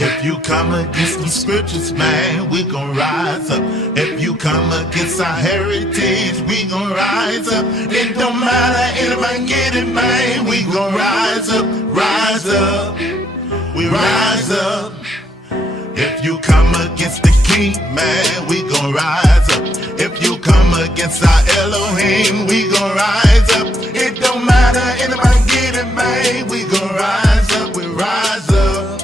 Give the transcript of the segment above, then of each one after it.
If you come against the scriptures, man, we gon' rise up. If you come against our heritage, we gon' rise up. It don't matter, anybody get it, man, we gon' rise up, rise up. We rise up. If you come against the king, man, we gon' rise up. If you come against our Elohim, we gon' rise up. It don't matter, anybody get it, man, we gon' rise up. We rise up,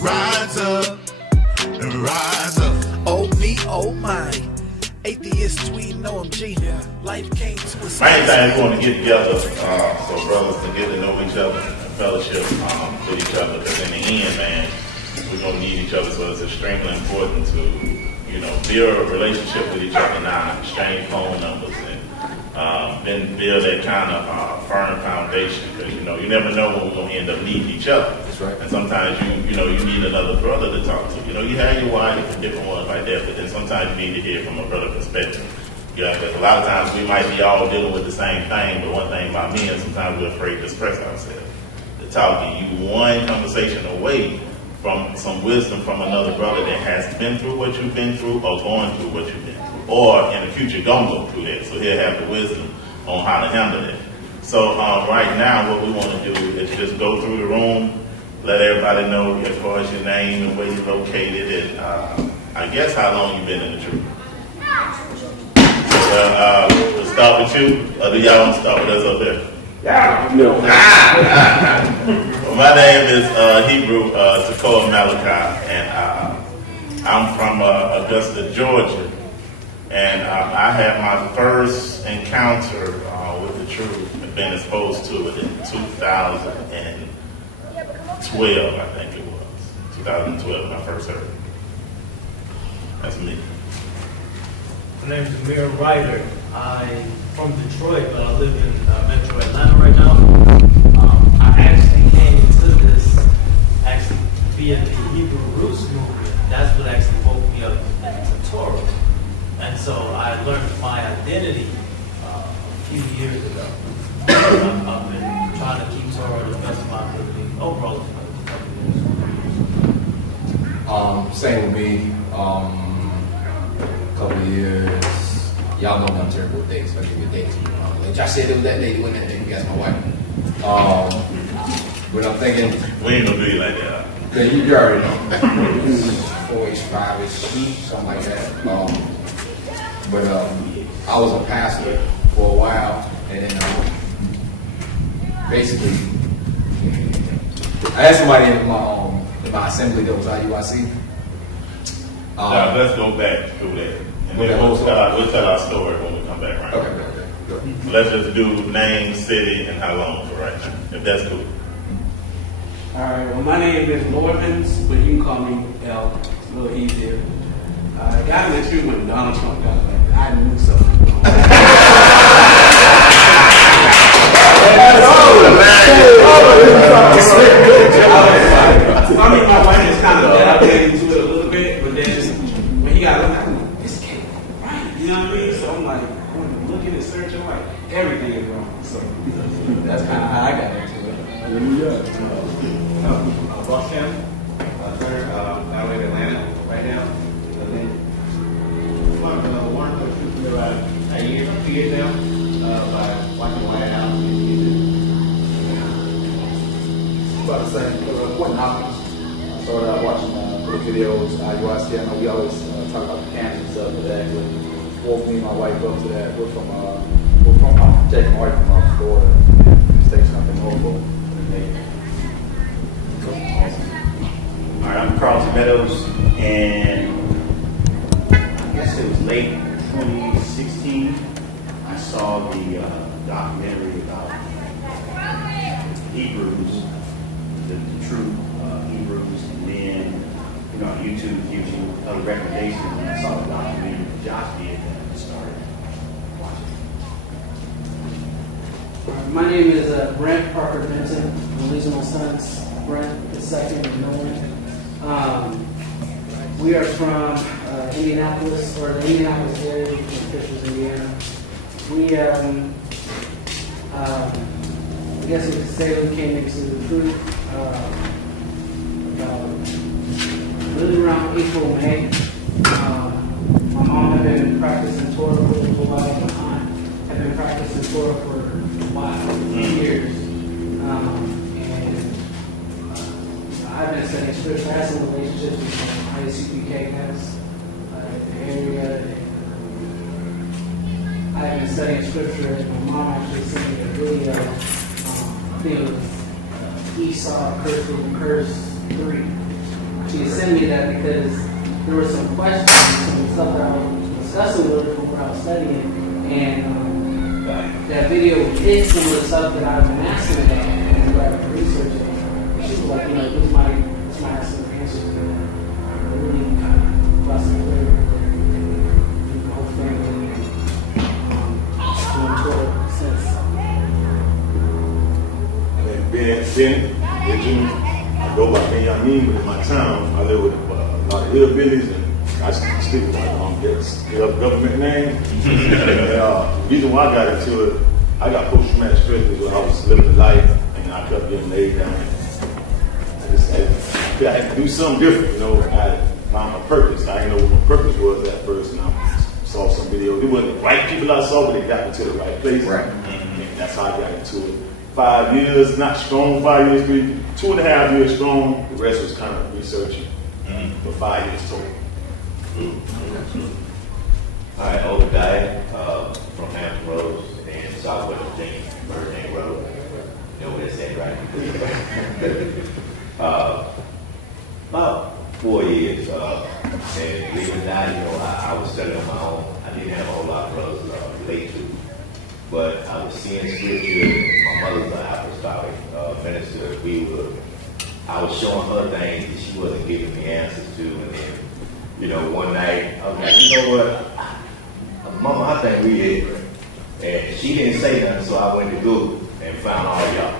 rise up, and rise up. Oh me, oh my, atheist tweeting OMG. Life came to a main thing is going to get together, so brothers to get to know each other and fellowship with each other. Because in the end, man, we're going to need each other, so it's extremely important to, build a relationship with each other now, exchange phone numbers, and then build that kind of firm foundation. Because, you never know when we're going to end up needing each other. That's right. And sometimes you need another brother to talk to. You have your wife and different ones like that, but then sometimes you need to hear from a brother perspective. Because a lot of times we might be all dealing with the same thing, but one thing about men, sometimes we're afraid to express ourselves. To talk to you one conversation away from some wisdom from another brother that has been through what you've been through or going through what you've been through, or in the future gonna go through that. So he'll have the wisdom on how to handle it. So right now what we want to do is just go through the room, let everybody know as far as your name and where you're located, and I guess how long you've been in the truth. We'll start with you, or do y'all want to start with us up there? No. Well, my name is Hebrew Sukkot Malachi, and I'm from Augusta, Georgia. And I had my first encounter with the truth and been exposed to it in 2012, I think it was. 2012 when I first heard it. That's me. My name is Amir Ryder. I'm from Detroit, but I live in Metro Atlanta right now. I actually came to this via the Hebrew Roots movement. That's what actually woke me up to Torah. And so I learned my identity a few years ago. I've been trying to keep Torah to the best of my ability overall for a couple years. Same with me. Couple of years. Y'all know I'm terrible with dates, especially with dates. Like Josh said, it was that day, it wasn't that day. You guys, my wife. But I'm thinking, We ain't gonna do you like that. you already know. 4-ish, 5-ish, something like that. But I was a pastor for a while, and then basically, I had somebody in my assembly that was IUIC. Now, let's go back through that. And then we'll tell our story when we come back, right? Okay. Good. Let's just do name, city, and how long for right now, if that's cool. All right, well, my name is Lordens, but you can call me L. It's a little easier. I got in the truth when Donald Trump got elected. I knew something. I mean, my wife is kind of dedicated to it a little bit, but then when he got elected, I'm like, this can't be right. You know what I mean? So I'm like, looking and searching, like, everything is wrong. So that's kind of how I got into it. Rothschild, Senator, I live in Atlanta right now. Warren for about a year, 2 years now, by watching the White House. About the same. Quentin Hopkins. I started out watching little videos, IUIC. I know we always talk about the candidates of that, but both me and my wife up to that. We're from taking my wife from Florida, station up in Norfolk. All right, I'm Carlton Meadows, and I guess it was late 2016. I saw the documentary about Hebrews, the true Hebrews, and then YouTube gives you other recommendations. And I saw the documentary that Josh did, and I started watching. My name is Brent Parker Benton. I'm losing my son's Brent, the second of Nolan. We are from Indianapolis, or the Indianapolis area, in Fishers, Indiana. We, I guess you could say we came into the truth about April, May. My mom had been practicing Torah for a little while. My aunt had been practicing Torah for a while, years. I've been studying scripture. I had some relationships with ISUPK camps in the area. I've been studying scripture, and my mom actually sent me a video. I think it was Esau, Curse 3. She sent me that because there were some questions, some stuff that I was discussing with her when I was studying, and that video hit some of the stuff that I've been asking about and I've been researching. She was like, this might have some answers to that. It really kind of blessed me with the whole family doing Torah since. And Ben, Jimmy, I go by Benjamin, but in my town, I live with a lot of hillbillies, and I stick with my government name. And the reason why I got into it, I got post-traumatic stress when I was living a life, and I kept getting laid down. I had to do something different, I found my purpose. I didn't know what my purpose was at first, and I saw some videos. It wasn't the right people I saw, but they got me to the right place. Right. And that's how I got into it. 5 years, not strong, 5 years, 2.5 years strong. The rest was kind of researching, but 5 years total. All right, older guy from Hampton Roads in Southwest Virginia, Virginia Road. You know what it said, right? About 4 years, and believe it or not, I was studying on my own. I didn't have a whole lot of brothers to relate to, but I was seeing scripture. My mother's an apostolic minister. I was showing her things that she wasn't giving me answers to, and then, one night I was like, you know what, Mama, I think we hit. And she didn't say nothing, so I went to Google and found all y'all.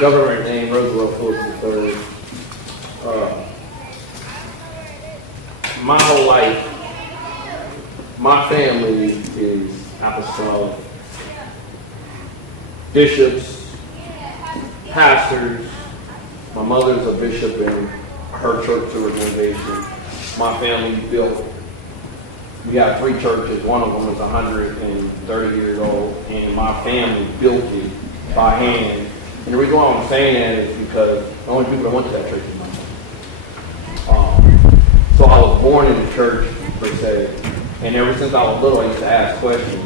Government name Roosevelt Phillips III. My whole life, my family is apostolic. Bishops, pastors. My mother's a bishop in her church organization. My family built. We have 3 churches. One of them is 130 years old, and my family built it by hand. And the reason why I'm saying that is because the only people that went to that church is my mom. So I was born in the church, per se, and ever since I was little, I used to ask questions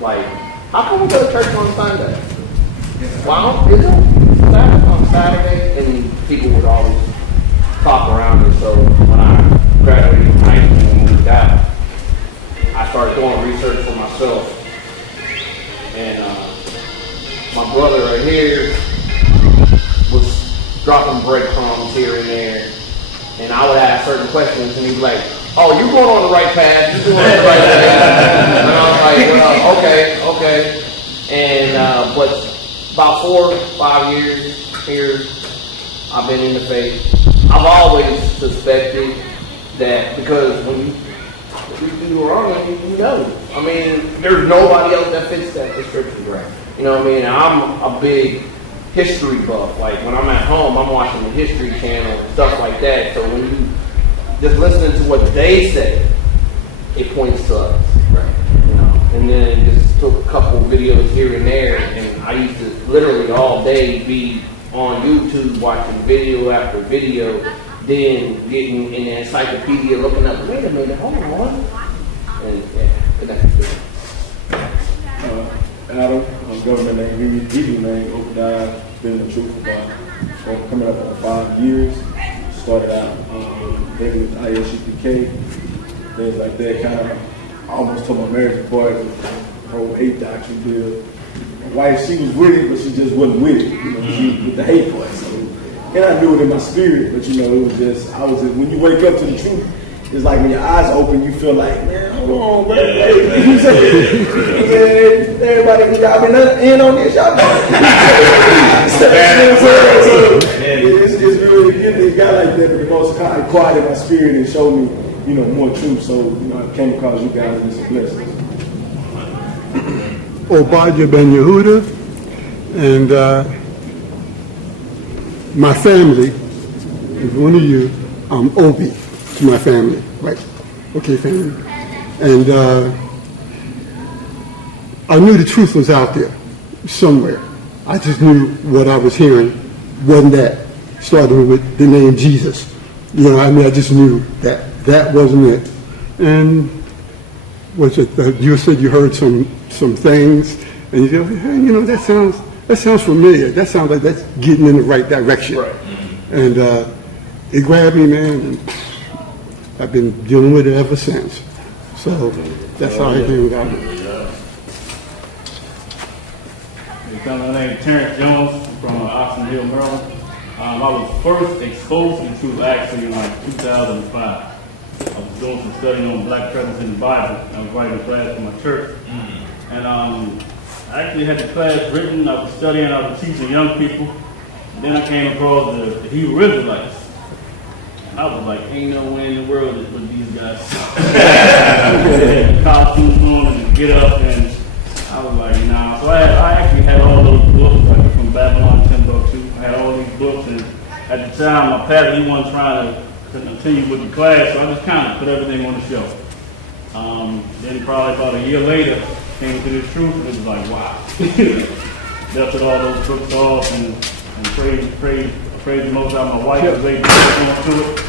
like, how come we go to church on Sunday? Why don't we go on Saturday? And people would always talk around it. So when I graduated from high school and moved out, I started doing research for myself. And my brother right here was dropping breadcrumbs here and there. And I would ask certain questions, and he'd be like, oh, you're going on the right path. You're going on the right path. And I was like, well, okay. And, but about 4 or 5 years here, I've been in the faith. I've always suspected that because when you do wrong, you know. I mean, there's nobody else that fits that description. Right. You know what I mean? And I'm a big history buff. Like when I'm at home, I'm watching the History Channel and stuff like that. So when you just listening to what they say, it points to us. Right. And then just took a couple videos here and there, and I used to literally all day be on YouTube watching video after video, then getting in the encyclopedia looking up, wait a minute, hold on. And connected. Adam, government name, Hebrew name, Obadiah, been in the truth about coming up on 5 years. Started out maybe with ISUPK, things like that, kind of almost took my marriage apart with the whole hate doctrine deal. My wife, she was with it, but she just wasn't with it, she was with the hate part. So, and I knew it in my spirit, but it was just, when you wake up to the truth, it's like when your eyes open, you feel like, man, hold on, bro. Everybody, y'all been in on this, y'all it's really getting a guy like that, but the most quiet in my spirit and showed me, more truth. So, I came across you guys and it's a blessing. Obadiah ben Yehuda, And my family, if one of you, I'm Obi to my family, right? Okay, family. And I knew the truth was out there somewhere. I just knew what I was hearing wasn't that, starting with the name Jesus. You know, I mean, I just knew that that wasn't it. And was it, you said you heard some things, and you said, hey, you know, that sounds familiar. That sounds like that's getting in the right direction. Right. And it grabbed me, man, and I've been dealing with it ever since. So that's how I came about it. My name is Terrence Jones from Oxon Hill, Maryland. I was first exposed to the truth actually in like 2005. I was doing some studying on black presence in the Bible. I was writing a class for my church. And I actually had the class written. I was studying, I was teaching young people. And then I came across the Hebrew Israelites. And I was like, ain't no way in the world that with these guys. Costumes on and get up, and I was like, nah. So I actually had all those books, like from Babylon 10:2. I had all these books, and at the time, my pastor, he wasn't trying to continue with the class, so I just kind of put everything on the shelf. Then probably about a year later, came to the truth, and it was like, wow. Left all those books off, and praise the Most High. My wife was able to get on to it.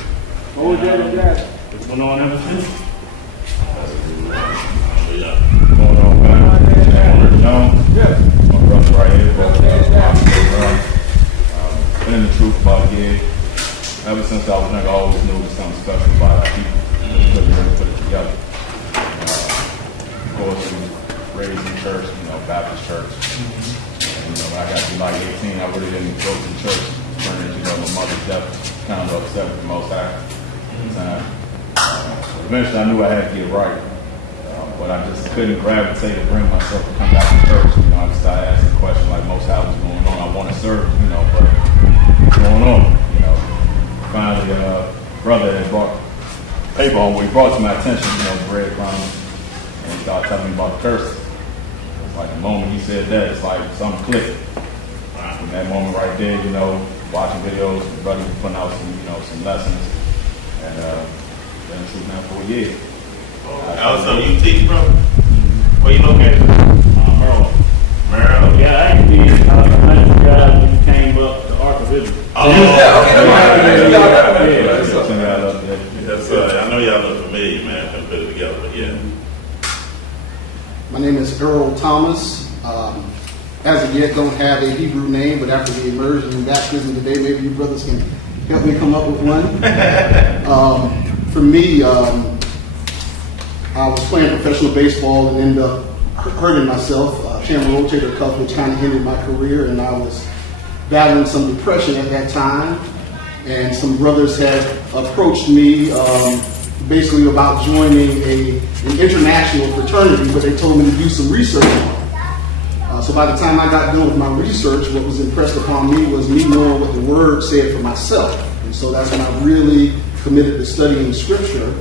What was that again? It's been on ever since. Going on, man. Yeah. My brother right here, been in the truth about a year. Ever since I was young, I always knew there was something special about our people. Just really put it together. Of course, we was raised in church, you know, Baptist church. And, you know, when I got to like 18, I really didn't go to church. Turned into, you know, my mother's death, kind of upset with the Most High at the time. Eventually, I knew I had to get right. But I just couldn't gravitate to bring myself to come back to church. You know, I started asking questions like, most how what's going on? I want to serve, you know, but what's going on? You know, finally, brother had brought paper on. He brought to my attention, you know, breadcrumbs, and he started telling me about the curses. It's like the moment he said that, it's like something clicked. From that moment right there, you know, watching videos, the brother was putting out some, you know, some lessons, and been in truth now for a year. Also, you teach, bro? Where you located? Maryland. Maryland? Yeah, actually, I got when you came up to Ark of Israel. Oh, yeah. I know y'all look familiar, man. I can put it together, but yeah. My name is Earl Thomas. As of yet, don't have a Hebrew name, but after the immersion and baptism today, maybe you brothers can help me come up with one. For me, I was playing professional baseball and ended up hurting myself, channel rotator cuff, which kind of ended my career, and I was battling some depression at that time. And some brothers had approached me basically about joining an international fraternity, but they told me to do some research on it. So by the time I got done with my research, what was impressed upon me was me knowing what the Word said for myself. And so that's when I really committed to studying Scripture.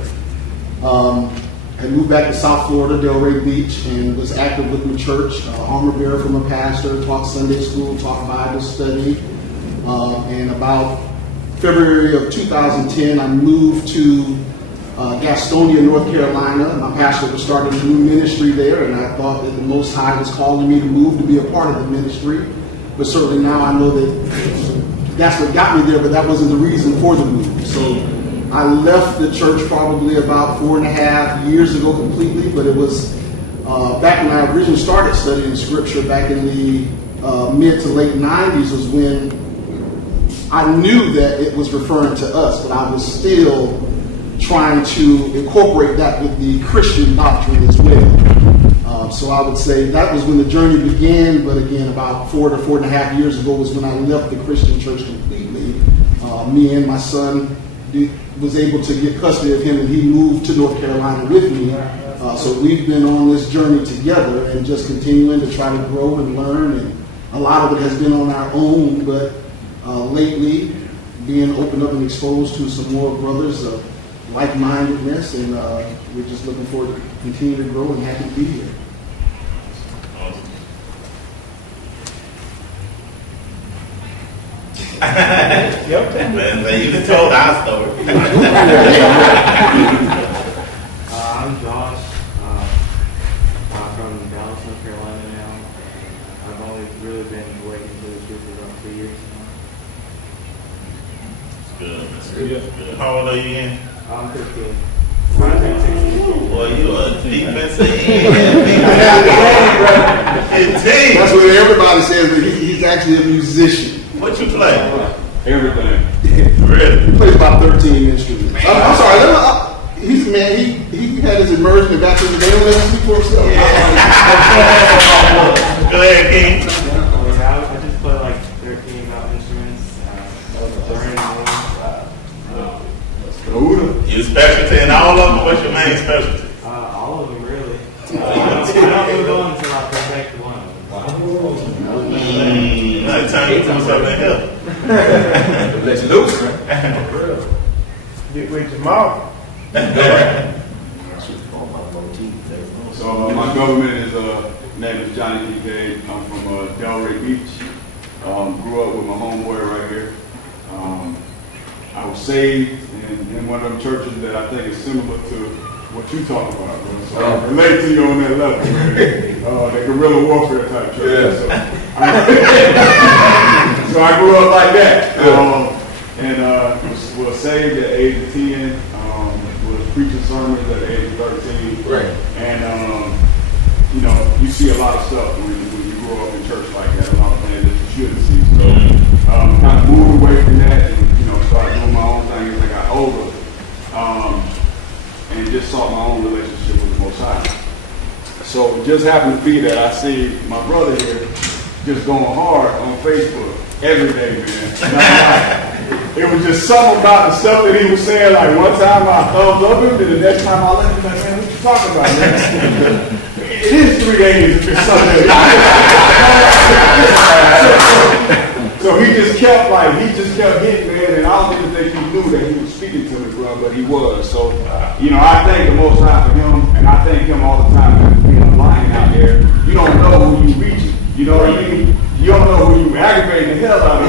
I moved back to South Florida, Delray Beach, and was active with my church, armor bearer from a pastor, taught Sunday school, taught Bible study. And about February of 2010, I moved to Gastonia, North Carolina. My pastor was starting a new ministry there, and I thought that the Most High was calling me to move to be a part of the ministry. But certainly now I know that that's what got me there, but that wasn't the reason for the move. So I left the church probably about 4.5 years ago completely, but it was back when I originally started studying Scripture back in the mid to late 90s was when I knew that it was referring to us, but I was still trying to incorporate that with the Christian doctrine as well. So I would say that was when the journey began, but again, about 4 to 4.5 years ago was when I left the Christian church completely. Me and my son was able to get custody of him, and he moved to North Carolina with me. So we've been on this journey together and just continuing to try to grow and learn, and a lot of it has been on our own, but lately being opened up and exposed to some more brothers of like-mindedness, and we're just looking forward to continue to grow and happy to be here. Man, you just told our story. I'm Josh. I'm from Dallas, North Carolina now. I've only really been waiting for the truth for about 3 years now. That's good. How old are you again? I'm 15. Boy, you a defensive end. That's what everybody says, but he's actually a musician. What you play? Everything. Really? He plays about 13 instruments. I'm sorry, he's man. He had his immersion in baptism. They don't let him speak for himself. Go ahead, King. I just play like 13 instruments. You specialty in all of them? What's your main specialty? All of them, really. I don't move on until I perfect one of them. Another time you come something here. Let you loose. Get with your mouth. So my government is name is Johnny P. I'm from Delray Beach. Grew up with my homeboy right here. I was saved in one of them churches that I think is similar to what you talk about, bro. So I relate to you on that level, man. The guerrilla warfare type church. Yeah. So I grew up like that. And was saved at the age of 10. Was preaching sermons at the age of 13. Right. And you see a lot of stuff when you grow up in church like that. A lot of things that you shouldn't see. So kind of moved away from that and started doing my own thing as I got older. And just sought my own relationship with the Most High. So it just happened to be that I see my brother here just going hard on Facebook every day, man. It was just something about the stuff that he was saying. Like one time I thumbs up him, and the next time I let him, like, man, what you talking about, man? It is 3 days if it's Sunday. So he just kept hitting, man, and I don't even think he knew that he was speaking to me, bro, but he was. So, I thank the Most High for him, and I thank him all the time for being a lion out there. You don't know who you reaching. You know what I mean? You don't know who you aggravating the hell out of.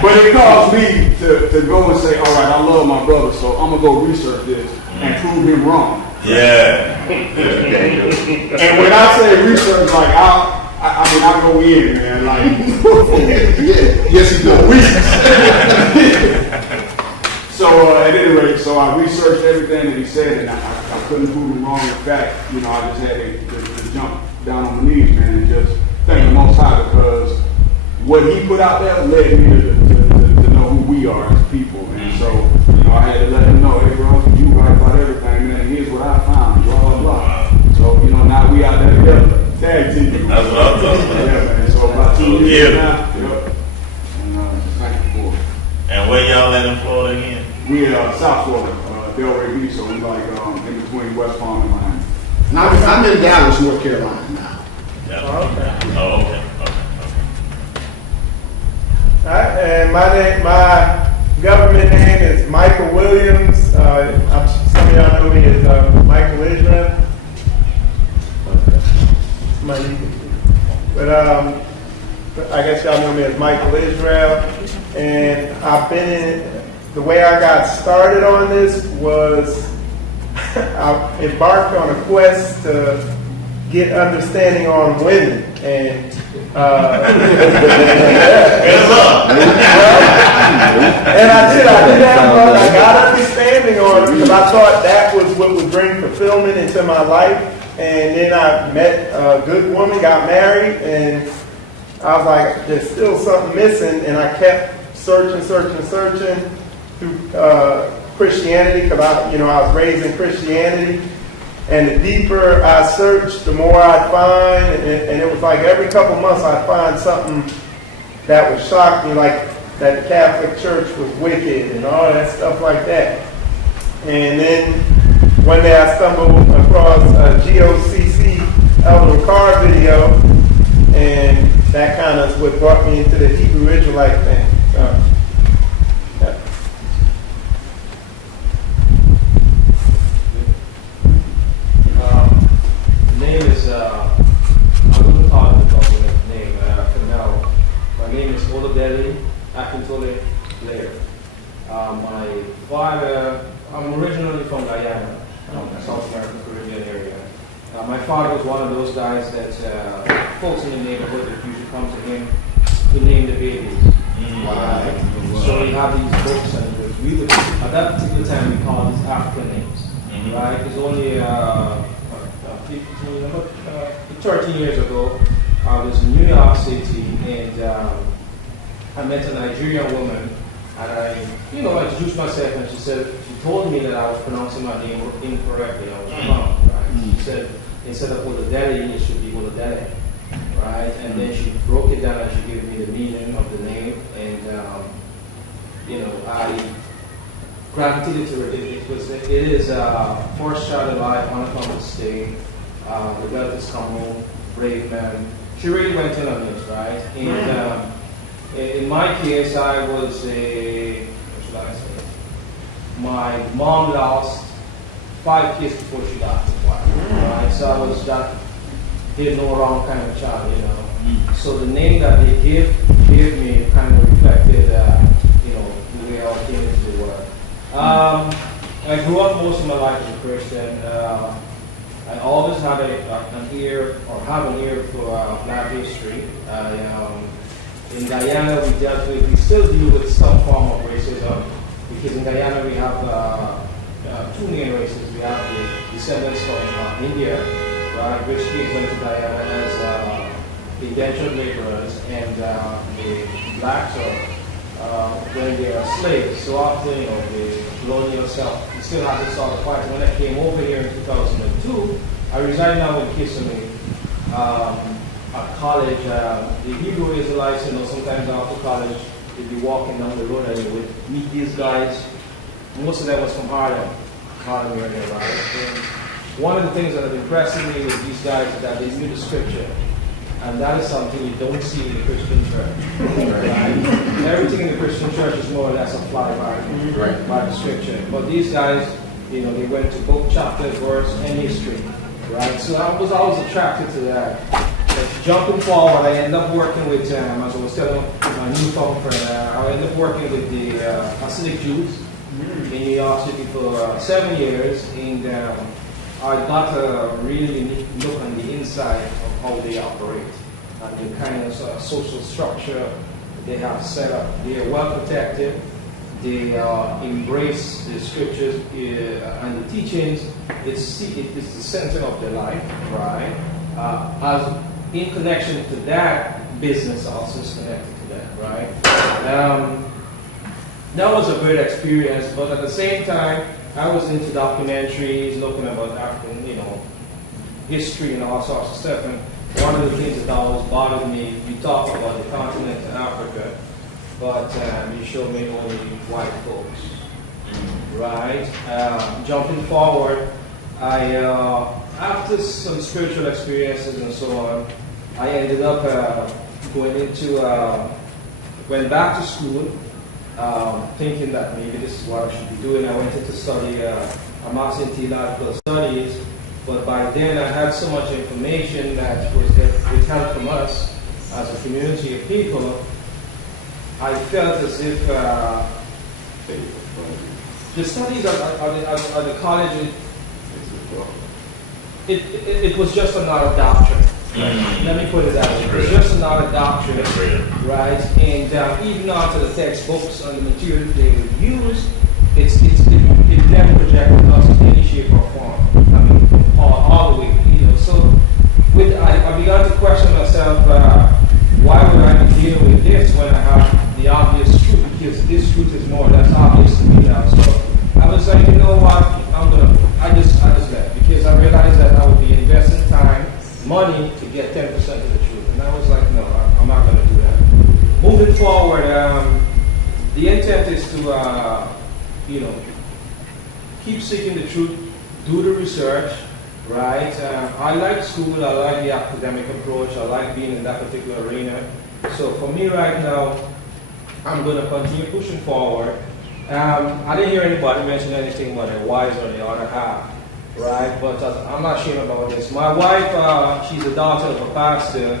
But it caused me to go and say, all right, I love my brother, so I'm going to go research this and prove him wrong. Yeah. And when I say research, like, I go in, man, like, yes, he does. So at any rate, so I researched everything that he said, and I couldn't prove him wrong. In fact, I just had to jump down on my knees, man, and just thank the Most High, because what he put out there led me to know who we are as people. And so, I had to let him know, hey, bro, you right about everything, man. Here's what I found, blah, blah, blah. So, now we out there together. Tag team. That's what I'm talking about. Yeah, man. So about 2 years now. Yep. And thank you for it. And where y'all at in Florida again? We are South Florida, Delray Beach, so we like in between West Palm and Miami. And I'm in Dallas, North Carolina now. Yeah. Oh, okay. All right, and my government name is Michael Williams. Some of y'all know me as Michael Israel. But I guess y'all know me as Michael Israel. And the way I got started on this was I embarked on a quest to get understanding on women. And and I did have I got understanding on it because I thought that was what would bring fulfillment into my life. And then I met a good woman, got married, and I was like, there's still something missing. And I kept searching through Christianity because I was raised in Christianity. And the deeper I searched, the more I'd find. And it was like every couple months I'd find something that would shock me, like that the Catholic Church was wicked and all that stuff like that. And then one day I stumbled across a GOCC Elder Carr video, and that kind of is what brought me into the Hebrew Israelite thing. So, yeah. The name is, I wasn't talking about the name, for now. My name is Olabelli realized that folks in the neighborhood that usually come to him to name the babies. Right? So we have these books, and at that particular time we call these African names. Right? It's only 13 years ago. I was in New York City, and I met a Nigerian woman, and I introduced myself, and she told me that I was pronouncing my name incorrectly. I was wrong. Right? She said instead of Olodele, it should be Olodele. Right? And then she broke it down and she gave me the meaning of the name, and I gravitated to it. It is first child alive, uncommon state. The wealth is common, brave man. She really went in on this, right? And in my case, I was what should I say? My mom lost 5 kids before she got to right? So I was that did no wrong kind of child, So the name that they gave me kind of reflected, the way I came into the world. I grew up most of my life as a Christian. I always had an ear for Black history. In Guyana, we still deal with some form of racism, because in Guyana we have 2 main races. We have the descendants from India, right, which kids went to Guyana as indentured laborers, and the blacks when they are slaves. So after the colonial self, we still have to sort of fight. When I came over here in 2002, I reside now in Kissimmee. At college, the Hebrew Israelites, sometimes after college, they'd be walking down the road and they would meet these guys. Most of them was from Harlem area, right? And one of the things that impressed me with these guys is that they knew the scripture. And that is something you don't see in the Christian church. Right? Everything in the Christian church is more or less applied by the scripture. But these guys, they went to book, chapter, verse, and history. Right? So I was always attracted to that. But jumping forward, I ended up working with, as I was telling my newfound friend, I ended up working with the Hasidic Jews in New York City for 7 years. And I got a really neat look on the inside of how they operate and the kind of social structure they have set up. They are well protected. They embrace the scriptures and the teachings. It's the center of their life, right? As in connection to that, business also is connected to that, right? That was a great experience, but at the same time, I was into documentaries, looking about African, history and all sorts of stuff. And one of the things that always bothered me, you talk about the continent of Africa, but you show me only white folks, right? Jumping forward, after some spiritual experiences and so on, I ended up went back to school, thinking that maybe this is what I should be doing. I went in to study a master's in theological studies, but by then I had so much information that was withheld from us as a community of people. I felt as if the studies at the college, it was just another doctrine. Let me put it that way. It was just another doctrine, right? And even after the textbooks and the material they would use, it never projected us in any shape or form. I mean, all the way, So I began to question myself, why would I be dealing with this when I have the obvious truth? Because this truth is more or less obvious to me now. So I was like, you know what? I just left, because I realized that I would be investing time, money to get 10% of the truth. And I was like, no, I'm not going to do that. Moving forward, the intent is to, keep seeking the truth, do the research, right? I like school, I like the academic approach, I like being in that particular arena. So for me right now, I'm going to continue pushing forward. I didn't hear anybody mention anything about their wives or the other half. Right, but I'm not sure about this. My wife, she's the daughter of a pastor,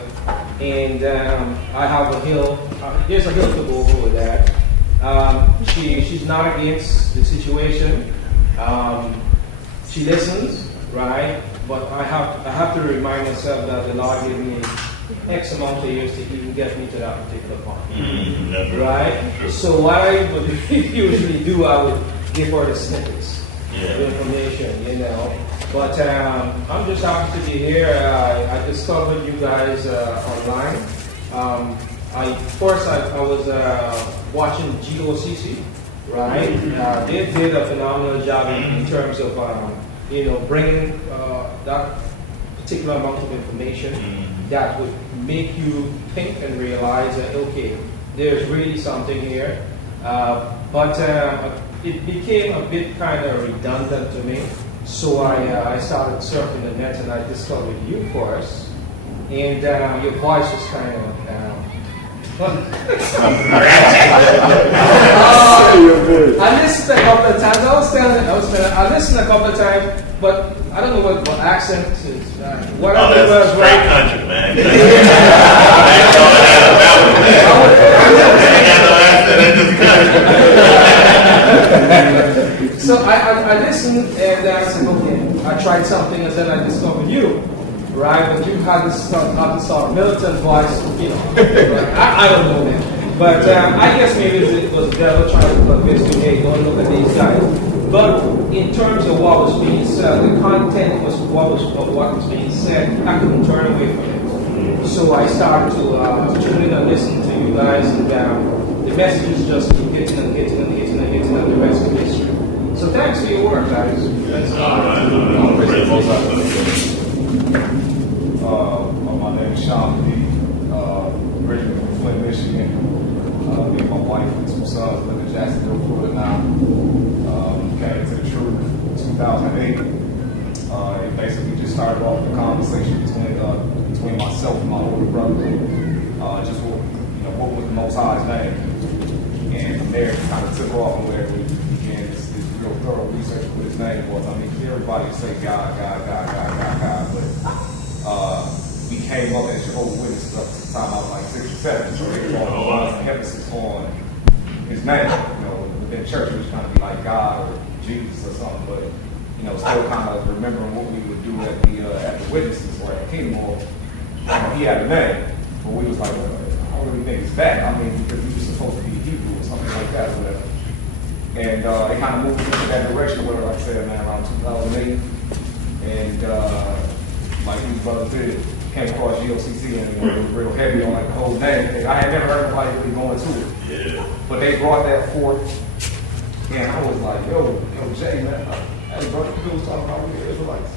and I have a hill. There's a hill to go over with that. She's not against the situation. She listens, right? but I have to remind myself that the Lord gave me X amount of years to even get me to that particular point. Right? So what I would usually do, I would give her the snippets, the information, you know. But I'm just happy to be here. I discovered you guys online. I was watching GOCC, right? They did a phenomenal job in terms of bringing that particular amount of information that would make you think and realize that, okay, there's really something here. But it became a bit kind of redundant to me. So I started surfing the net and I discovered you first. And your voice was kind of... I listened a couple of times. I listened a couple of times, but I don't know what accent is. Whatever it was. Straight country, man. So I listened and I said, okay, I tried something and then I discovered you. Right, but you had this militant voice, you know. I don't know that, but I guess maybe it was the devil trying to convince you, hey, don't look at these guys. But in terms of what was being said, the content was what was being said. I couldn't turn away from it. So I started to tune in and listen to you guys, and the messages just keep hitting and hitting and hitting and hitting, and the rest of history. So thanks for your work, guys. My name is Sean P. Originally from Flint, Michigan. Me and my wife and 2 sons live in Jacksonville, Florida now. Came into the truth in 2008. It basically just started off the conversation between myself and my older brother. Just what was the Most High's name, and from there it kind of took off and where we began this real thorough research of what his name was. I mean, everybody say God, but we came up as Jehovah's Witnesses up to the time I was like 6 or 7, so they brought a lot of emphasis on his name. Within church, it was kind of be like God or Jesus or something, but still kind of remembering what we would do at the witnesses or at the kingdom hall. He had a name, but we was like, well, I don't really think it's that. I mean, because we were supposed to be Hebrew or something like that or whatever. And they kind of moved into that direction, where, like I said, man, around 2008, and like these brothers did, came across GOCC and it was real heavy on like the whole name thing. I had never heard nobody really going to it. Yeah. But they brought that forth, and I was like, yo, Jay, man, hey, bro, you was talking about we Israelites.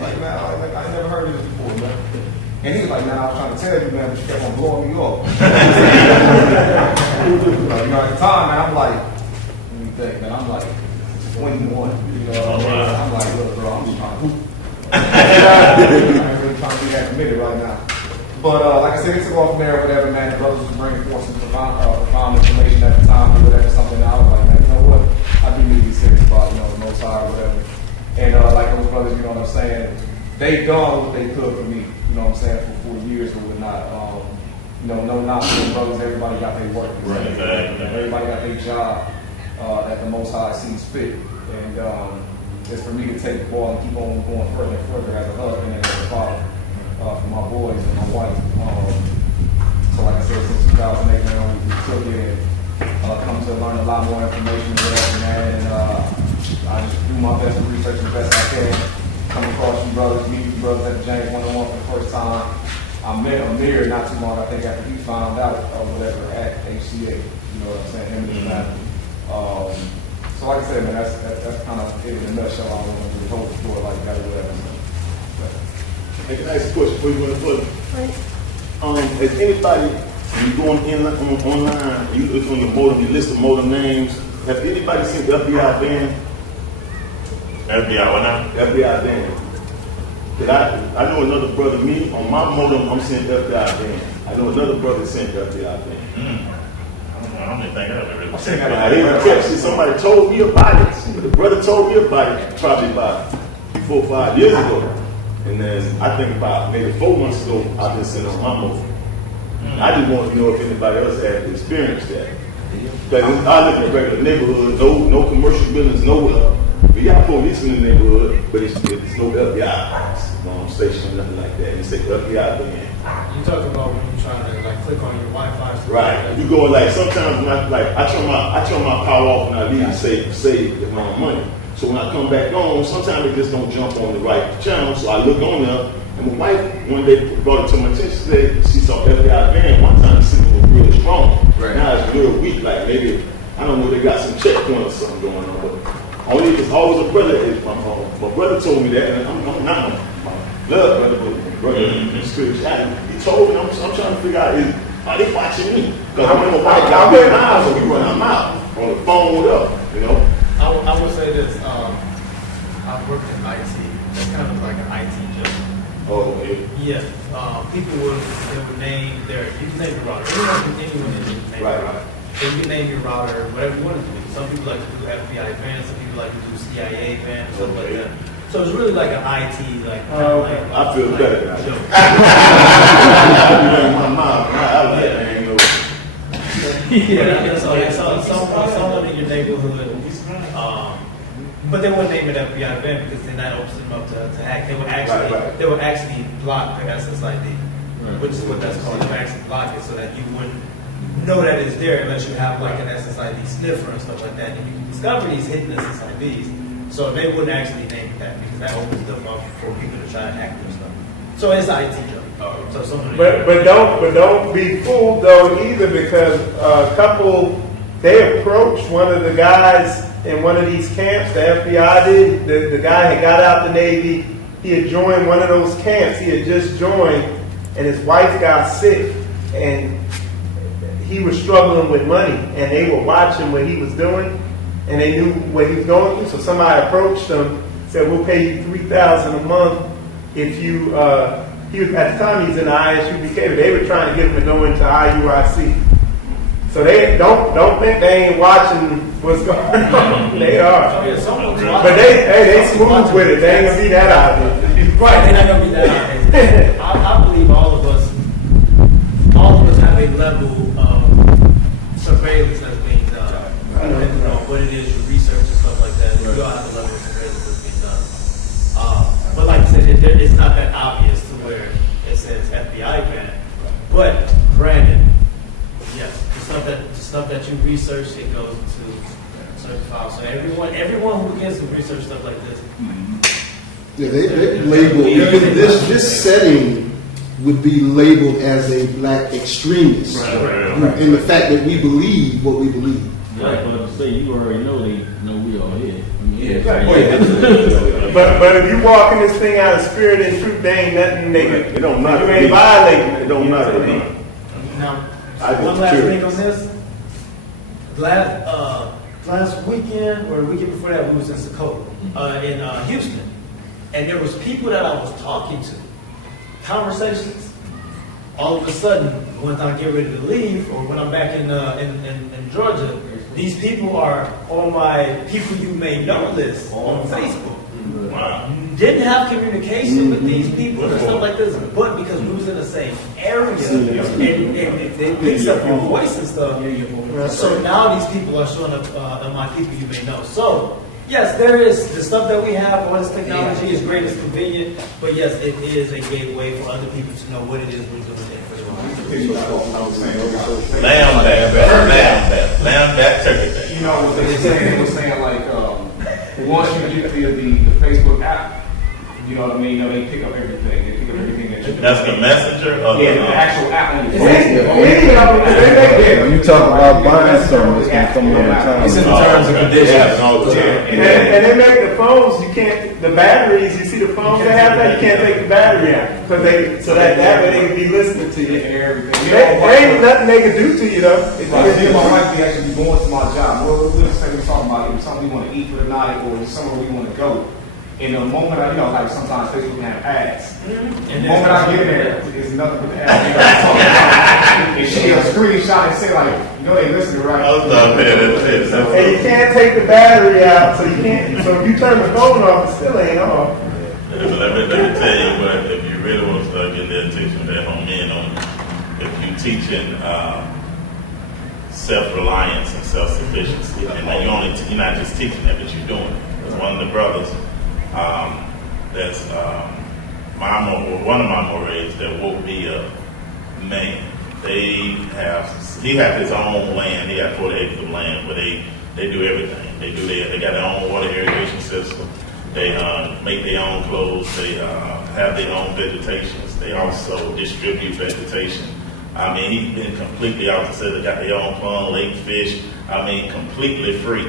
Like, man, I never heard of this before, man. And he was like, man, I was trying to tell you, man, but you kept on blowing me off. At the time, man, I'm like, let me think, man, I'm like 21. I'm like, look, bro, I'm just trying to hoop. I ain't really trying to be that committed right now. But like I said, it took off from there or whatever, man. The brothers was bringing forth some profound information at the time or whatever, something. I was like, man, you know what? I do need to be serious about, the Most High or whatever. And like those brothers, you know what I'm saying? They done what they could for me, you know what I'm saying, for 4 years or whatnot. No knock to them brothers. Everybody got their work. Right. Everybody got their job that the Most High sees fit. And it's for me to take the ball and keep on going further and further as a husband and as a father for my boys and my wife. So like I said, since 2008, man, we took it and come to learn a lot more information and whatever, man. And I just do my best to research the best I can. Come across you brothers, meet you brothers at the James 101 for the first time. I met Amir not too long, I think, after he found out or whatever at HCA. You know what I'm saying? Him and his family. So like I said, man, that's kind of it in a nutshell. I don't want to hold the floor like that or whatever. Hey, can I ask a question before you go into it? Has anybody, when you go online, you look on your modem, you list of modem names, has anybody seen the FBI ban? FBI what now? FBI ban. I know another brother, me, on my modem, I'm seeing FBI ban. I know another brother saying FBI ban. I don't even think I ever really seen that. I didn't catch it. Somebody told me about it. The brother told me about it probably about 4 or 5 years ago. And then I think about maybe 4 months ago, I've been sitting on my movie. I just wanted to know if anybody else had experienced that. Because I live in a regular neighborhood, no commercial buildings, nowhere. We got police in the neighborhood, but it's no FBI station or nothing like that. It's like FBI again. You talk about when you're trying to like click on your Wi-Fi. Right. You go like sometimes when I turn my power off and I leave to save the amount of money. So when I come back on, sometimes it just don't jump on the right channel. So I look on there, and my wife one day brought it to my attention. She saw FBI van. One time the signal was really strong. Right. Now it's real weak. Like maybe I don't know. They got some checkpoint or something going on. But only it's always a brother. My brother told me that, and I'm not my blood brother, but my brother in spirituality. He told me I'm trying to figure out are they watching me? Because I'm a white guy. We're now, so we run our mouth on the phone with us. You know. I would say this. I've worked in IT. That's kind of like an IT job. Oh, okay. Yeah. People would name you can name your router. Anyone can name your router. So you can name your router, whatever you want it to be. Some people like to do FBI advanced, some people like to do CIA advanced, stuff like that. So it's really like an IT, like. I feel better now. Yeah, someone in your neighborhood. But they wouldn't name it FBI event because then that opens them up to hack. They would actually block the SSID, which is what that's called. They would actually block it so that you wouldn't know that it's there unless you have like an SSID sniffer and stuff like that. And you can discover these hidden SSIDs. So they wouldn't actually name it that because that opens them up for people to try to hack their stuff. So it's IT job. So but don't be fooled though either, because a couple they approached one of the guys in one of these camps. The FBI did. The guy had got out the Navy. He had joined one of those camps. He had just joined, and his wife got sick, and he was struggling with money. And they were watching what he was doing, and they knew what he was going through. So somebody approached him, said, "We'll pay you $3,000 a month if you." He was, at the time he was in the ISUPK, but they were trying to get him to go into IUIC. So they don't think they ain't watching what's going on. They are. But they smooth with it. They ain't gonna be that obvious. Right, they're not gonna be that obvious. I believe all of us have a level of surveillance that's being done. Depending on what it is you research and stuff like that. You all have a level of surveillance that's being done. But like I said, it's not that obvious to where it says FBI ban. But granted, yes, the stuff that you research, it goes into certain files. So everyone who begins to research stuff like this. Yeah, they label even this setting would be labeled as a black extremist, in the fact that we believe what we believe. Right, but to say you already know they know we all here. But if you walk in this thing out of spirit and truth, they ain't nothing nigga. It don't matter. You ain't violating it. It don't matter. Now, one last thing on this. Last weekend or the weekend before that, we was in Sukkot, in Houston, and there was people that I was talking to, conversations. All of a sudden, when I get ready to leave, or when I'm back in Georgia, these people are on my people you may know list on Facebook. Wow. Didn't have communication with these people and stuff like this, but because we was in the same area and they picked up your voice and stuff, so now these people are showing up on my people you may know. So yes, there is the stuff that we have. All this technology is great, it's convenient, but yes, it is a gateway for other people to know what it is we're doing. Lamb back, turkey back. You know what they saying? They were saying like once you get the Facebook app, you know what I mean? You know, they pick up everything. They pick up everything that you do. That's the messenger or the actual app on your phone. You talk about buying something, it's gonna come all the time. It's in terms and conditions. And they make the phones, you can't, the batteries, you see the phones they have that, you can't take the battery out. So that way they can be listening to you. There ain't nothing they can do to you though. Me and my wife, we actually be going to my job. We're talking about it, something we want to eat for the night or somewhere we want to go. In the moment I, like sometimes Facebook can have ads. The moment I get there, there's nothing but the ads. And she a screenshot and say like, they listening right. And you can't take the battery out, so you can't. So if you turn the phone off, it still ain't on. Let me tell you what, if you really want to start getting their attention, they're home in on it. If you're teaching self-reliance and self-sufficiency, and you're not just teaching that, but you're doing it. one of the brothers that's one of my mores that woke me up. Man, he has his own land. He got 40 acres of land, but they do everything. They got their own water irrigation system. They make their own clothes. They have their own vegetations. They also distribute vegetation. I mean, he's been completely opposite. They got their own pond, lake, fish. I mean, completely free,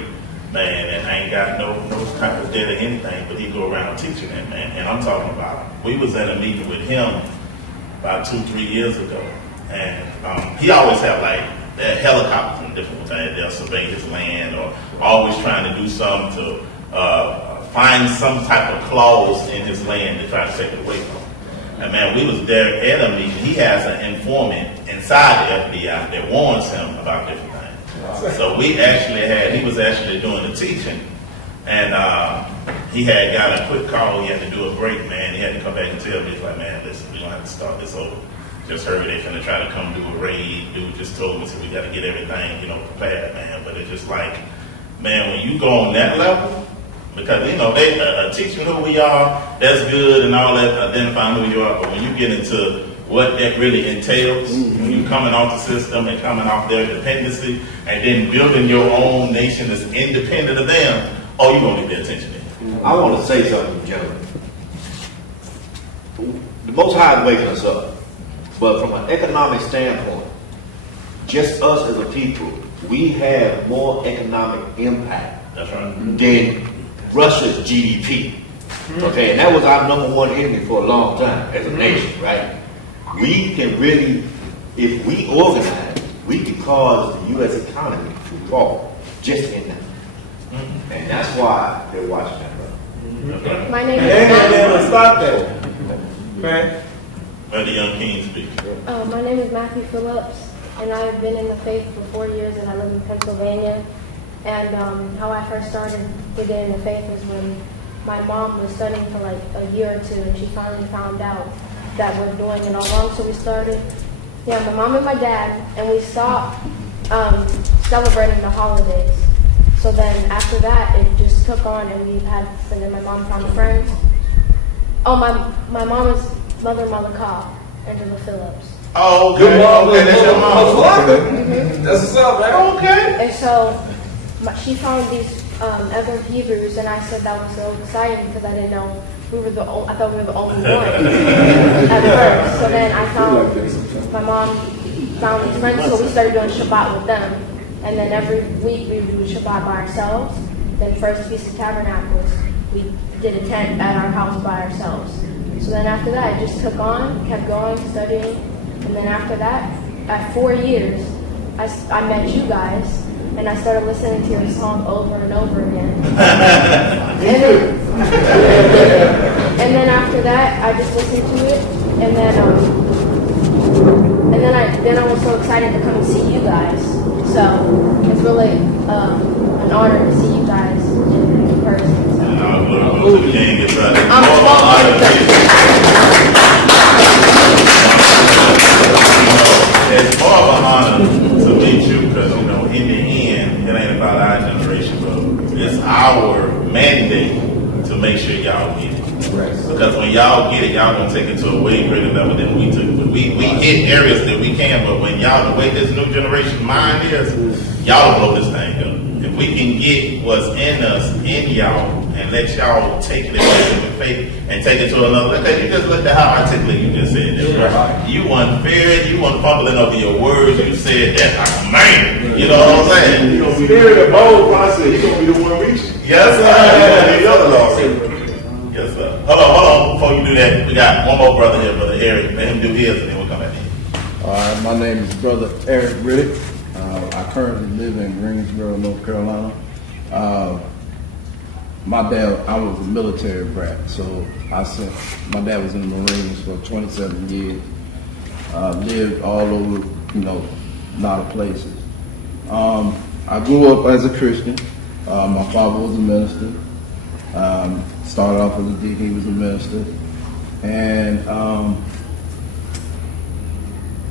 man. And I ain't got no type of debt or anything, but he go around teaching that, man. And I'm talking about, we was at a meeting with him about 2-3 years ago. And he always have like helicopters and different things. They'll survey his land or always trying to do something to find some type of clause in his land to try to take it away from him. And man, we was there at a meeting. He has an informant inside the FBI that warns him about different things. So he was actually doing the teaching. And he had got a quick call. He had to do a break, man. He had to come back and tell me, he's like, man, listen, we're going to have to start this over. Just heard they finna try to come do a raid. Dude just told me, so we got to get everything, prepared, man. But it's just like, man, when you go on that level, because, they teaching who we are, that's good and all that, identifying who you are. But when you get into what that really entails, when you coming off the system and coming off their dependency, and then building your own nation that's independent of them, you're going to get their attention there. I want to say something, gentlemen. The Most High is waking us up. But from an economic standpoint, just us as a people, we have more economic impact than Russia's GDP. Okay, and that was our number one enemy for a long time as a nation, right? We can really, if we organize, we can cause the U.S. economy to fall just in that. And that's why they're watching that, brother. My name is stop that. Okay. Let the young king speak. My name is Matthew Phillips, and I've been in the faith for 4 years, and I live in Pennsylvania. And how I first started to get in the faith was when my mom was studying for like a year or two, and she finally found out that we're doing it all wrong. So we started, my mom and my dad, and we stopped celebrating the holidays. So then after that, it just took on, and and then my mom found friends. Oh, my mom is Mother Malakah, Angela Phillips. Oh, okay. Okay, that's your mom. That's what's up, man. Okay. And so she found these other Hebrews, and I said that was so exciting because I didn't know I thought we were the only ones at first. So then my mom found these friends, so we started doing Shabbat with them. And then every week we would do Shabbat by ourselves. Then first Feast of Tabernacles, we did a tent at our house by ourselves. So then after that, it just took on, kept going, studying. And then after that, at 4 years, I met you guys, and I started listening to your song over and over again. and then after that, I just listened to it, and then I was so excited to come and see you guys. So it's really an honor to see you guys in person. It's more of an honor to meet you because, in the end, it ain't about our generation, but it's our mandate to make sure y'all get it. Right. Because when y'all get it, y'all gonna take it to a way greater level than we took. We hit areas that we can, but when y'all, the way this new generation mind is, y'all blow this thing up. If we can get what's in us, in y'all, and let y'all take it with faith and take it to another level. You just looked at how articulate you just said that. Right. You weren't fearing, you weren't fumbling over your words. You said that like a man. You know what I'm saying? You're gonna be spirit of bold process. You're gonna be the one reaching. Yes, sir. You're the Lord. Yes, sir. Hold on. Before you do that, we got one more brother here, Brother Eric. Let him do his, and then we'll come back in. All right, my name is Brother Eric Riddick. I currently live in Greensboro, North Carolina. My dad, I was a military brat, so my dad was in the Marines for 27 years. Lived all over, a lot of places. I grew up as a Christian. My father was a minister. Started off as a deacon, he was a minister. And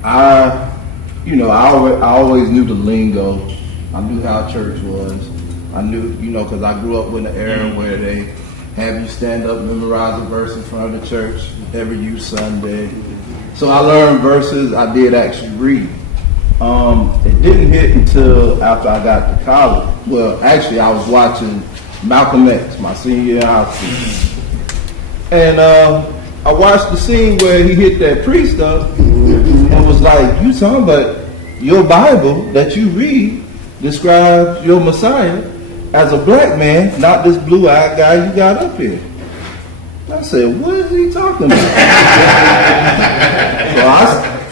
I always knew the lingo. I knew how church was. I knew, because I grew up in an era where they have you stand up, memorize a verse in front of the church every youth Sunday. So I learned verses. I did actually read. It didn't hit until after I got to college. Well, actually, I was watching Malcolm X my senior year in high school. And I watched the scene where he hit that priest up and was like, you talking about your Bible that you read describes your Messiah as a black man, not this blue-eyed guy you got up here. I said, what is he talking about?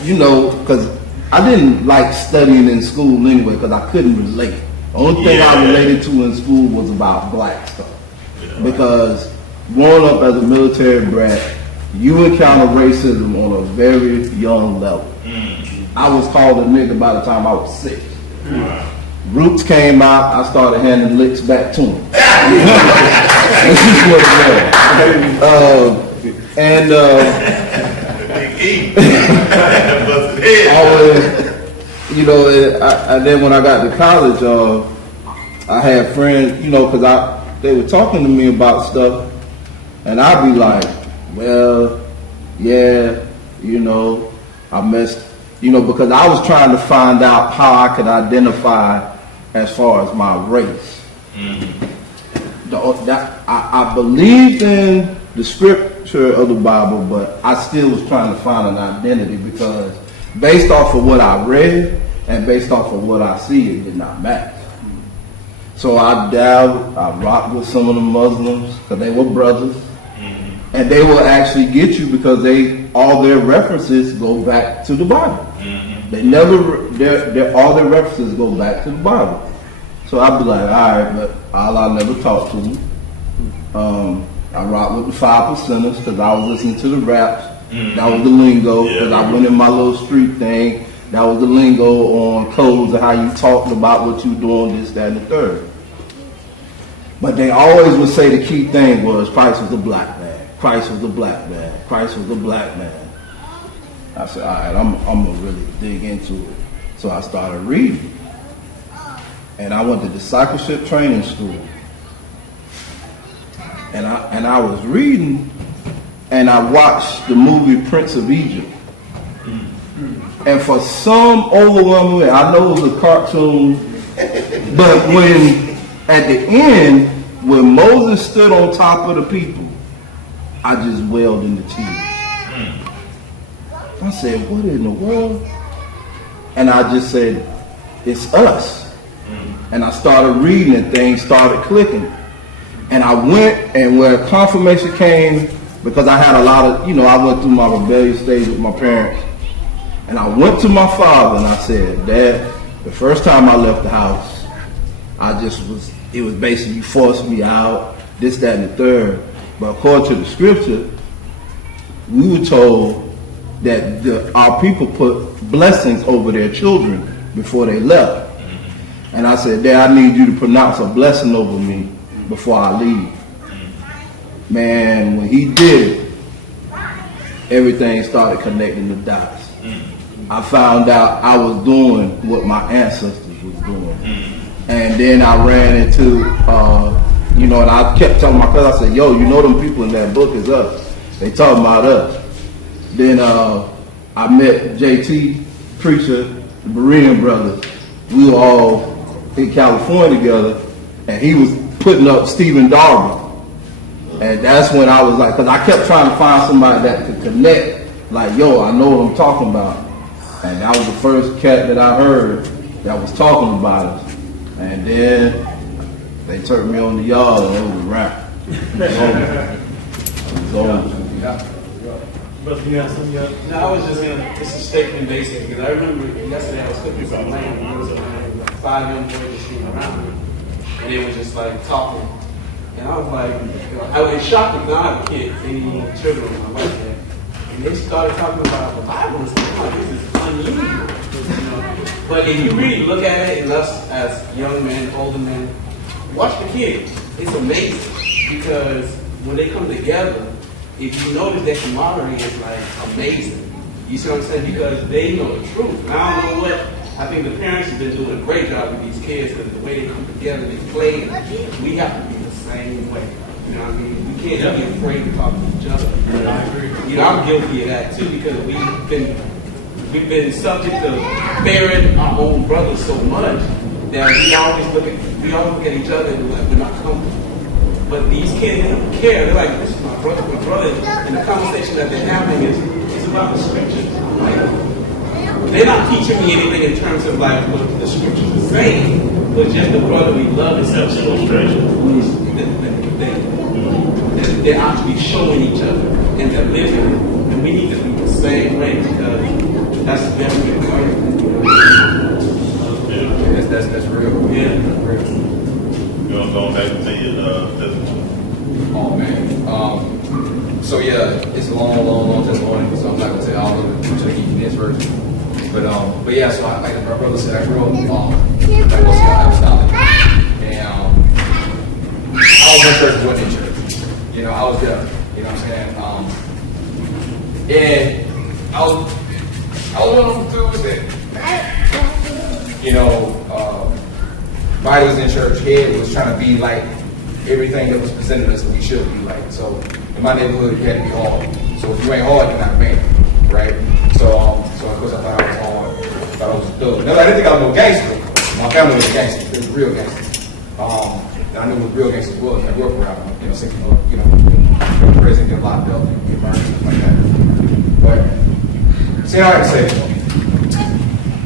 So because I didn't like studying in school anyway because I couldn't relate. The only thing I related to in school was about black stuff. Because growing up as a military brat, you encounter racism on a very young level. I was called a nigga by the time I was 6. Roots came out, I started handing licks back to him. That's just what it was. And and then when I got to college, I had friends, because they were talking to me about stuff, and I'd be like, well, yeah, I messed, because I was trying to find out how I could identify as far as my race. I believed in the scripture of the Bible, but I still was trying to find an identity because based off of what I read and based off of what I see, it did not match. So I dabbled, I rocked with some of the Muslims because they were brothers. And they will actually get you because all their references go back to the Bible. They never, all their references go back to the Bible. So I'd be like, all right, but Allah never talked to me. I rock with the 5%ers because I was listening to the raps. That was the lingo. Because I went in my little street thing. That was the lingo on codes of how you talked about what you doing, this, that, and the third. But they always would say the key thing was Christ was a black man. Christ was a black man. Christ was a black man. I said, all right, I'm going to really dig into it. So I started reading. And I went to discipleship training school. And I was reading, and I watched the movie Prince of Egypt. And for some overwhelming way, I know it was a cartoon, but when, at the end, when Moses stood on top of the people, I just wailed into tears. I said, what in the world? And I just said, it's us. And I started reading and things started clicking. And I went, and where confirmation came, because I had a lot of, I went through my rebellious stage with my parents. And I went to my father and I said, Dad, the first time I left the house, it was basically you forced me out, this, that, and the third. But according to the scripture, we were told that our people put blessings over their children before they left. And I said, Dad, I need you to pronounce a blessing over me before I leave. Man, when he did it, everything started connecting the dots. I found out I was doing what my ancestors was doing. And then I ran into, and I kept telling my cousin, I said, yo, them people in that book is us. They talking about us. Then I met JT, Preacher, the Berean brothers. We were all in California together, and he was putting up Stephen Darby. And that's when I was like, because I kept trying to find somebody that could connect, like, yo, I know what I'm talking about. And that was the first cat that I heard that was talking about us. And then they turned me on the yard and it was a wrap. No, I was just going to, it's a statement basically, because I remember yesterday I was cooking some lamb and there was like 5 young boys just shooting around. And they were just like talking. And I was like, I was shocked because I have a kid, any children with my wife there. And they started talking about the Bible and stuff. Like, this is unusual. But if you really look at it, and us as young men, older men, watch the kids. It's amazing. Because when they come together, if you notice their camaraderie is like amazing. You see what I'm saying? Because they know the truth. And I don't know what I think the parents have been doing a great job with these kids because the way they come together, they play. We have to be the same way. You know what I mean? We can't be afraid to talk to each other. I agree. You know, I'm guilty of that too because we've been subject to burying our own brothers so much that we always look at each other and we're not comfortable. But these kids don't care. They're like, this is my brother, and the conversation that they're having is about the scriptures. Like, they're not teaching me anything in terms of like what the scriptures are saying, but just the brotherly love and illustration. They're actually showing each other and they're living it. And we need to be the same way because that's very important. That's real. Yeah. That's real. You want to go back to your oh man. So yeah, it's a long testimony, so I'm not gonna say all of it. I'm just keep this version. But yeah, so like my brother said, I grew up like what's apostolic, and I was in church, wasn't in church. You know, I was there. You know what I'm saying? And I was one of them dudes that, you know, Body was in church, head was trying to be like everything that was presented us that we should be like. So in my neighborhood, you had to be hard. So if you ain't hard, you're not a man, right? So of course I thought I was hard. I thought I was a thug. No, I didn't think I was no gangster. My family was a gangster. It was real gangster. And I knew what real gangsters was. I grew up around, you know, thinking of, you know, prison, get locked up, and get burned, stuff like that. But see, I have to say,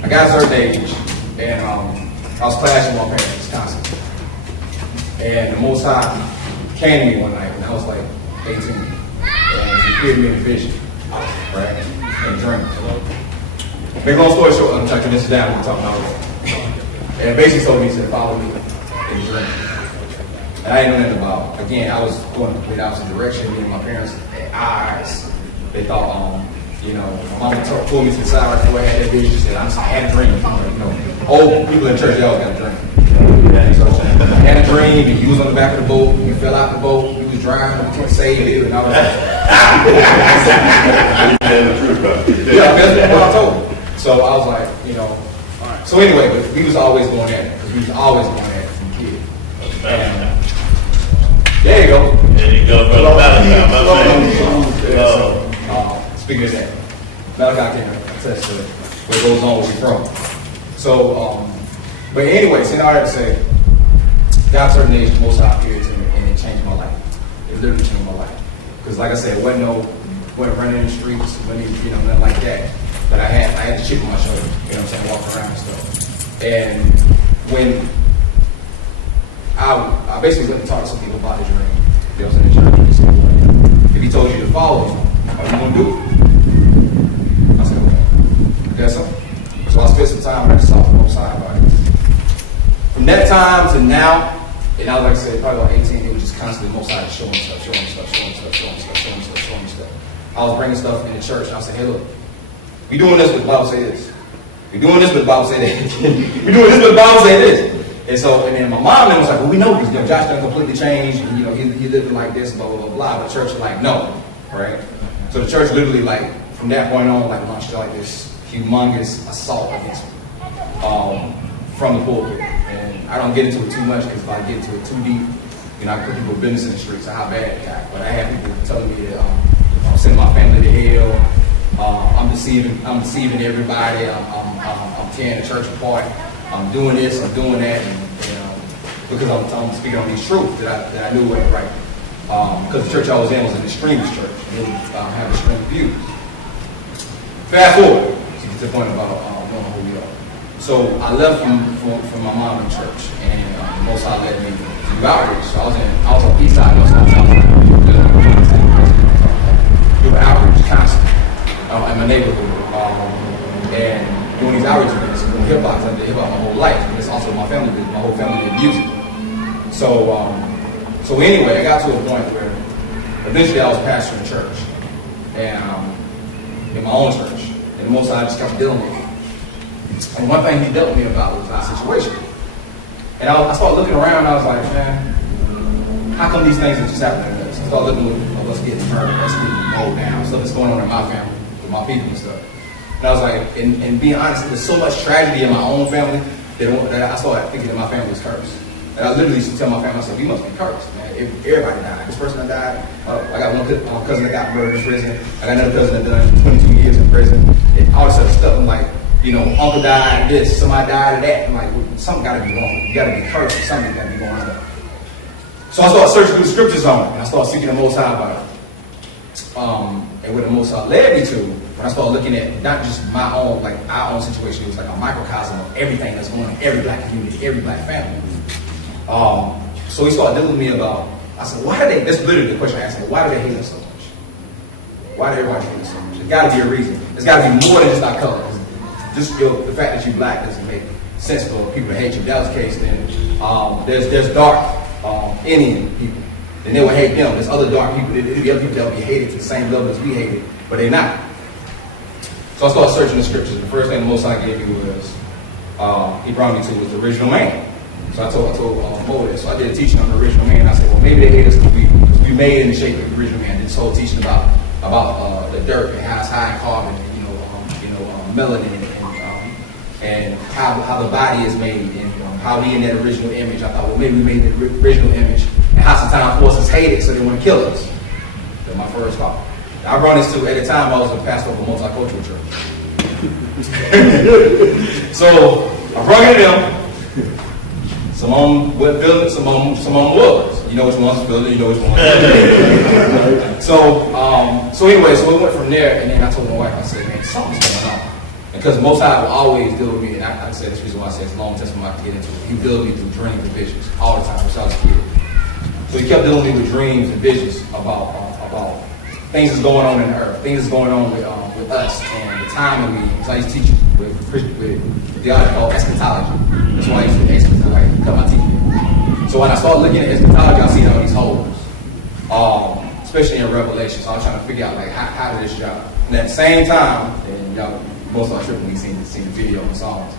I got a certain age, and I was clashing with my parents constantly. And the Most High came to me one night when I was like 18. And he appeared to me in a vision, right? And dream. Make long story short, I'm tucking this down, we're talking about it. And basically told me, he said, follow me in the dream. And I didn't know nothing about, again, I was going the complete opposite direction. Me and my parents had eyes. They thought, you know, my mama pulled me to the side right before I had that vision. She said, I had a dream. You know, old people in church, they always got a dream. So I had a dream, and you was on the back of the boat, you fell out the boat, you was driving, you couldn't save you, and I was like, yeah, that's what I told him. So I was like, you know, so anyway, but we was always going at it, because we was always going at it from kid. And there you go. There you go, brother. Speaking of that, Malachi can attest to what goes on where we're from. So, but anyway, so now I have to say, got a certain age, the Most High appeared to me, and it changed my life. It literally changed my life. Because like I said, wasn't running in the streets, wasn't, you know, nothing like that. But I had the chip on my shoulder, you know what I'm saying, walking around and stuff. And when I basically went and talked to some people about his dream, they was in the church, and they said, if he told you to follow him, are you going to do it? I said, okay. Guess so. So I spent some time at the South Most High about it. From that time to now, and I was, like I said, probably about 18, it was just constantly Most High showing stuff. I was bringing stuff in the church, and I said, hey, look, we doing this, but the Bible say this. We doing this, but the Bible say that. We doing this, but the Bible say this. And then my mom then was like, well, we know because, you know, Josh done completely changed, and, you know, he living like this, blah, blah, blah, blah. But the church was like, no, right? So the church literally, like, from that point on, like, launched like this humongous assault against me from the pulpit. And I don't get into it too much because if I get into it too deep, you know, I put people business in the streets of how bad it got. But I had people telling me that I'm sending my family to hell. I'm deceiving everybody. I'm tearing the church apart. I'm doing this. I'm doing that, and because I'm speaking on these truths that I knew wasn't right. Because the church I was in was an extremist church. It would have extreme views. Fast forward to get to the point about knowing who we are. So I left from my mom in church, and the Most High led me to do outreach. So I was on the east side, North Side. Doing outreach constantly in my neighborhood, and doing these outreach events, doing hip hop. I did hip hop my whole life, and it's also my family. My whole family did music. So anyway, I got to a point where eventually I was pastoring a church, and in my own church, and the Most High just kept dealing with me. And one thing he dealt with me about was my situation. And I started looking around, and I was like, man, how come these things are just happening to us? I started looking at what's getting hurt, what's getting mowed down, stuff that's going on in my family, with my people and stuff. And I was like, and being honest, there's so much tragedy in my own family that I started thinking that my family was cursed. And I literally used to tell my family, I said, we must be cursed, man. If everybody died. This person that died, I got one cousin that got murdered in prison. I got another cousin that done 22 years in prison. And all this other stuff. I'm like, you know, uncle died of this, somebody died of that. I'm like, well, something got to be wrong. You got to be cursed. Something got to be going on. So I started searching through the scriptures on it. And I started seeking the Most High about it. And what the Most High led me to, when I started looking at not just my own, like our own situation, it was like a microcosm of everything that's going on in every black community, every black family. So he started dealing with me about, I said, why do they, that's literally the question I asked him, why do they hate us so much? Why do everybody hate us so much? There's got to be a reason. There's got to be more than just our color. Just the fact that you're black doesn't make sense for people to hate you. If that was the case, then there's dark Indian people. Then they would hate them. There's other dark people. There'll be other people that will be hated to the same level as we hated, but they're not. So I started searching the scriptures. The first thing the Most High gave me was, he brought me to was the original man. So I told Mo this. So I did a teaching on the original man. I said, well, maybe they hate us because we made it in the shape of the original man. Did this whole teaching about the dirt and how it's high in carbon, melanin, and how the body is made, and how we in that original image. I thought, well, maybe we made the original image, and how sometimes forces hate it, so they want to kill us. That's my first thought. I brought this to, at the time I was a pastor of a multicultural church. So I brought it to them. Some of them were building, some of them was. You know which one's building, you know which one. So anyway, so we went from there, and then I told my wife, I said, man, something's going on. Because Most High will always deal with me, and I said this reason why I say it's a long testimony I have to get into it. He dealt with me through dreams and visions all the time since I was a kid. So he kept dealing with me with dreams and visions about things that's going on in the earth, things that's going on with us, and the time that we. So I used to teach with the art called eschatology. That's why I used to eschatology, cut my teeth. So when I started looking at eschatology, I seen all these holes, especially in Revelation. So I was trying to figure out like how did this job. And at the same time, and y'all. Most of our tripping, we seen the video and the songs.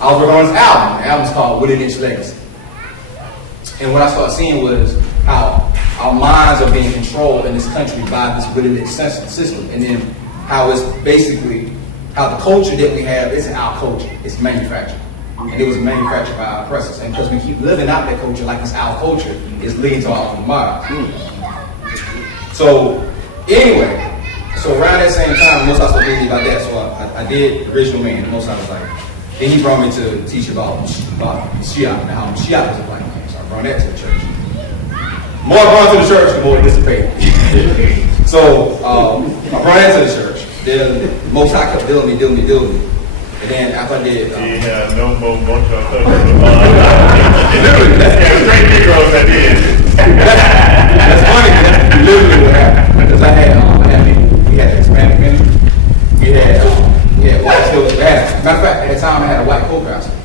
I was working on this album. The album's called Within Inch Legacy. And what I started seeing was how our minds are being controlled in this country by this Within Inch system. And then how it's basically, how the culture that we have isn't our culture, it's manufactured. And it was manufactured by our oppressors. And because we keep living out that culture like it's our culture, it's leading to our own minds. So, anyway. So around that same time, Most High started thinking about that. So I did the original man. And Most High was like, then he brought me to teach about Mashiach and how Mashiach is a black man. So I brought that to the church. The more I brought it to the church, the more it dissipated. So I brought that to the church. Then Most High kept dealing with me. And then after I did, no more literally, that's great Negroes that did. That's funny. That's literally what happened. Because I had people. We had Hispanic ministry. We had white children. Matter of fact, at the time I had a white co-pastor.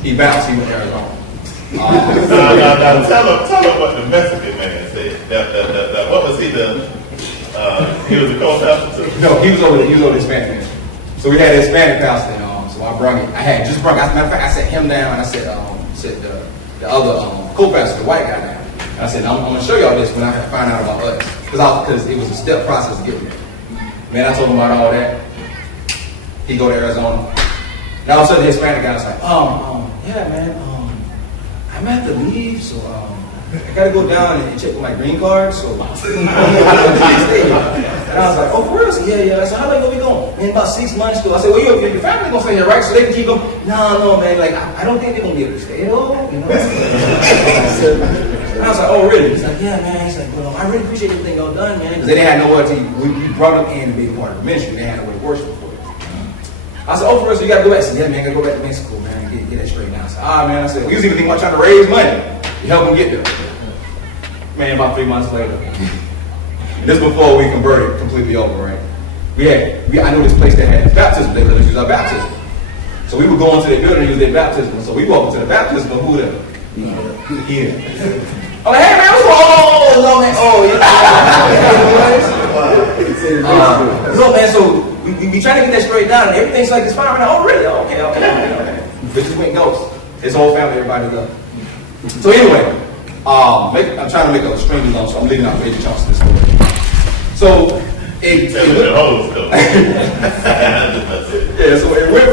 He bounced. He went to Arizona. Now tell him what the Mexican man said. What was he he was a co-pastor too? No, he was over the Hispanic ministry. So we had a Hispanic pastor. So I brought it. As a matter of fact, I sat him down and I said the other co-pastor, the white guy down. And I said, I'm going to show y'all this when I find out about us. Because it was a step process to get there. Man, I told him about all that. He go to Arizona. Now all of a sudden the Hispanic guy was like, yeah, man, I'm at the leave, so I gotta go down and check with my green card, so I don't know how to stay here. And I was like, oh, for real? So, yeah. I said, how long you gonna be going? Man, about 6 months still. I said, well, your family gonna stay here, right? So they can keep them. No, man, like, I don't think they're gonna be able to stay at all, you know? And I was like, oh, really? He's like, yeah, man. He's like, well, I really appreciate everything y'all done, man. Because they didn't have nowhere to, we brought them in to be a part of the ministry. They had no way to worship for it. I said, oh, for real? So you gotta go back. I said, yeah, man, I gotta go back to Mexico, man, get that straight now. I said, man. I said, we was even thinking about trying to raise money to help them get there. Man, about 3 months later. This before we converted completely over, right? I knew this place that had baptism. They let us use our baptism. So we would go into their building and use their baptism. So we walked into the baptism of who the? Here. I'm like, hey man, what's going on? Oh, man. No, man, so we trying to get that straight down and everything's like it's fine right now. Oh, really? Okay. Bitches went ghost. His whole family, everybody left. So anyway, I'm trying to make a extremely long, so I'm leaving out major chunks of this story. So Yeah, so it went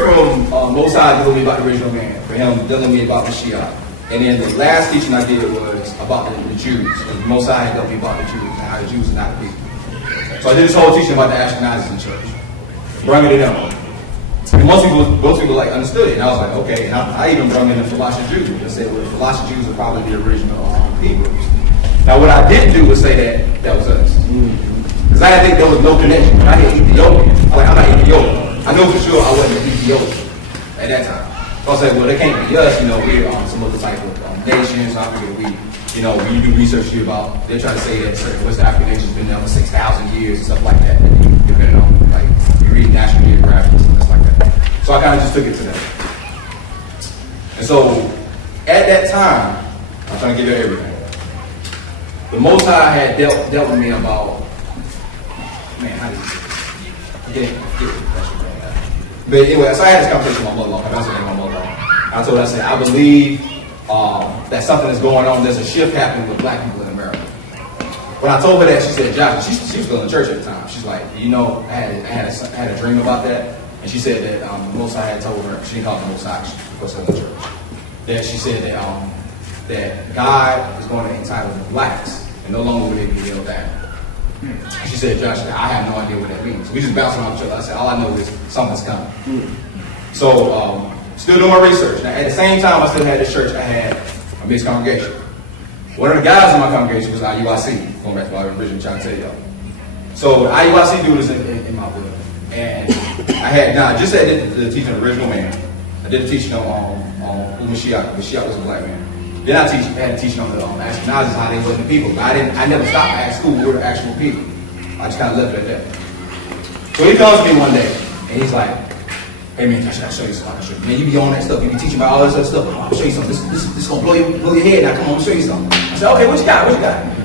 from Most High dealing with me about the original man, for him dealing with me about the Mashiach. And then the last teaching I did was about the Jews. And Most High had dealt me about the Jews and how the Jews are not the people. So I did this whole teaching about the Ashkenazis in church, bringing it up. And most people like understood it, and I was like, okay. And I even brought in the Philastia Jews. I said, well, the Philastia Jews are probably the original Hebrews. Now, what I didn't do was say that was us, because I didn't think there was no connection. When I hear Ethiopian, I'm not Ethiopian. I know for sure I wasn't Ethiopian at that time. So I said, well, they can't be us. We're some other type of nation. So I figured when you do research about, they're trying to say that certain West African nations been there for 6,000 years and stuff like that. Depending on you read National Geographic and stuff like that. So I kind of just took it to that. And so at that time, I'm trying to give you everything. The Most High had dealt with me about, how did you get it? But anyway, so I had this conversation with my mother-in-law. I was saying my mother-in-law. I told her, I said, I believe that something is going on. There's a shift happening with black people in America. When I told her that, she said, Josh, she was still in church at the time. She's like, I had a dream about that. And she said that Most High had told her, she didn't call it Most High, because of the church, that she said that God is going to entitle the blacks, and no longer will they be held down. She said, Josh, I have no idea what that means. So we just bounced around each other. I said, all I know is something's coming. So, still doing my research. Now, at the same time I still had this church, I had a mixed congregation. One of the guys in my congregation was IUIC, going back to what I was originally trying to tell y'all. So, the IUIC dude is in my book. And I just had the teaching of the original man. I did a teaching on who Mashiach was a black man. Then I had a teaching on the Ashkenazis, how they wasn't the people. But I never stopped to ask who were the actual people. I just kind of left it at that. So he comes to me one day, and he's like, hey man, I'll show you something. Man, you be on that stuff, you be teaching about all this other stuff. I'll show you something. This is gonna blow your head. Now come on, I'll show you something. I said, okay, what you got?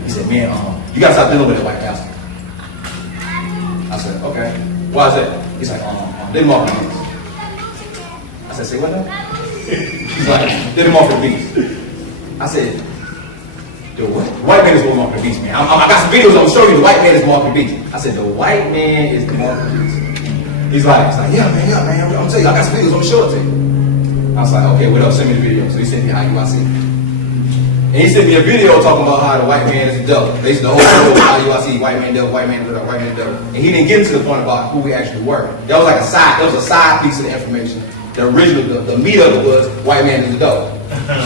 He said, man, you gotta stop dealing with that white pastor. I said, okay. Why is that? He's like, they mark the beast. I said, say what now? He's like, they mark the beast. I said, the white man is going to mark the beast, man. I got some videos I'm show you. The white man is marking the beast. I said, the white man is marking the beast. He's like, yeah, man. I'm gonna tell you, I got some videos. I'm gonna show it to you. I was like, okay, what else? Send me the video. So he sent me IUIC. And he sent me a video talking about how the white man is the devil. Basically, the whole show was IUIC, white man devil, white man devil, white man devil. And he didn't get into the point about who we actually were. That was like a side piece of the information. The original, the meat of it was white man is the devil.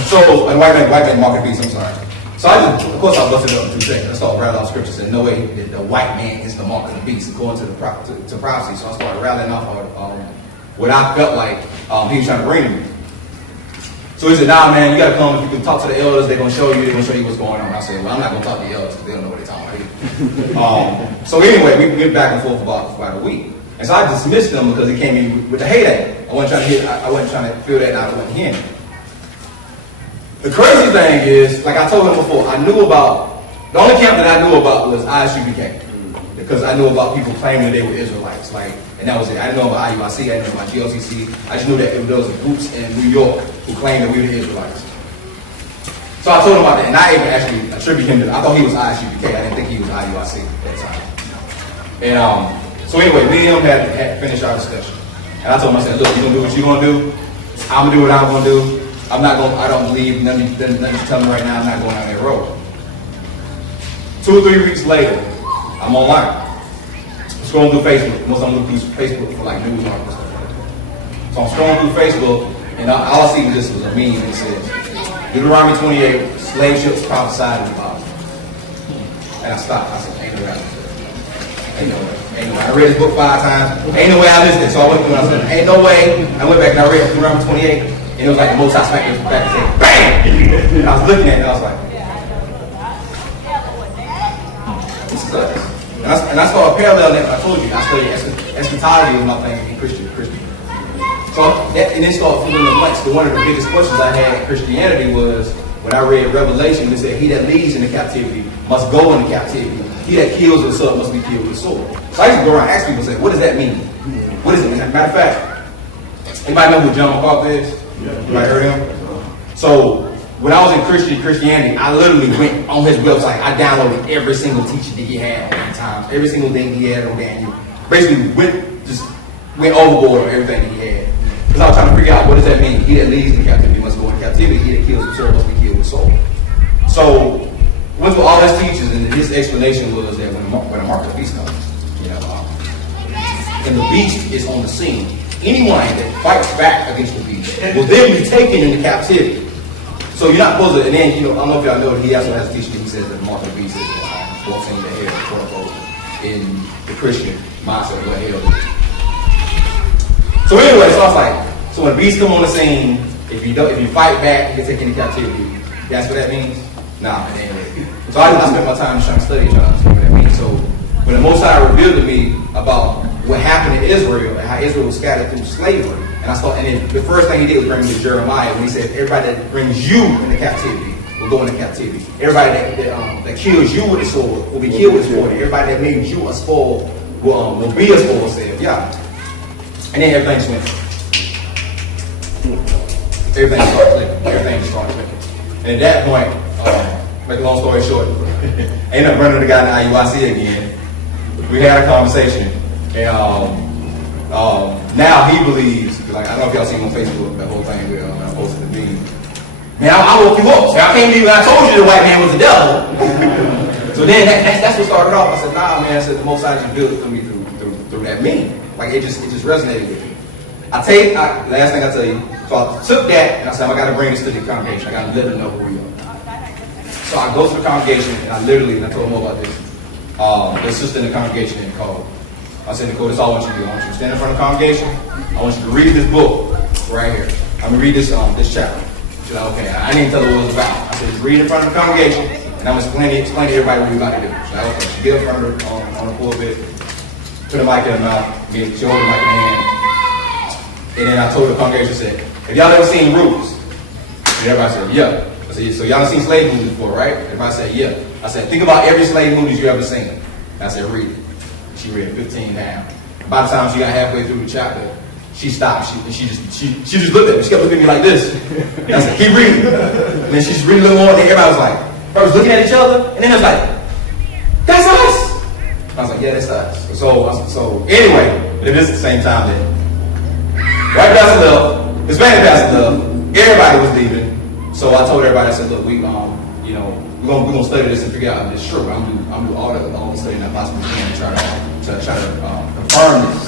So, and white man market beast, I'm sorry. So of course I busted it up in 2 seconds. I started rattling off scripture saying, no way, the white man is the mark of the beast, according to the prophecy. So I started rattling off what I felt like he was trying to bring to me. So he said, nah, man, you got to come. If you can talk to the elders, they're going to show you what's going on. I said, well, I'm not going to talk to the elders because they don't know what they're talking about. So anyway, we went back and forth for about a week. And so I dismissed them because he came in with the hate. I wasn't trying to feel that and I wasn't hearing it. The crazy thing is, like I told him before, I knew about, the only camp that I knew about was ISUPK. Because I knew about people claiming they were Israelites. And that was it. I didn't know about IUIC, I didn't know about GLCC. I just knew that there was groups in New York who claimed that we were the Israelites. So I told him about that, and I even actually attribute him to, I thought he was ISUPK. I didn't think he was IUIC at that time. And so anyway, me and him had finished our discussion. And I told him, I said, look, you're going to do what you're going to do. I'm going to do what I'm going to do. I don't believe none of you tell me right now I'm not going down that road. 2 or 3 weeks later, I'm online. I'm scrolling through Facebook. Most of them look through Facebook for like news articles. So I'm scrolling through Facebook, and all I see was this was a meme that says, Deuteronomy 28, slave ships prophesied in the Bible. And I stopped. I said, ain't no way. Ain't no way. I read this book 5 times. Ain't no way I missed it. So I went through and I said, ain't no way. I went back and I read Deuteronomy 28. And it was like the most I smacked his back and said, BAM! And I was looking at it and I was like, this is us. And I saw a parallel that I told you. I studied eschatology was my thing in Christian. So, and then started filling the blanks. So one of the biggest questions I had in Christianity was, when I read Revelation, it said, he that leads into captivity must go into captivity. He that kills with sword must be killed with sword. So I used to go around and ask people and say, what does that mean? What is it? Matter of fact, anybody know who John MacArthur is? Anybody heard of him? So when I was in Christianity, I literally went on his website. I downloaded every single teaching that he had all the time, every single thing he had on Daniel. Basically went overboard on everything that he had. Because I was trying to figure out what does that mean? He that leads in captivity must go in captivity. He that kills the soul must be killed with soul. So went through all his teachings, and his explanation was that when a mark of the beast comes, and the beast is on the scene, anyone that fights back against the beast will then be taken into captivity. So you're not supposed to, and then, I don't know if y'all know that he also has a teaching. He says that the mark of the beast is walking in the hair, quote unquote, in the Christian mindset of what hell is. So anyway, so I was like, so when the beast come on the scene, if you fight back, you get taken into captivity. That's what that means? Nah, man. So I spent my time trying to study, trying to understand what that means. So when the Most High revealed to me about what happened in Israel and how Israel was scattered through slavery, and then the first thing he did was bring me to Jeremiah when he said, everybody that brings you into captivity will go into captivity. Everybody that kills you with the sword will be killed with the sword. Everybody that makes you a spoil will be a spoil, said Yah. And then everything just went. Everything started clicking. And at that point, make a long story short, I ended up running to the guy in the IUIC again. We had a conversation, and now he believes, like, I don't know if y'all seen on Facebook that whole thing where I posted the meme. Man, I woke you up. So I can't believe I told you the white man was the devil. So then that's what started off. I said, nah, man. I said the Most High just built it for me through that meme. Like it just resonated with me. Last thing I tell you. So I took that and I said, I got to bring this to the congregation. I got to let them know who we are. So I go to the congregation and I told them all about this. The sister in the congregation and called. I said, Nicole, this is all I want you to do. I want you to stand in front of the congregation. I want you to read this book right here. I'm gonna read this chapter. She's like, okay. I didn't tell her what it was about. I said, just read in front of the congregation, and I'm gonna explain to everybody what we're about to do. She's like, okay. She get in front of her on the pulpit, put the mic in her mouth, she hold the mic in her hand, and then I told the congregation, I said, have y'all ever seen Roots? And everybody said, yeah. I said, so y'all done seen slave movies before, right? Everybody said, yeah. I said, think about every slave movie you ever seen. And I said, read it. She read 15 down. By the time she got halfway through the chapter, she stopped. She just looked at me. She kept looking at me like this. And I said, keep reading. And then she just read a little more, and then everybody was like, was looking at each other, and then it was like, that's us. I was like, yeah, that's us. So anyway, it is at the same time that white pastor left, Hispanic pastor left, everybody was leaving. So I told everybody, I said, look, we're gonna study this and figure out if it's true. I'm gonna do all the studying I possibly can to try to confirm this.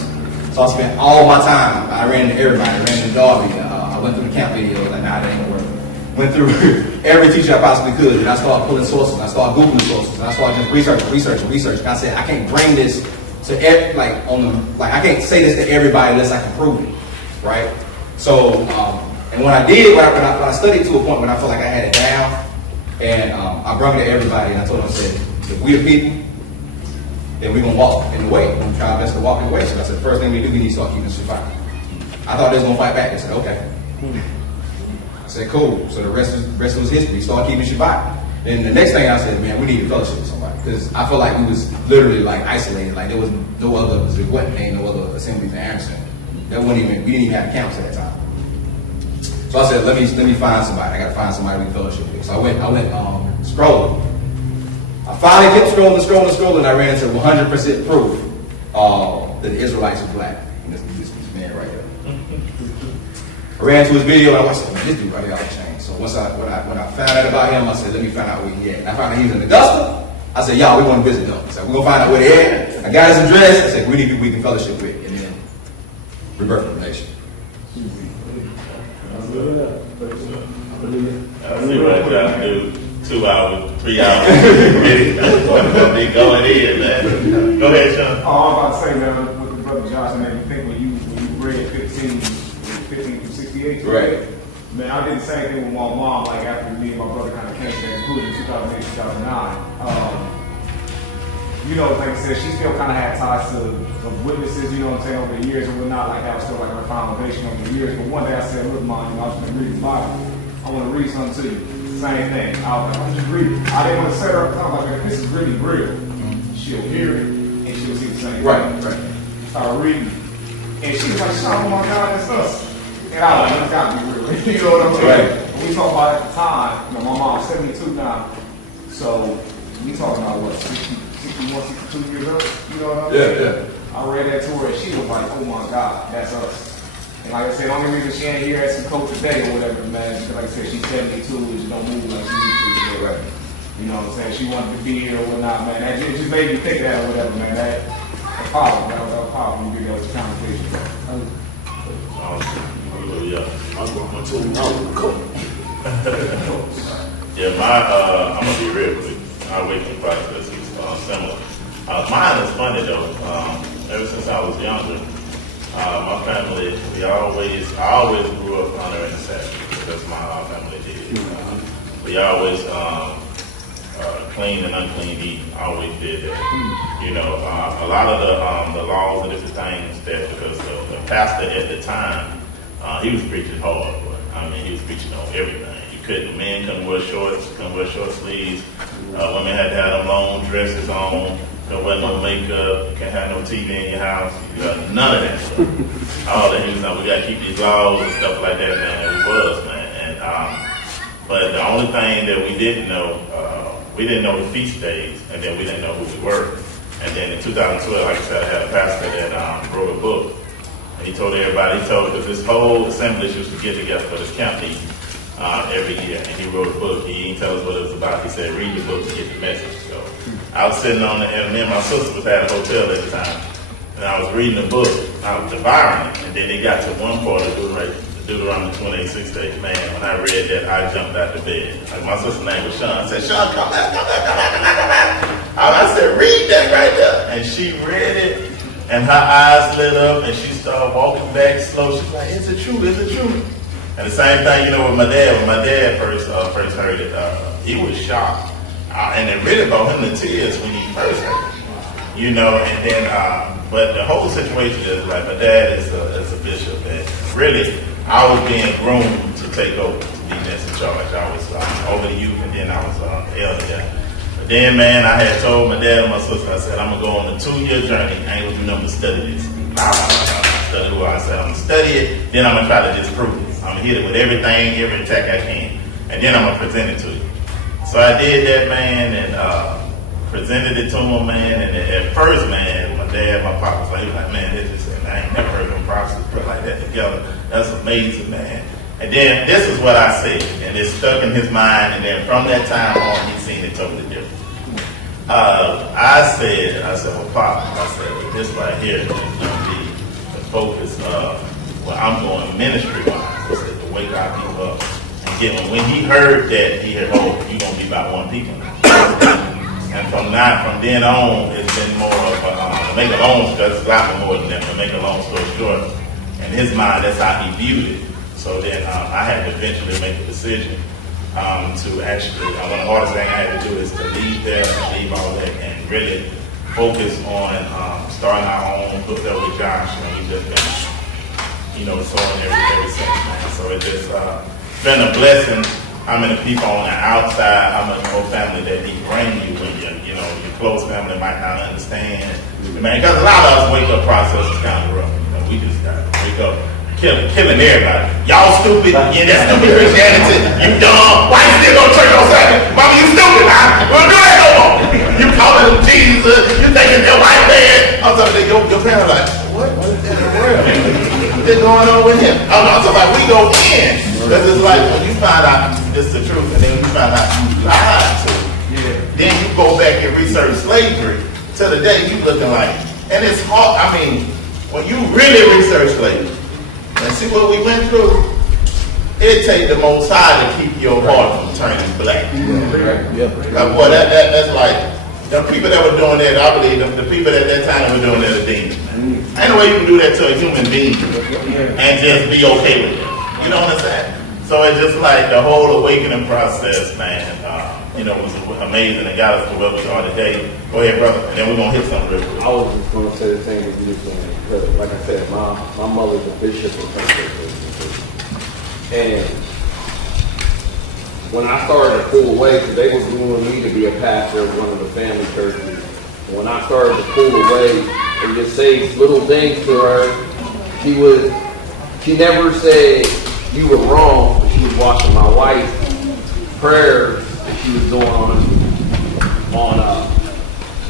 So I spent all my time. I ran into everybody. I ran into Darby. I went through the camp videos. Like, nah, that ain't gonna work. Went through every teacher I possibly could, and I started pulling sources. I started Googling sources, and I started just researching. And I said, I can't bring this to I can't say this to everybody unless I can prove it, right? So, and when I did, when I studied to a point when I felt like I had it down, and I brought it to everybody, and I told them, I said, if we're people, then we're gonna walk in the way. We're gonna try our best to walk in the way. So I said, the first thing we do, we need to start keeping Shabbat. I thought they was gonna fight back. They said, okay. I said, cool. So the rest was history. We started keeping Shabbat. Then the next thing I said, man, we need to fellowship with somebody. Because I felt like we was literally like isolated. Like there was no other, no other assemblies in Anderson. We didn't even have accounts at that time. So I said, let me find somebody. I gotta find somebody we fellowship with. So I went scrolling. I finally kept scrolling, and I ran into 100% proof that the Israelites are black. And this man right here. I ran to his video and I watched, this dude right here off the chain. So when I found out about him, I said, let me find out where he at. And I found out he was in Augusta. I said, y'all, we want to visit them. So we're gonna find out where they at. I got his address. I said, we need people we can fellowship with, and then rebirth the nation. I see what I'm trying to do. 2 hours, 3 hours. That's what I'm gonna be going in, man. Go ahead, Sean. Oh, I'm about to say, man, with the brother Josh, man, you think when you read 15 through 68, right? Man, I did the same thing with my mom. Like after me and my brother kind of came to that conclusion in 2008, 2009. Like I said, she still kind of had ties to witnesses, you know what I'm saying, over the years and whatnot. Like that was still like her foundation over the years. But one day I said, look, Mom, I was going to read the Bible. I want to read something to you. Same thing. I was like, I'm just reading. I didn't want to set her up. I was like, this is really real. She'll hear it and she'll see the same. Right. Started reading. And she was like, oh my God, that's us. And I was like, that's got to be real. You know what I'm saying? Right. we talk about at the time, you know, my mom's 72 now, so we talking about what, 61, 62 years old, you know what I mean? Yeah. I read that to her and she was like, oh my God, that's us. And like I said, the only reason she ain't here at Sukkot today or whatever, man, because like I said, she's 72 and she don't move like she used to today, right? You know what I'm saying? She wanted to be here or whatnot, man. That just made me think of that or whatever, man. That's powerful, man. That was powerful when you get those conversations. Yeah, I'm gonna be real quick. Our waking process is similar. Mine is funny though. Ever since I was younger, my family, I always grew up honoring the Sabbath. That's my family did. We always clean and unclean eat. Always did that. You know, a lot of the laws and different things that because the pastor at the time, he was preaching hard. I mean, he was preaching on everything. Men couldn't wear shorts, couldn't wear short sleeves. Women had to have them long dresses on. There wasn't no makeup. You can't have no TV in your house. You got none of that stuff. All that he was like, we got to keep these laws and stuff like that, man. And we was, man. And but the only thing that we didn't know the feast days, and then we didn't know who we were. And then in 2012, like I said, I had a pastor that wrote a book, and he told everybody, because this whole assembly used to get together for this camp meeting. Every year, and he wrote a book. He didn't tell us what it was about. He said, read the book to get the message. So I was sitting on it, and me and my sister was at a hotel at the time, and I was reading the book. I was devouring it, and then it got to one part of Deuteronomy 28:6 days. Man, when I read that, I jumped out the bed. Like my sister's name was Sean. I said, Sean, come back. I said, read that right there. And she read it, and her eyes lit up, and she started walking back slow. She's like, is it true? Is it true? And the same thing, you know, with my dad. When my dad first heard it, he was shocked. And it really brought him to tears when he first heard it. You know, and then, but the whole situation is like, my dad is a bishop. And really, I was being groomed to take over, to be next in charge. I was over the youth, and then I was elder there. But then, man, I had told my dad and my sister, I said, I'm going to go on a 2-year journey. I ain't going to do nothing but study this. Study who I said, I'm going to study it, then I'm going to try to disprove it. I'm going to hit it with everything, every attack I can, and then I'm going to present it to you. So I did that, man, and presented it to him, man, and at first, man, my dad, my pop was like, man, this is, I ain't never heard them prophets put like that together. That's amazing, man. And then this is what I said, and it stuck in his mind, and then from that time on, he's seen it totally different. I said, well, Pop, I said, this right here is going to be the focus of where I'm going ministry-wise. I said, to wake our people up and get them. When he heard that, he heard, oh, you're going to be about one people now. And from then on, it's been more of to make a long story, it's a lot more than that, to make a long story short. In his mind, that's how he viewed it. So then I had to eventually make a decision to actually, one of the hardest things I had to do is to leave there and leave all that and really focus on starting our own book there with Josh. And we just been, sowing every since, man. So it's just been a blessing. How many people on the outside, how much more family that he bring you when your close family might not understand. Man, because a lot of us wake up process is kind of rough. We just got to wake up killing everybody. Y'all stupid. Yeah, that's stupid Christianity. You dumb. Why you still go to church on Sunday? Mama, you stupid, huh? We'll do that no more. You calling him Jesus. You thinking they're white man. I'm talking to your parents like, what is that in the world? What's going on with him? I'm talking about we go in. Because it's like when you find out it's the truth, and then when you find out you lied to it, then you go back and research slavery to the day you looking like. And it's hard. I mean, when you really research slavery, and see what we went through, it take the Most High to keep your heart from turning black. Boy, that's like, the people that were doing that, I believe the people at that time that were doing that are demons. Ain't no way you can do that to a human being and just be okay with it. You know what I'm saying? So it's just like the whole awakening process, man, was amazing and got us to where we are today. Go ahead, brother, and then we're going to hit something real quick. I was just going to say the same as you were saying, because like I said, my mother's a bishop in and when I started to pull away, because they were grooming me to be a pastor of one of the family churches, when I started to pull away and just say little things to her, she never said you were wrong, but she she was watching my wife's prayers that she was doing on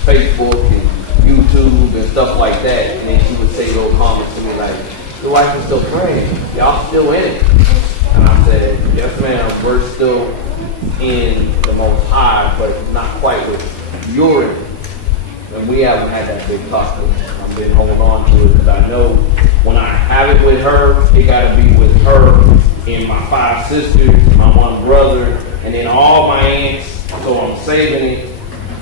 Facebook and YouTube and stuff like that, and then she would say those comments to me like, "Your wife is still praying. Y'all still in it?" And I said, "Yes, ma'am. We're still in the Most High, but not quite with you're in it." And we haven't had that big talk. I've been holding on to it because I know when I have it with her, it got to be with her and my 5 sisters, my 1 brother, and then all my aunts. So I'm saving it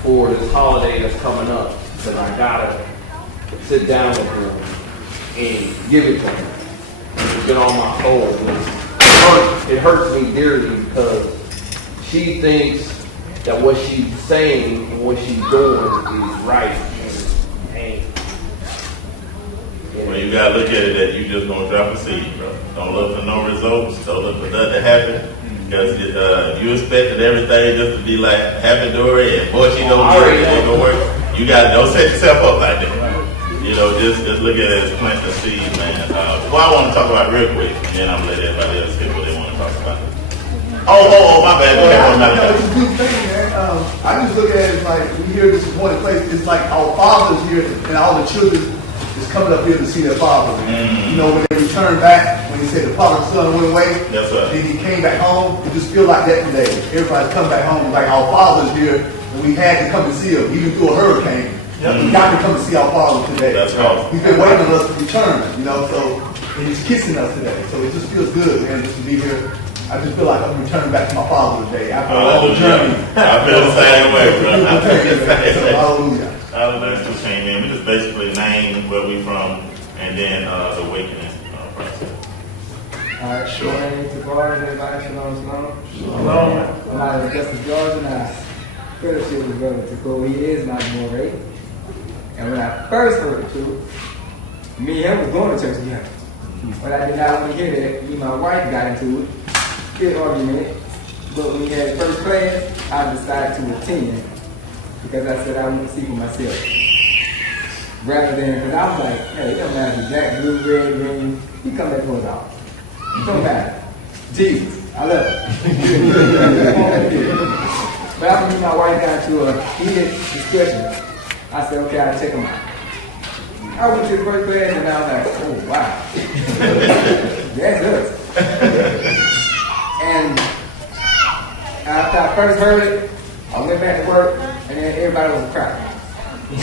for this holiday that's coming up because I gotta sit down with her and give it to her. And get on my soul. It hurts me dearly because she thinks that what she's saying and what she's doing is right. Well, you gotta look at it that you just gonna drop a seed, bro. Don't look for no results. Don't look for nothing to happen. Because you expected everything just to be like happy dory and boy, she don't get it, it gonna work. You gotta don't set yourself up like that. You know, just look at it as planting a seed, man. What I want to talk about real quick, and then I'm gonna let everybody else get what they want to talk about. Oh, my bad. It's a good thing, man. I just look at it as like we hear this appointed place. It's like our fathers here and all the children is coming up here to see their father. You know, when they return back, when he said the prodigal son went away, then he came back home. It just feels like that today. Everybody's come back home like our father's here, and we had to come and see him, even through a hurricane. We got to come and see our father today. That's right. He's been waiting on us to return, you know. So and he's kissing us today. So it just feels good, man, just to be here. I just feel like I'm returning back to my father today after a long journey. I feel the same way, bro. I feel the same way. Hallelujah. Hallelujah. Two same, man. We just basically name where we from and then the awakening process. All right, sure. My name is Tabar. Everybody, shalom. Shalom. I'm out of Augusta, Georgia, and I fellowship with Brother Taco. He is my boy. And when I first heard the truth, me and him was going to church together. But I did not want to hear that. Me and my wife got into it. Good argument. But when we had first class, I decided to attend because I said I want to see for myself. Rather than, because I was like, hey, it don't matter if it's black, blue, red, green, you come back for us all. It don't matter. Jesus, I love it. But after me and my wife got into a heated discussion, I said, okay, I'll check them out. I went to the first class and I was like, oh, wow. That's us. And after I first heard it, I went back to work and then everybody was crying. I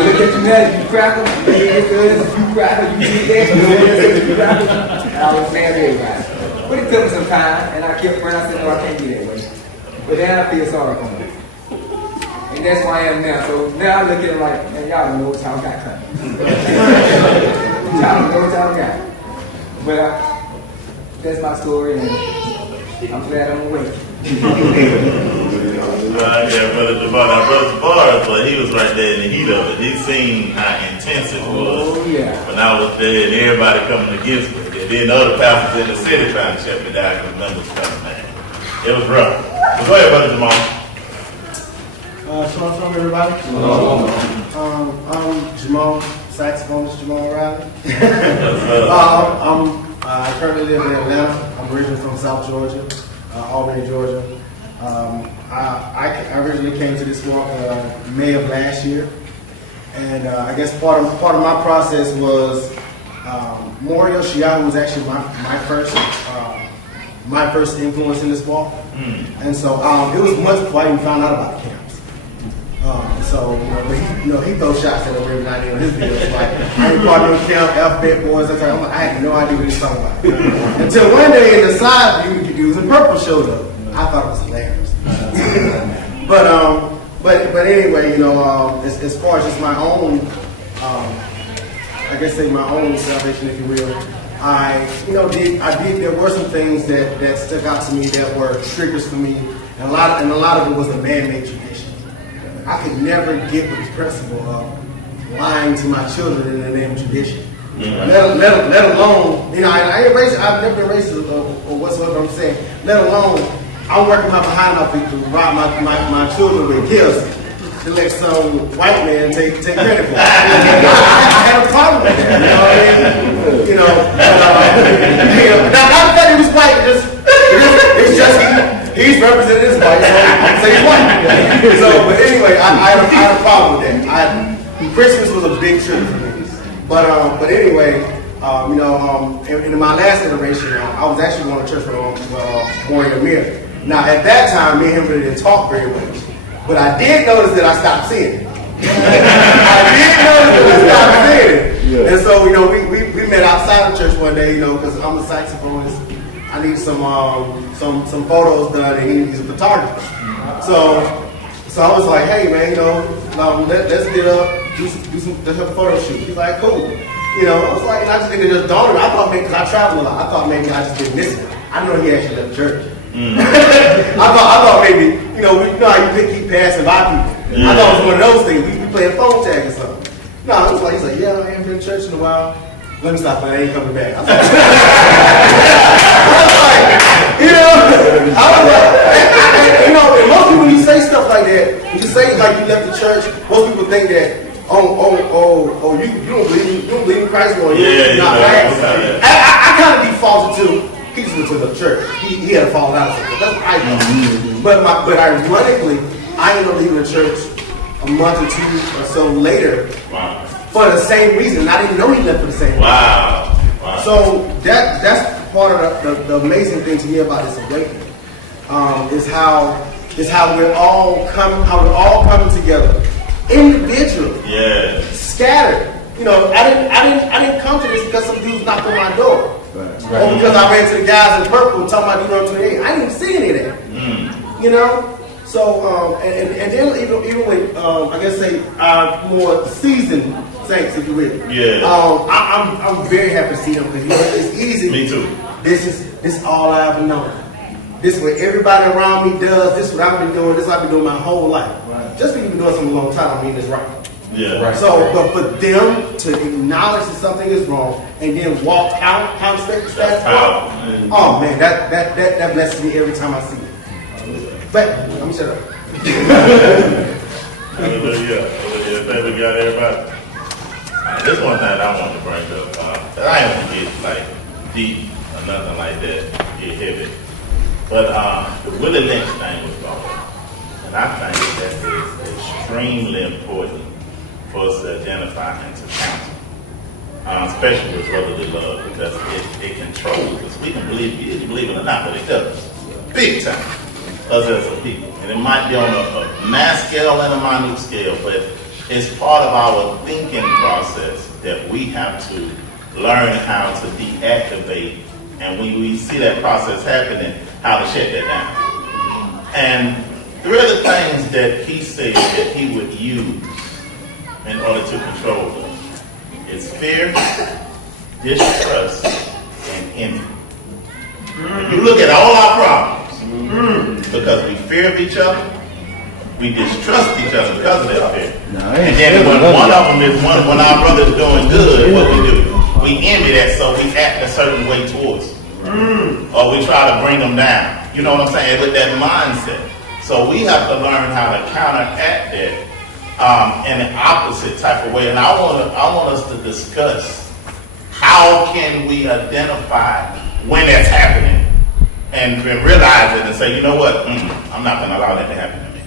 look at you now, you crackle, you crackle, you eat that, you crackle. And I was mad at everybody. But it took me some time, and I kept praying. I said, no, I can't be that way. But then I feel sorry for me. And that's why I am now. So now I look at it like, man, y'all don't know what y'all got coming. Y'all don't know what y'all got. But that's my story, and I'm glad I'm awake. Brother Jabbar, but he was right there in the heat of it. He seen how intense it was. Oh, yeah. When I was there and everybody coming against me. And then the other pastors in the city trying to shut me down because numbers coming, man. It was rough. But go ahead, Brother Jamal. Shalom, everybody. I'm Jamal, saxophonist Jamal Riley. I currently live in Atlanta. I'm originally from South Georgia, Albany, Georgia. I originally came to this walk May of last year, and I guess part of my process was Moriel Shiahu was actually my first influence in this walk, and so it was much before I even found out about camps. So he throws shots at him every now and then on his videos like I ain't part of no camp, alphabet boys. I had no idea what he was talking about until one day in the side view, he was in purple showed up. I thought it was hilarious. But anyway, as far as just my own, I guess say my own salvation, if you will, there were some things that stuck out to me that were triggers for me, and a lot of it was the man-made tradition. I could never get with the principle of lying to my children in the name of tradition. Let alone, I've never been racist or whatsoever. I'm saying, let alone, I'm working my behind off to provide my children with gifts, to let some white man take credit for it. I had a problem with that. You know what I mean? Not that he was white, it's just he's represented as white, so I'm saying he's white. So, but anyway, I had a problem with that. Christmas was a big trip for me. But anyway, in my last iteration, I was actually going to church with Warren Amir. Now, at that time, me and him really didn't talk very much. But I did notice that I stopped seeing it. And so, we met outside of church one day, because I'm a saxophonist. I need some photos done, and he needs a photographer. So I was like, hey man, let's get up, do some photo shoot. He's like, cool. I was like, and I just think it just dawned on me. I thought maybe, because I travel a lot, I thought maybe I just didn't miss it. I didn't know he actually left church. I thought maybe, you know how you keep passing by people. I thought it was one of those things. We playing phone tag or something. No, it was he's like, yeah, I haven't been to church in a while. Let me stop playing. I ain't coming back. I was like, and most people, when you say stuff like that, when you say like you left the church, most people think that, you don't believe in Christ, or you're not right. I kind of defaulted to, he just went to the church. He had a falling out of something. That's what I thought. But ironically, I ended up leaving the church a month or two or so later. Wow. For the same reason. I didn't know he left for the same reason. Wow. So that's part of the amazing thing to me about this awakening. Is how we're all coming together. Individually. Yeah. Scattered. I didn't come to this because some dudes knocked on my door. Right. Or because I ran to the guys in purple talking about Deuteronomy 28. I didn't even see any of that. So and then even with I guess say more seasoned saints, if you will. Yeah. I'm very happy to see them because it's easy. Me too. This is all I ever known. This is what everybody around me does. This is what I've been doing. This is what I've been doing my whole life. Right. Just because you've been doing something a long time, I mean it's right. Yeah. Right. So, but for them to acknowledge that something is wrong and then walk out, status quo. Oh man, that blesses me every time I see it. But let me shut up. Hallelujah. Thank we got everybody. This one thing I want to bring up. I ain't want to get like deep or nothing like that, get heavy. But the willingness thing was going on. And I think that is extremely important for us to identify and to counsel. Especially with brotherly love, because it controls us. We can believe it or not, but it does. Big time. Us as a people. And it might be on a mass scale and a minute scale, but it's part of our thinking process that we have to learn how to deactivate. And when we see that process happening, how to shut that down. And three of the things that he said that he would use in order to control us is fear, distrust, and envy. If you look at all our problems, because we fear of each other, we distrust each other because of that fear. And then when one of them is when our brother's doing good, what we do? We envy that, so we act a certain way towards them. Or we try to bring them down. You know what I'm saying? With that mindset. So we have to learn how to counteract that in an opposite type of way. And I want us to discuss how can we identify when that's happening and realize it and say, you know what? I'm not going to allow that to happen to me.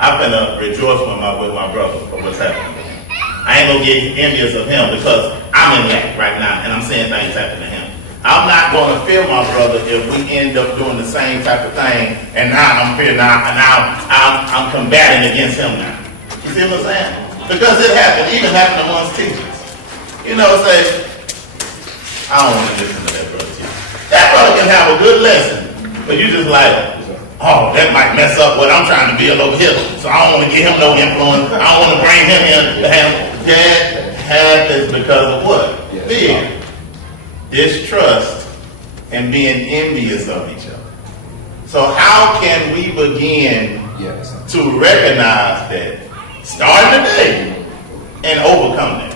I'm going to rejoice with my brother for what's happening to him. I ain't going to get envious of him because I'm in that right now and I'm seeing things happen to him. I'm not going to fear my brother if we end up doing the same type of thing, and now I'm fearing now, and now I'm combating against him now. You see what I'm saying? Because it happened, even happened amongst teachers. Say, I don't want to listen to that brother teacher. That brother can have a good lesson, but you just like, oh, that might mess up what I'm trying to build over here. So I don't want to give him no influence. I don't want to bring him in. That happens because of what? Fear. Distrust, and being envious of each other. So how can we begin to recognize that starting today and overcome that?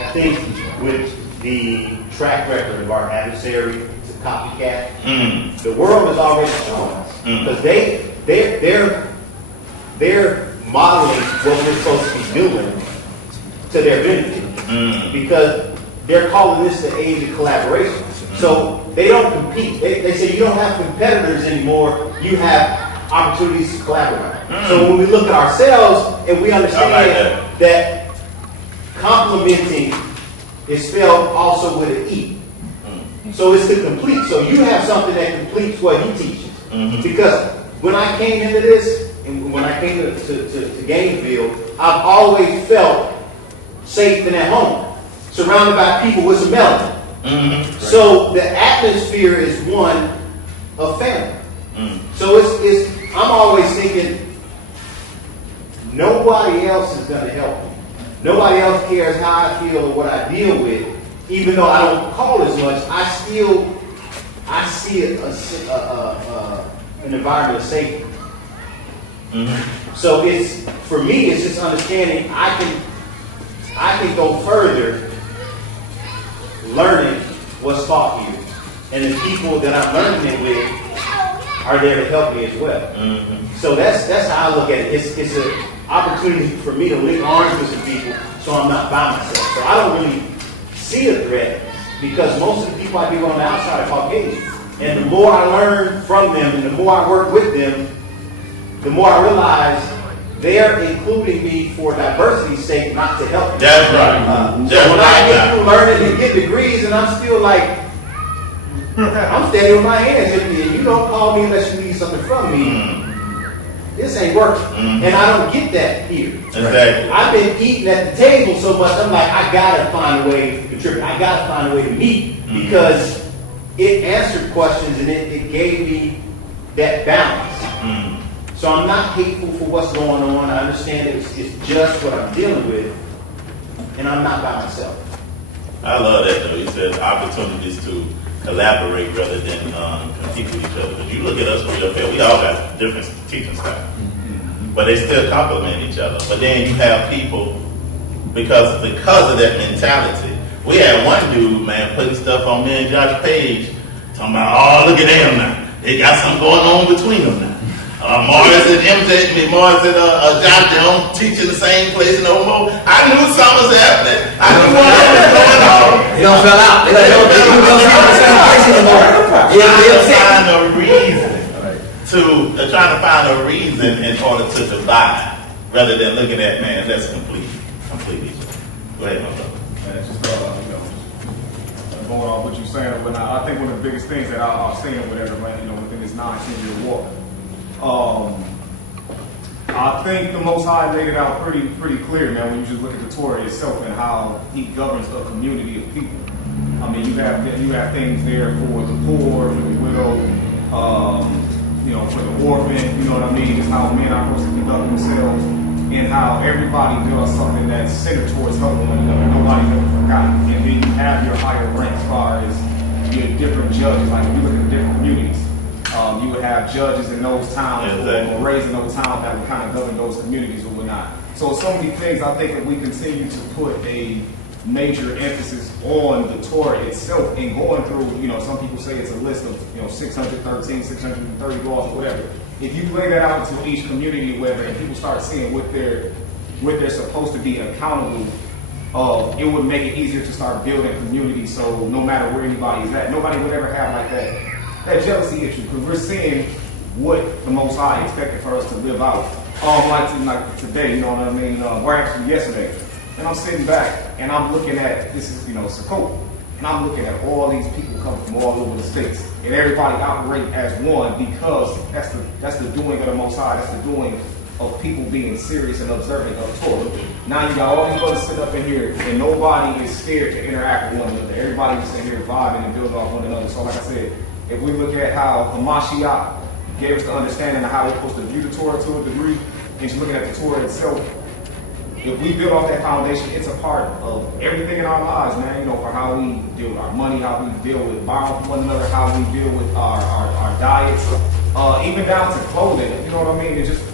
I think with the track record of our adversary, it's a copycat. The world has already shown us because they're modeling what we're supposed to be doing to their benefit. Because they're calling this the age of collaboration. So they don't compete. They say you don't have competitors anymore, you have opportunities to collaborate. So when we look at ourselves and we understand that complementing is spelled also with an E. So it's to complete. So you have something that completes what he teaches. Because when I came into this, and when I came to Gainesville, I've always felt safe and at home, surrounded by people with some melanin. So the atmosphere is one of family. So I'm always thinking, nobody else is going to help me. Nobody else cares how I feel or what I deal with. Even though I don't call as much, I see it an environment of safety. So for me, it's just understanding I can go further learning what's taught here. And the people that I'm learning it with are there to help me as well. So that's how I look at it. It's an opportunity for me to link arms with some people so I'm not by myself. So I don't really see a threat because most of the people I deal on the outside are Caucasian. And the more I learn from them and the more I work with them, the more I realize they're including me for diversity's sake, not to help me. That's right. So when I get through learning and get degrees and I'm still like, I'm standing with my hands empty and you don't call me unless you need something from me, this ain't working. And I don't get that here. Exactly. I've been eating at the table so much, I'm like, I gotta find a way to contribute. I gotta find a way to meet because it answered questions and it gave me that balance. So I'm not hateful for what's going on. I understand it's just what I'm dealing with, and I'm not by myself. I love that though. You said opportunities to collaborate rather than compete with each other. Because you look at us for your field, we all got different teaching styles, but they still complement each other. But then you have people because of that mentality. We had one dude, man, putting stuff on me and Josh's page, talking about, oh, look at them now. They got something going on between them now. Mars and MJ, Mars and Josh, they don't teach in the same place no more. I knew something was happening. I knew what was going on. They don't fell out. They don't be in the same place anymore. Trying to find a reason trying to find a reason in order to divide, rather than looking at, man, that's completely. Go ahead, my brother. And it's just going off what you're saying. When I think one of the biggest things that I've seen with everybody, within this 9-10 year walk. I think the Most High laid it out pretty clear, man, when you just look at the Torah itself and how he governs a community of people. I mean, you have things there for the poor, for the widow, for the orphan, you know what I mean? It's how men are supposed to conduct themselves and how everybody does something that's centered towards helping one another. Nobody's ever forgotten. And then you have your higher rank as far as your different judges. Like if you look at the different communities, you would have judges in those towns or raised in those towns that would kind of govern those communities or whatnot. So many things I think that we continue to put a major emphasis on the Torah itself and going through, some people say it's a list of 613, 630 laws or whatever. If you lay that out into each community, and people start seeing what they're supposed to be accountable of, it would make it easier to start building community. So no matter where anybody's at, nobody would ever have like that jealousy issue, because we're seeing what the Most High expected for us to live out. Like today, you know what I mean? Or actually yesterday. And I'm sitting back and I'm looking at, this is, Sukkot. And I'm looking at all these people coming from all over the states. And everybody operating as one because that's the doing of the Most High. That's the doing of people being serious and observant of Torah. Now you got all these brothers sit up in here and nobody is scared to interact with one another. Everybody's sitting here vibing and building off one another. So like I said, if we look at how the Mashiach gave us the understanding of how we're supposed to view the Torah to a degree, and just looking at the Torah itself, if we build off that foundation, it's a part of everything in our lives, man. For how we deal with our money, how we deal with buying one another, how we deal with our diets, even down to clothing. You know what I mean? It's just,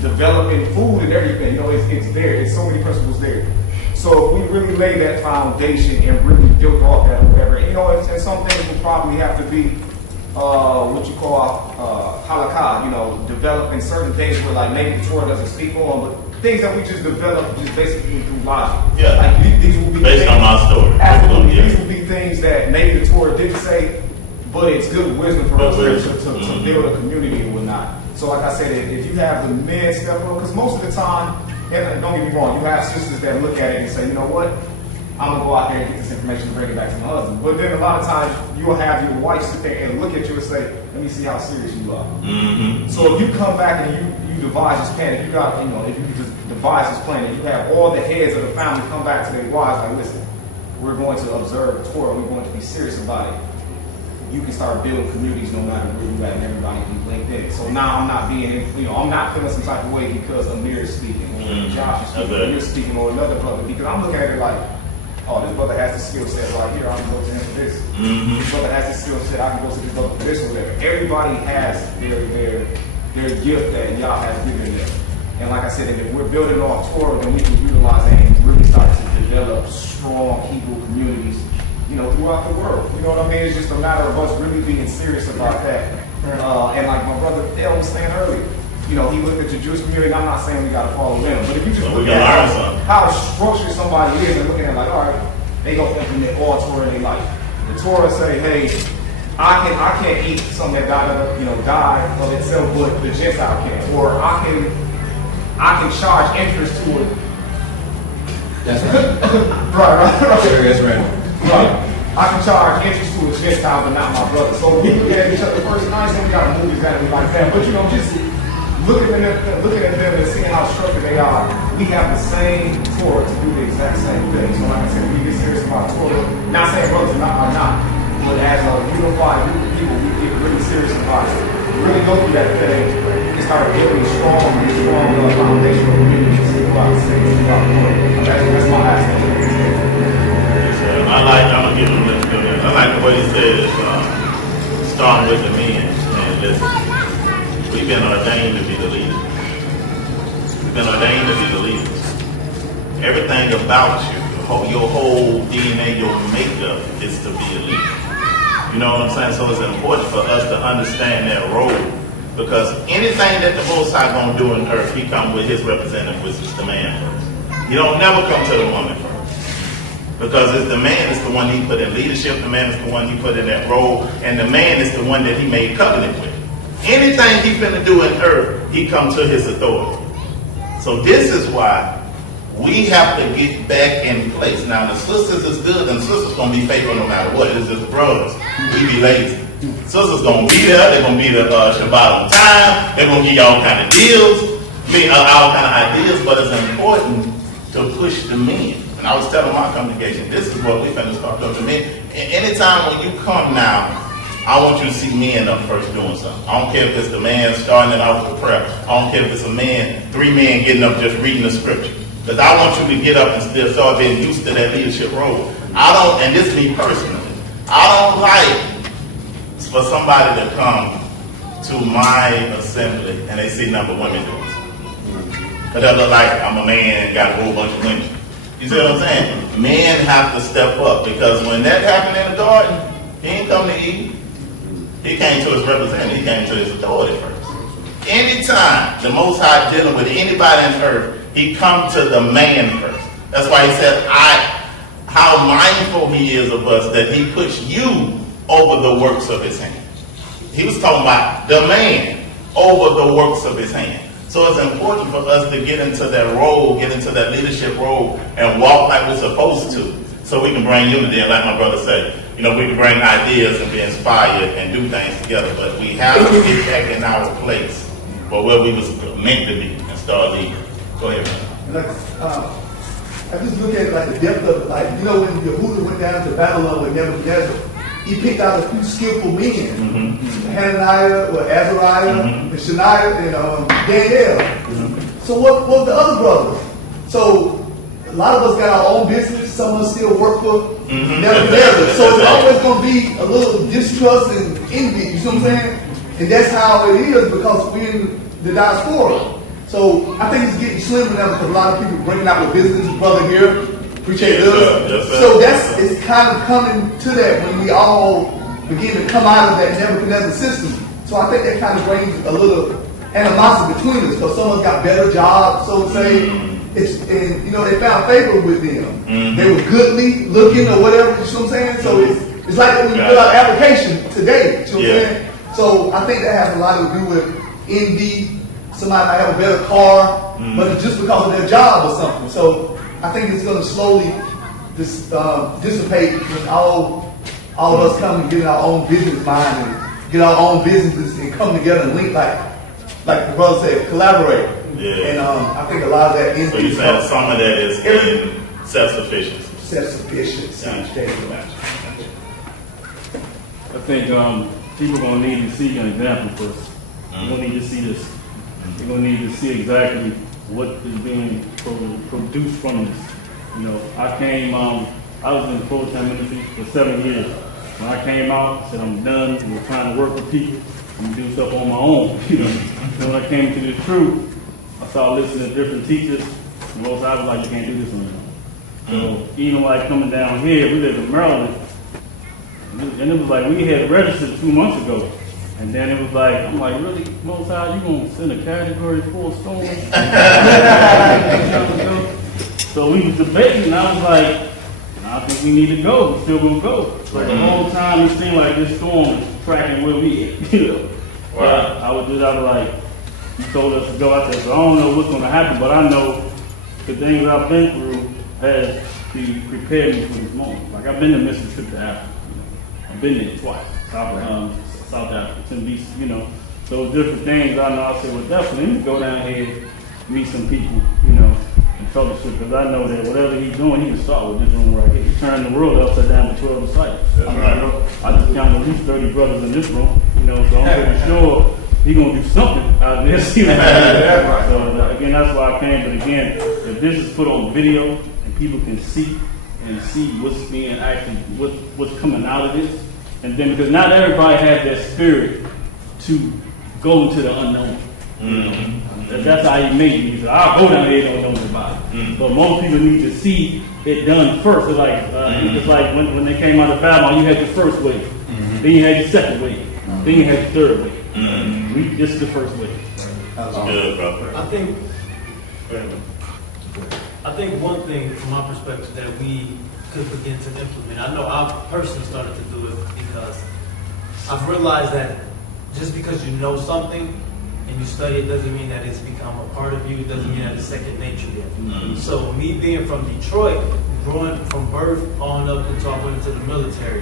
developing food and everything. It's there. It's so many principles there. So if we really lay that foundation and really build off that, whatever, and some things will probably have to be what you call halakha, you know, developing certain things where like maybe the Torah doesn't speak on, but things that we just develop just basically through logic. Yeah. Like these will be based things, on my story. Absolutely. Yeah. These will be things that maybe the Torah didn't say, but it's good wisdom for us to build a community and whatnot. So like I said, if you have the men step up, because most of the time, and don't get me wrong, you have sisters that look at it and say, you know what, I'm going to go out there and get this information and bring it back to my husband. But then a lot of times, you'll have your wife sit there and look at you and say, let me see how serious you are. Mm-hmm. So if you come back and you devise this plan, if you got, you know, if you just devise this plan and you have all the heads of the family come back to their wives, like, listen, we're going to observe Torah, we're going to be serious about it. You can start building communities no matter where you at, and everybody can be linked in. So now I'm not being, you know, I'm not feeling some type of way because Amir is speaking, or Josh is speaking, or you're speaking, or another brother, because I'm looking at it like, oh, this brother has the skill set right here, I can go to him for this. This brother has the skill set, I can go to this brother for this or whatever. Everybody has their gift that y'all have given them. And like I said, if we're building off Torah, then we can utilize that and really start to develop strong Hebrew communities, you know, throughout the world. You know what I mean? It's just a matter of us really being serious about that. And like my brother Dale was saying earlier, you know, he looked at the Jewish community, and I'm not saying we got to follow them, but if you just look at how structured somebody is and looking at like, all right, they go implement all Torah in their life. The Torah say, hey, I can't eat something that died of itself, but the Gentile can, or I can charge interest to it. That's right. right. That's right. Right. I can charge interest to a Gentile, but not my brother. So we look at each other first. I ain't saying we got to move exactly like that, but you know, just looking at them and seeing how structured they are, we have the same Torah to do the exact same thing. So like I said, we get serious about Torah. Not saying brothers are not, but as a unified group of people, we get really serious about it. Really go through that thing and start building strong foundational communities throughout the state, throughout the world. That's my last thing. I'm gonna give him a little bit. I like the way he says, starting with the men. And listen, we've been ordained to be the leaders. We've been ordained to be the leaders. Everything about you, your whole DNA, your makeup is to be a leader. You know what I'm saying? So it's important for us to understand that role, because anything that the Most High gonna do in earth, he come with his representative, which is the man first. He don't never come to the woman first. Because it's the man is the one he put in leadership, the man is the one he put in that role, and the man is the one that he made covenant with. Anything he finna do in earth, he comes to his authority. So this is why we have to get back in place. Now the sisters is good, and the sisters gonna be faithful no matter what. It's just brothers. We be lazy. Sisters gonna be there, they're gonna be the Shabbat on time, they're gonna give you all kind of deals, all kind of ideas, but it's important to push the men. And I was telling my congregation, this is what we finna start doing to men. Anytime when you come now, I want you to see men up first doing something. I don't care if it's the man starting it off with prayer. I don't care if it's a man, 3 men getting up just reading the scripture. Because I want you to get up and still start being used to that leadership role. And this is me personally, I don't like for somebody to come to my assembly and they see number of women doing something. Because they look like I'm a man and got a whole bunch of women. You see what I'm saying? Men have to step up, because when that happened in the garden, he didn't come to Eve. He came to his representative. He came to his authority first. Anytime the Most High dealing with anybody on earth, he come to the man first. That's why he said, how mindful he is of us, that he puts you over the works of his hand. He was talking about the man over the works of his hand. So it's important for us to get into that role, get into that leadership role, and walk like we're supposed to, so we can bring unity. And like my brother said, you know, we can bring ideas and be inspired and do things together, but we have to get back in our place for where we was meant to be and start leading. Go ahead, man. I just look at like the depth of, like, you know, when Yehuda went down to Babylon with Nebuchadnezzar, he picked out a few skillful men, Hananiah, or Azariah, and Shaniah, and Daniel. So what the other brothers? So a lot of us got our own business. Some of us still work for Nebuchadnezzar. So it's always going to be a little distrust and envy. You see what I'm saying? And that's how it is, because we're in the diaspora. So I think it's getting slimmer now, because a lot of people bringing out the business. Brother here, appreciate us. Yes, so it's kind of coming to that when we all begin to come out of that Nebuchadnezzar system. So I think that kind of brings a little animosity between us, because some of us got better jobs, so to say. And they found favor with them. They were goodly looking or whatever, you know what I'm saying? So it's like when you fill out an application today, you know what I'm saying? So I think that has a lot to do with envy. Somebody might have a better car, but it's just because of their job or something. So I think it's going to slowly dissipate when all of us come and get our own business mind and get our own businesses and come together and link like the brother said, collaborate. Yeah. And I think a lot of that So you said some of that is in self-sufficiency. Self-sufficiency. I think people are going to need to see an example first. They're going to need to see this. They're going to need to see exactly what is being produced from this. I was in full-time ministry for 7 years. When I came out, I said, I'm done with trying to work with people. I'm going to do stuff on my own. So when I came to the truth, I started listening to different teachers. And most I was like, you can't do this on your own. So even like coming down here, we lived in Maryland. And it was like, we had registered 2 months ago. And then it was like, I'm like, really, Most High, you going to send a category 4 storm? So we was debating, and I was like, I think we need to go. We're still going to go. So the whole time it seemed like this storm is tracking where we at. Wow. I was like, you told us to go out there, so I don't know what's going to happen, but I know the things I've been through has prepared me for this moment. Like, I've been to Mississippi to Africa. I've been there twice. South Africa, so different things. I know. I said, well, definitely, let me go down here, meet some people, and fellowship, because I know that whatever he's doing, he can start with this room right here. He turned the world upside down with 12 disciples. I just counted at least 30 brothers in this room, so I'm pretty sure he's going to do something out of this. So again, that's why I came. But again, if this is put on video and people can see what's being actually, what's coming out of this, and then because not everybody has that spirit to go into the unknown. That's how he made me. He said, I'll go down there and don't know about it. But most people need to see it done first. It's like when they came out of Babylon, you had your first wave. Then you had your second wave. Then you had your third wave. This is the first wave. That's good, brother. I think one thing from my perspective that we could begin to implement, I know I've personally started to do it because I've realized that just because you know something and you study it doesn't mean that it's become a part of you. It doesn't mean that it's second nature yet. So me being from Detroit, growing from birth on up until I went into the military,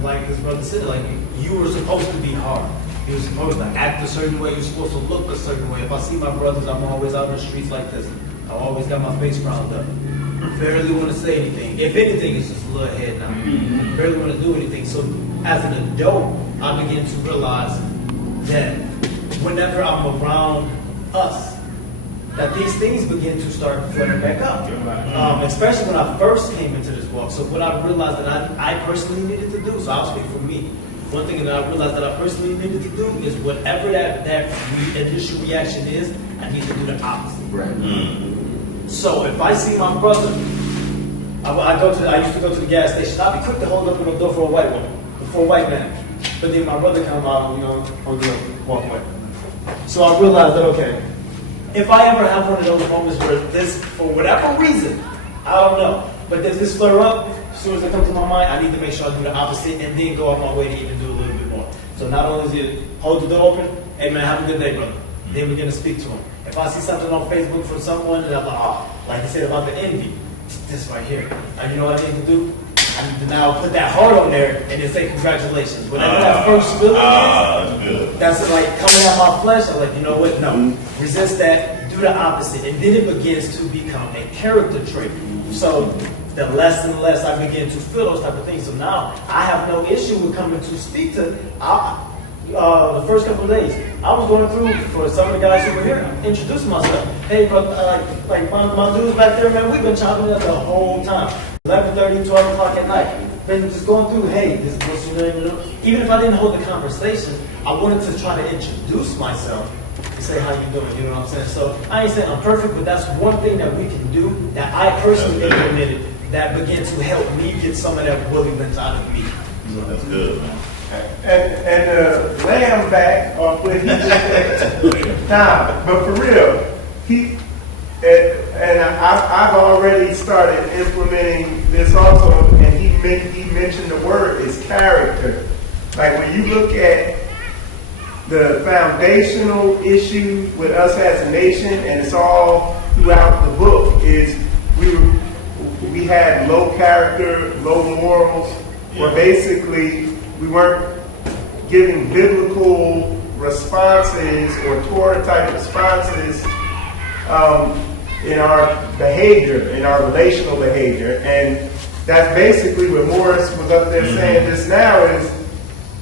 like this brother said, like you were supposed to be hard. You were supposed to act a certain way. You're supposed to look a certain way. If I see my brothers, I'm always out in the streets like this. I always got my face round up. Barely want to say anything. If anything, it's just a little head now. Barely want to do anything. So as an adult, I began to realize that whenever I'm around us, that these things begin to start flaring back up. Especially when I first came into this walk. So what I realized that I personally needed to do, so I'll speak for me. One thing that I realized that I personally needed to do is whatever that initial reaction is, I need to do the opposite. So if I see my brother, I used to go to the gas station. I'd be quick to hold up in the door for a white woman, for a white man. But then my brother come out, walk away. So I realized that, okay, if I ever have one of those moments where this, for whatever reason, I don't know, but if this flare up, as soon as it comes to my mind, I need to make sure I do the opposite and then go out my way to even do a little bit more. So not only is it hold the door open, hey man, have a good day, brother. Then we're going to speak to him. If I see something on Facebook from someone and I'm like you said about the envy, this right here. And you know what I need to do? I need to now put that heart on there and then say congratulations. Whenever that first feeling is, that's like coming out my flesh. I'm like, you know what? No. Resist that. Do the opposite. And then it begins to become a character trait. So the less and less I begin to feel those type of things. So now I have no issue with coming to speak to the first couple of days. I was going through for some of the guys who were here, introducing myself. Hey, bro, like my dudes back there, man, we've been chopping it up the whole time. 11:30, 12 o'clock at night. Been just going through, hey, this is what's your name. Even if I didn't hold the conversation, I wanted to try to introduce myself and say, how you doing? You know what I'm saying? So I ain't saying I'm perfect, but that's one thing that we can do that I personally implemented that began to help me get some of that willingness out of me. That's good, man. And the lamb back off what he just said. Nah, but for real, I've already started implementing this also, and he mentioned the word is character. Like when you look at the foundational issue with us as a nation, and it's all throughout the book, is we had low character, low morals, where basically we weren't giving biblical responses or Torah type responses in our behavior, in our relational behavior. And that's basically what Morris was up there saying just now is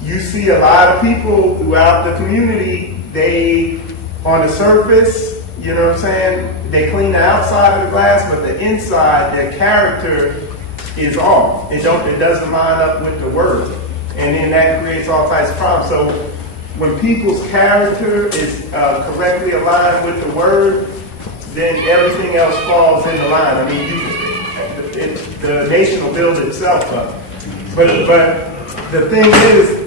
you see a lot of people throughout the community, they, on the surface, you know what I'm saying, they clean the outside of the glass, but the inside, their character is off. It doesn't line up with the word. And then that creates all types of problems. So when people's character is correctly aligned with the word, then everything else falls into line. I mean, the nation will build itself up. But the thing is,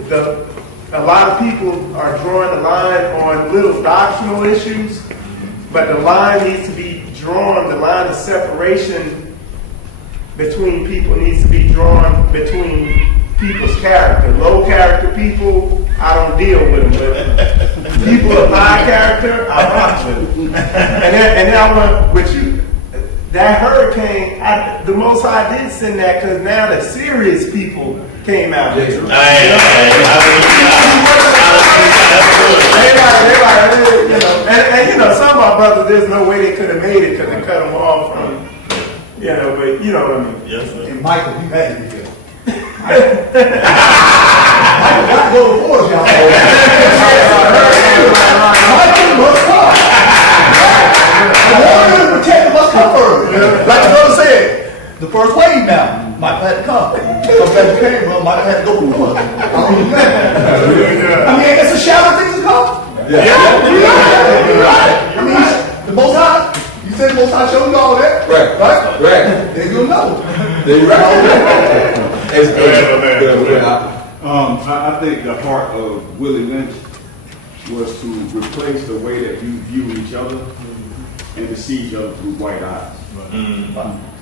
a lot of people are drawing the line on little doctrinal issues, but the line needs to be drawn, the line of separation between people needs to be drawn between people's character. Low character people, I don't deal with them. But people of high character, I rock with them. And then I want with you. That hurricane, the Most High did send that because now the serious people came out. And some of my brothers, there's no way they could have made it because they cut them off from, but you know what I mean. Yes, sir. And Michael, you had to be there. Michael got to go to force, y'all. Michael must come. The warrior and protector must come first. Like the brother said, the first wave now, Michael had to come. Sometimes you came, well, Michael had to go before. I mean, it's a shower of things to come. You're right. I mean, the Most High, you said the Most High showed you all that. Right. Then you'll know. I think the heart of Willie Lynch was to replace the way that you view each other and to see each other through white eyes.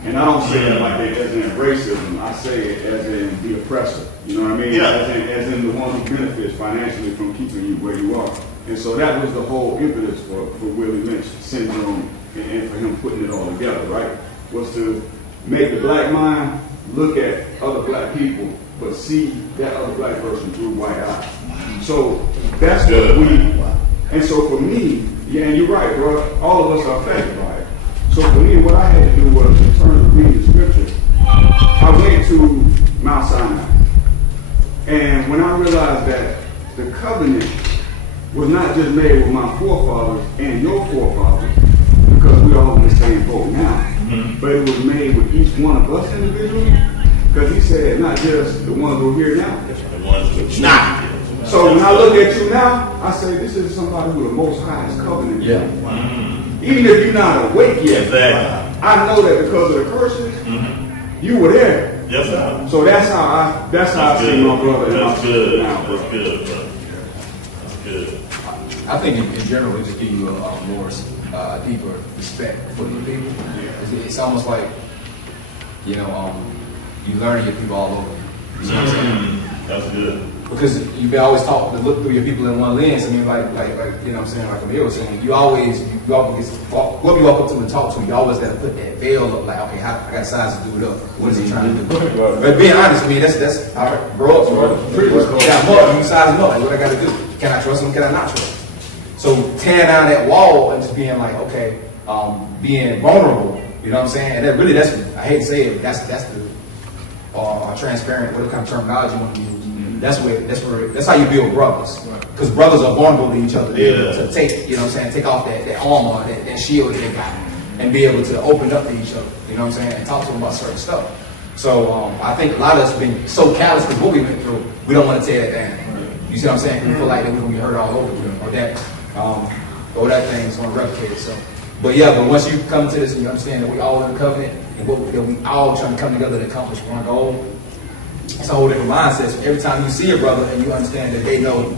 And I don't say that like that as in racism. I say it as in the oppressor. You know what I mean? Yeah. As in the one who benefits financially from keeping you where you are. And so that was the whole impetus for Willie Lynch syndrome and for him putting it all together, right? Was to make the black mind look at other black people, but see that other black person through white eyes. So that's what and so for me, yeah, and you're right, bro, all of us are affected by it. So for me, what I had to do was, in terms of reading the scripture, I went to Mount Sinai. And when I realized that the covenant was not just made with my forefathers and your forefathers, because we're all in the same boat now, but it was made with each one of us individually, because he said not just the ones who are here now. So when I look at you now, I say this is somebody who the Most High has covenant. Yeah. Even if you're not awake yet, I know that because of the curses, you were there. Yes, sir. So that's how I see my brother. That's good. That's good, bro. That's good. I think in general, it just gives you a more deeper respect for your people. It's almost like, you learn your people all over. You know what I'm saying? That's good. Because you've always taught to look through your people in one lens. I mean, like you know what I'm saying, like Emil was saying, you always, whoever you walk up to and talk to, you always got to put that veil up, like, okay, I got size to do it up. What is he trying to do? But being honest, I mean, that's how I grow up, bro. Got more, you size them up, like, what I got to do? Can I trust them? Can I not trust them? So tearing down that wall and just being like, okay, being vulnerable, you know what I'm saying? And that really, that's, I hate to say it, but that's the transparent, what kind of terminology you want to use. That's how you build brothers. Because brothers are vulnerable to each other. They're able to take, you know what I'm saying, take off that armor, that shield that they got, and be able to open up to each other, you know what I'm saying, and talk to them about certain stuff. So I think a lot of us have been so callous because what we went through, we don't want to tear that down. You see what I'm saying? We feel like that we're going to get hurt all over again, or that thing's going to replicate itself. But once you come to this and you understand that we all in the covenant, and that we all trying to come together to accomplish one goal, It's a whole different mindset. So every time you see a brother and you understand that they know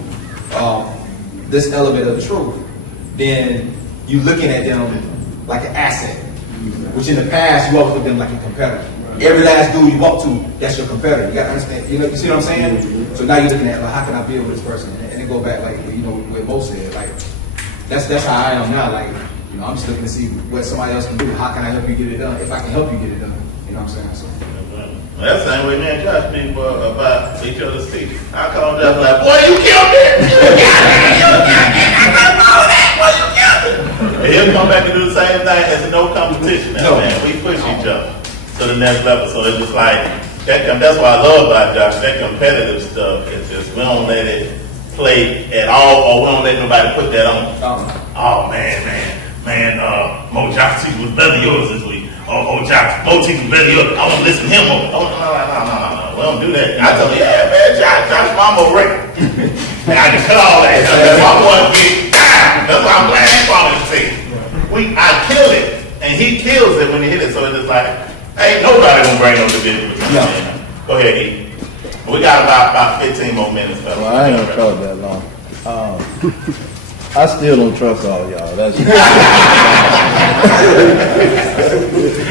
this element of the truth, then you looking at them like an asset. Which in the past you always looked at them like a competitor. Every last dude you walk to, that's your competitor. You gotta understand. You know, you see what I'm saying? So now you're looking at like, how can I build with this person? And then go back like what Mo said. Like that's how I am now. Like I'm just looking to see what somebody else can do. How can I help you get it done? If I can help you get it done, you know what I'm saying? So. Well, that's the same way man Josh me about each other's teeth. I called Josh like, boy, you killed it! You got it! You got it! I got all that! Boy, you killed it! And he'll come back and do the same thing. It's no competition now, man. We push each other to the next level. So it's just like, that's what I love about Josh. That competitive stuff is just, we don't let it play at all, or we don't let nobody put that on. Oh, man. Mo Josh teeth was better than yours this week. Oh, Josh, Mo teeth was better than yours. I want to listen to him more. No. We don't do that. I tell him, yeah, man, Josh mama right. Man, I can cut all that. That's why I want to get down. That's why I'm glad he followed his teeth. I kill it, and he kills it when he hit it. So it's just like, ain't nobody gonna bring no division between them. Go ahead, E. We got about 15 more minutes. Well, I ain't gonna talk that long. I still don't trust all y'all. That's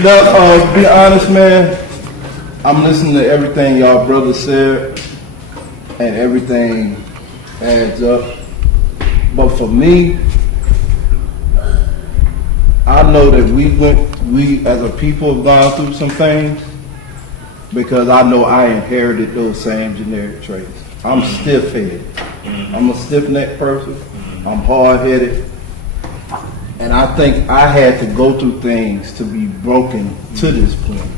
no. To be honest, man, I'm listening to everything y'all brothers said, and everything adds up. But for me, I know that we as a people have gone through some things because I know I inherited those same genetic traits. I'm stiff-headed. I'm a stiff-necked person. I'm hard-headed. And I think I had to go through things to be broken to this point.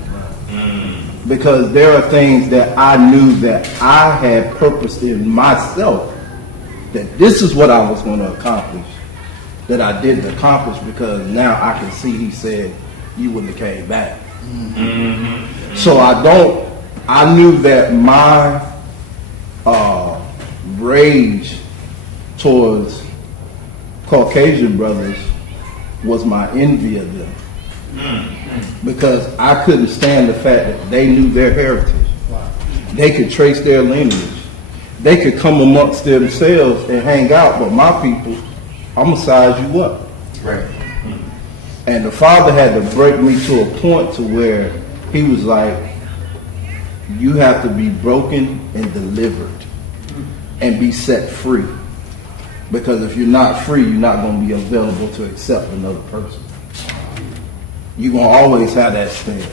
Because there are things that I knew that I had purposed in myself that this is what I was going to accomplish, that I didn't accomplish because now I can see he said you wouldn't have came back. So I knew that my rage towards Caucasian brothers was my envy of them. Because I couldn't stand the fact that they knew their heritage. They could trace their lineage. They could come amongst themselves and hang out, but my people, I'm going to size you up. Right. And the Father had to break me to a point to where he was like, you have to be broken and delivered and be set free. Because if you're not free, you're not going to be available to accept another person. You're going to always have that stance.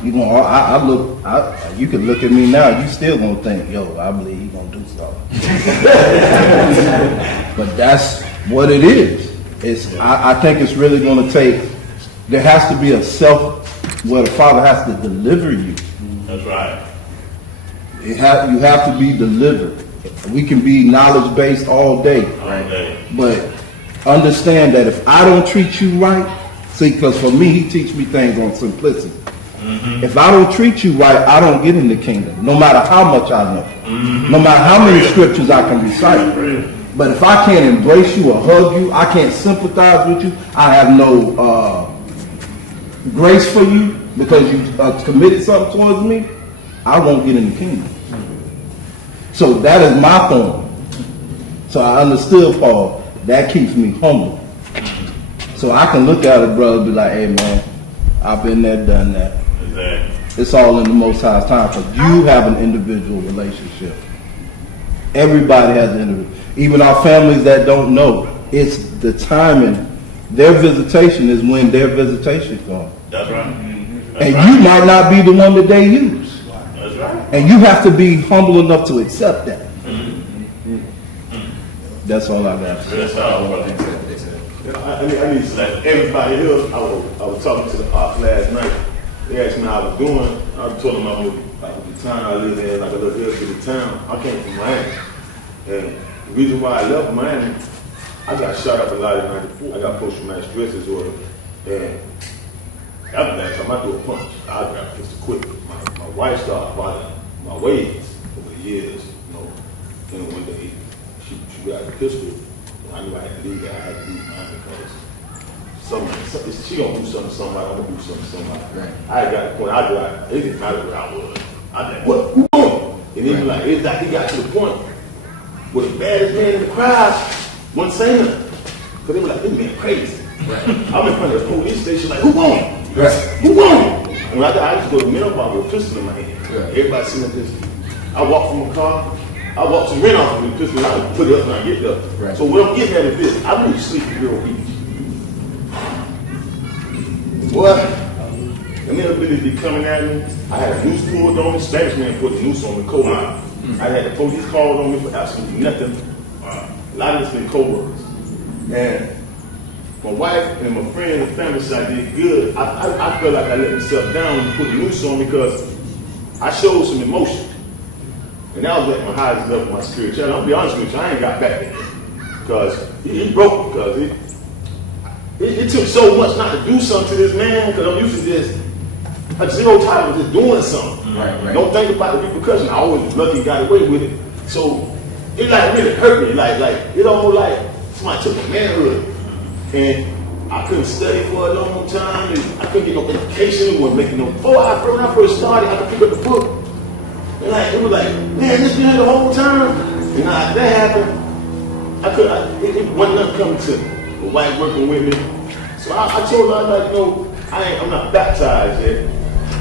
You can look at me now, you still going to think, yo, I believe he's going to do something. But that's what it is. I think it's really going to take, there has to be a where the Father has to deliver you. That's right. You have to be delivered. We can be knowledge-based all day. But understand that if I don't treat you right, see, because for me, he teach me things on simplicity. If I don't treat you right, I don't get in the kingdom, no matter how much I know, no matter how many scriptures I can recite. But if I can't embrace you or hug you, I can't sympathize with you, I have no grace for you because you committed something towards me, I won't get in the kingdom. So that is my thorn. So I understood Paul. That keeps me humble. So I can look at a brother and be like, hey man, I've been there, done that. Exactly. It's all in the Most High's time because you have an individual relationship. Everybody has an individual. Even our families that don't know, it's the timing. Their visitation is when their visitation comes. That's right. And you might not be the one that they use. That's right. And you have to be humble enough to accept that. That's all I got. That's all I think. I need to say, everybody here, I was talking to the op last night. They asked me how I was doing. I told them I was the town I lived in, like a little hill to the town. I came from Miami. And the reason why I left Miami, I got shot up a lot in 94. I got post-traumatic stress disorder. And after that time, I threw a punch. I got pistol quick. My wife started following my ways over the years. Then one day, she got a pistol. I knew I had to leave that. I had to leave mine because she gonna do something to somebody. I'm gonna do something to somebody. Right. I got a point. It didn't matter where I was. he was like, it's like he got to the point where the baddest man in the crowd wasn't saying nothing. Because they were like, this man crazy. Right. I'm in front of the police station like, who won? Right. Who won? And when I used to go to the mailbox with a pistol in my hand. Right. Everybody seen a pistol. I walked from a car, I walked some rent off with a pistol, and I would put it up when I get up. Right. So what I'm getting at is this, I really sleep with real people. What? The ability be coming at me. I had a noose pulled on me. Spanish man put the noose on me, co-workers. I had the police called on me for absolutely nothing. A lot of this been co-workers. And my wife and my friend and family said I did good. I felt like I let myself down and put the noose on me because I showed some emotion. And that was at my highest level of my spirituality. I'll be honest with you, I ain't got back there. Because he broke, because it took so much not to do something to this man, because I'm used to this. A zero time of just doing something. Right. Don't think about the repercussions. I always was lucky got away with it. So it like really hurt me. Like it almost like somebody took my manhood. And I couldn't study for a long time. And I couldn't get no education. It wasn't making no. When I first started, I could pick up the book. And like it was like, man, this been here the whole time. And that happened. It wasn't nothing coming to a wife working with me. So I told her, like, I'm not baptized yet.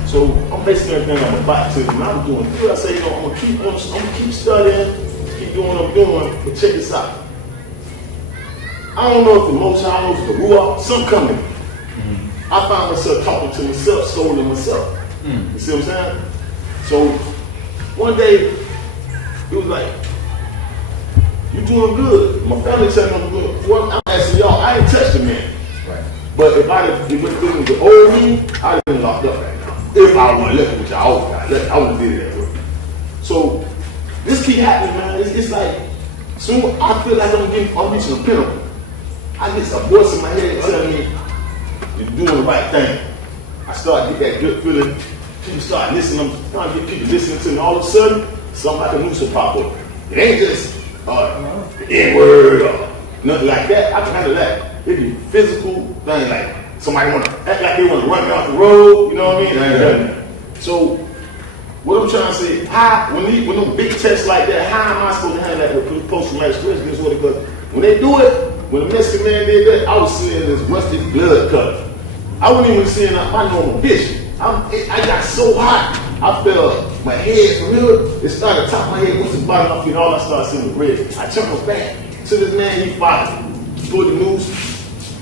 So I'm basically everything on my baptism. And I was doing good. I said, I'm gonna keep studying, keep doing what I'm doing, but check this out. I don't know if the Most High, I don't know if the Ruach, something coming. I found myself talking to myself, scolding myself. You see what I'm saying? So one day, it was like, you doing good. My family telling me I'm doing good. Well, I'm asking y'all, I ain't touched the man. Right. But if it was the old me, I'd have been locked up right now. If I would have left with y'all, I would have did it that way. So this keep happening, man. It's like soon I feel like I'm reaching a pinnacle. I get a voice in my head telling me you're doing the right thing. I start to get that good feeling. People start listening. I'm trying to get people listening to me. All of a sudden, something like a noose will pop up. It ain't just the N-word or nothing like that. I can handle that. It be physical thing, like somebody want to act like they want to run me off the road. You know what I mean? So what I'm trying to say, when them big tests like that, how am I supposed to handle that with post-traumatic stress disorder? Because when they do it, when the Mexican man did that, I was seeing this rusty blood cut. I wasn't even seeing my normal vision. I got so hot, I felt my head from here. It started top of my head, went to the bottom of my feet, all I started seeing was red. I turned my back to this man, he followed me. Pulled the noose,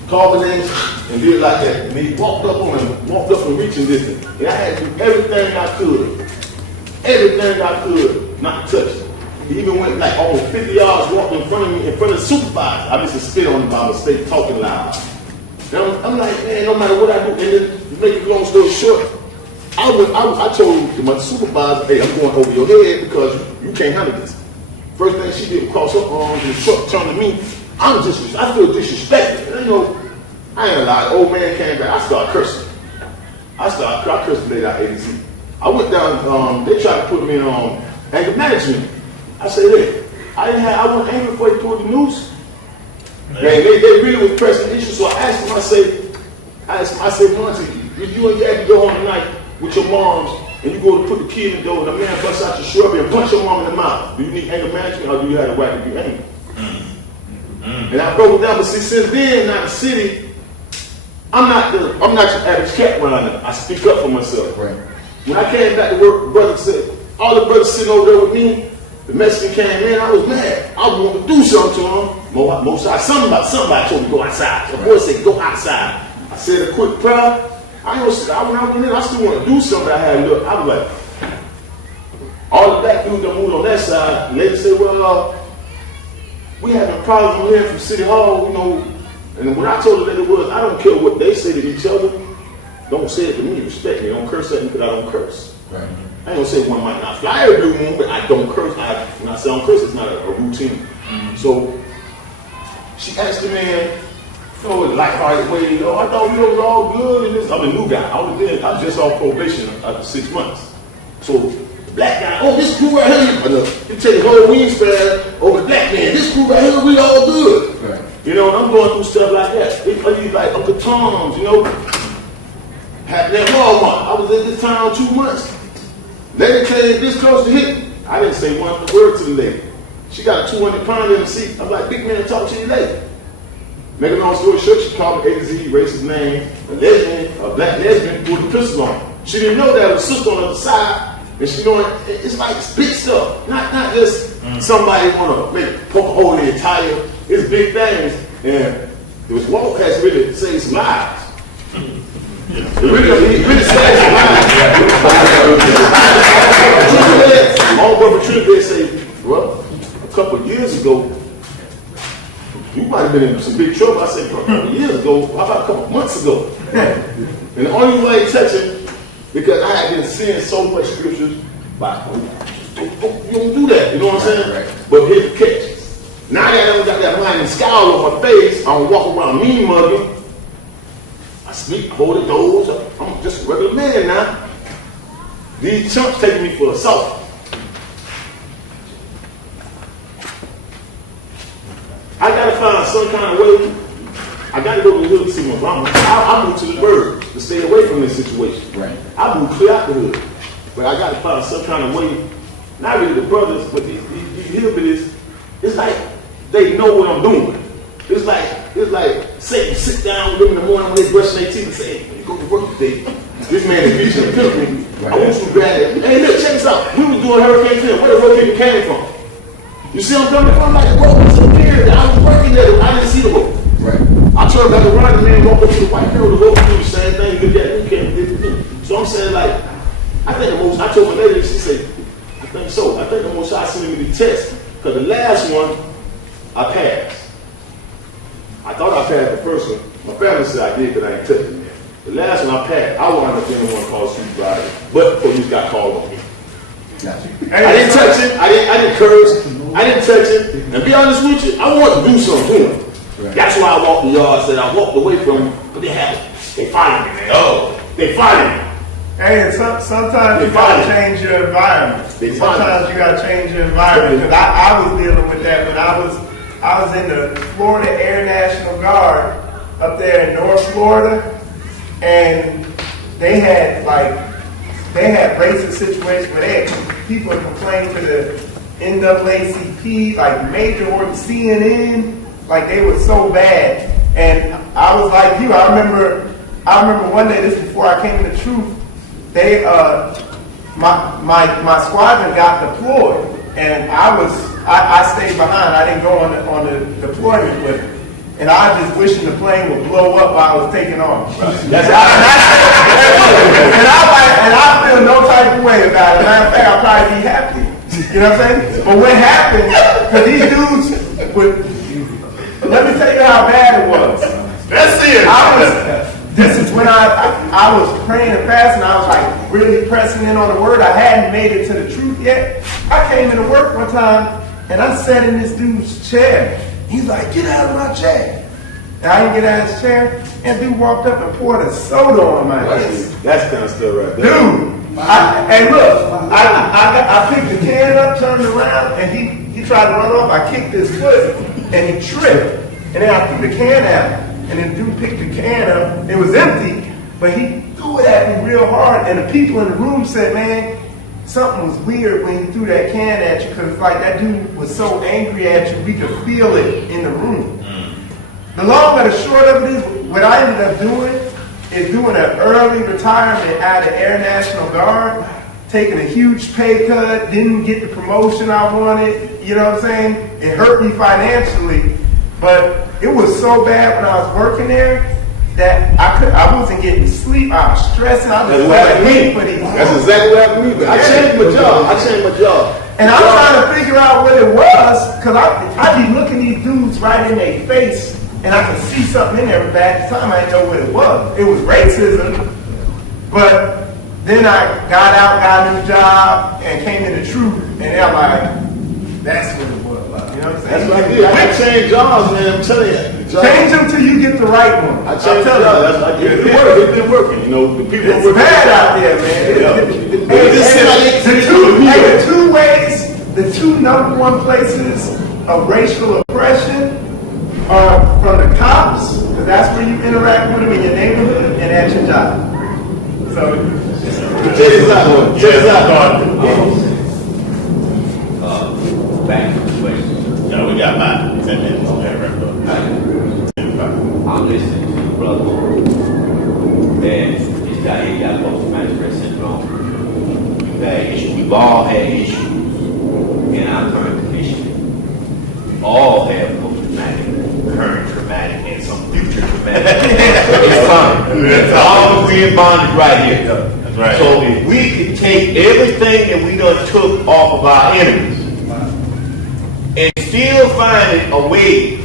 called my name, and did like that. And he walked up in reaching distance. And I had to do everything I could not to touch him. He even went like almost 50 yards, walked in front of me, in front of the supervisor. I used to spit on him by mistake, talking loud. And I'm like, man, no matter what I do, and then to make a long story short, I told my supervisor, hey, I'm going over your head because you can't handle this. First thing she did was cross her arms and turned to me. I feel disrespected. I ain't allowed. Old man came back. I started cursing. I cursed late out ADC. I went down. They tried to put me on anger management. I said, hey, I wasn't angry before they pulled the noose. They really was pressing the issue. So I asked them. I said, Monty, if you and Daddy go home tonight with your moms and you go to put the key in the door and the man busts out your shrubbery and punch your mom in the mouth, do you need anger management or do you have the right to be angry? And I broke it down, but since then, now the city, I'm not your average cat runner. I speak up for myself. Right. When I came back to work, brother said, all the brothers sitting over there with me, the Mexican came in, I was mad. I wanted to do something to him. Somebody told me to go outside. The boy said, go outside. I said a quick prayer. When I went in, I still want to do something. I was like, all the black dudes that moved on that side, and they said, well, we having problems over here from City Hall, And when I told the lady was, I don't care what they say to each other. Don't say it to me, respect me. Don't curse at me because I don't curse. Right. I ain't gonna say one might not fly every blue moon, but I don't curse. When I say I don't curse, it's not a routine. So she asked the man, light-hearted way, I thought we was all good. And I'm a new guy. I was just off probation after 6 months. So the black guy, this crew right here, you take the whole wingspan over the black man. This crew right here, we all good. Right. And I'm going through stuff like that. They like Uncle Tom's, Happened at Walmart. I was in this town 2 months. Lady came this close to hit. I didn't say one word to the lady. She got a 200-pound in the seat. I'm like, big man, talk to you later. Make a long story short, she called me A to Z, racist name, a lesbian, a black lesbian with a pistol on her. She didn't know that was a sister on the other side. And she going, it's like big stuff. Not just somebody want to maybe poke a hole in the tire. It's big things. And it was Walk has really saved some lives. It really saved some lives. All brother Tripp, they say, well, a couple of years ago, you might have been in some big trouble. I said, a couple of years ago, how about a couple of months ago? And the only way to touch it, because I had been seeing so much scriptures, about, you don't do that, you know what I'm saying? Right. But here's the catch. Now that I got that mind and scowl on my face, I don't walk around mean mugging. I speak, hold the doors. I'm just a regular man now. These chumps taking me for assault. I gotta find some kind of way. I gotta go to the hood to see my mama. I moved to the burbs to stay away from this situation. Right. I moved clear out the hood. But I gotta find some kind of way, not really the brothers, but these hillbillies, it's like they know what I'm doing. It's like say you sit down with them in the morning when they brushing their teeth and say, hey, go to work today. This man is reaching the me. I want you to grab it. Hey, look, check this out. We was doing Hurricane 10. Where the hurricane came from? You see what I'm coming from? Like the road disappeared. I was working there. I didn't see the road. Right. I turned back around and man walked up to the white girl. The road do the same thing. Look at it. You can't do. So I'm saying like, I think the most. I told my lady. She said, I think so. I think the most I sent me the test because the last one I passed. I thought I passed the first one. My family said I did because I ain't touched it. The last one I passed. I wound up being the one called supervisor, but police got called on me. Gotcha. I didn't touch it. I didn't curse. I didn't touch it. And be honest with you, I wanted to do something to him. Right. That's why I walked the yard. Said I walked away from him, but they fired me, man. Oh, they fired me. Hey, sometimes you gotta change your environment. Sometimes you gotta change your environment. Because I was dealing with that when I was in the Florida Air National Guard up there in North Florida, and they had racist situations where they had people complain to the NAACP, like major or CNN, like they were so bad. And I was like you. I remember one day, this before I came to the truth. They my squadron got deployed, and I stayed behind. I didn't go on the deployment with it. And I was just wishing the plane would blow up while I was taking off. Right. And I feel no type of way about it. Matter of fact, I'll probably be happy. You know what I'm saying? But what happened, because these dudes would, let me tell you how bad it was. That's it. This is when I was praying and fasting. I was like really pressing in on the word. I hadn't made it to the truth yet. I came into work one time and I sat in this dude's chair. He's like, get out of my chair. And I didn't get out of his chair. And dude walked up and poured a soda on my head. That's kind of stuff right there. Dude. And look, I picked the can up, turned around, and he tried to run off. I kicked his foot, and he tripped. And then I threw the can at him. And then the dude picked the can up. It was empty, but he threw it at me real hard. And the people in the room said, man, something was weird when he threw that can at you, because like that dude was so angry at you, we could feel it in the room. The long and the short of it is, what I ended up doing is doing an early retirement out of Air National Guard, taking a huge pay cut, didn't get the promotion I wanted, you know what I'm saying? It hurt me financially, but it was so bad when I was working there that I wasn't getting sleep, I was stressing, I was waiting for these. That's exactly what happened to me. I changed my job. And I'm trying to figure out what it was, because I be looking these dudes right in their face, and I could see something in there, but at the time I didn't know what it was. It was racism, but then I got out, got a new job, and came into truth, and they're like, that's what it was. You know what I'm saying? That's what I did. I changed jobs, man. I'm telling you. Change them till you get the right one. I changed jobs. That's what I did. It's been working. You know, the people it's bad out there, man. The two number one places of racial oppression are from the cops, because that's where you interact with them in your neighborhood, and at your job. So, check this out. 10 minutes. I'm listening to the brother, and this guy here got post-traumatic stress syndrome. We've had issues. We've all had issues in our current condition. We all have post-traumatic, current traumatic, and some future traumatic. It's coming. It's all we in bondage right here. That's right. So if we could take everything that we done took off of our enemies and still finding a way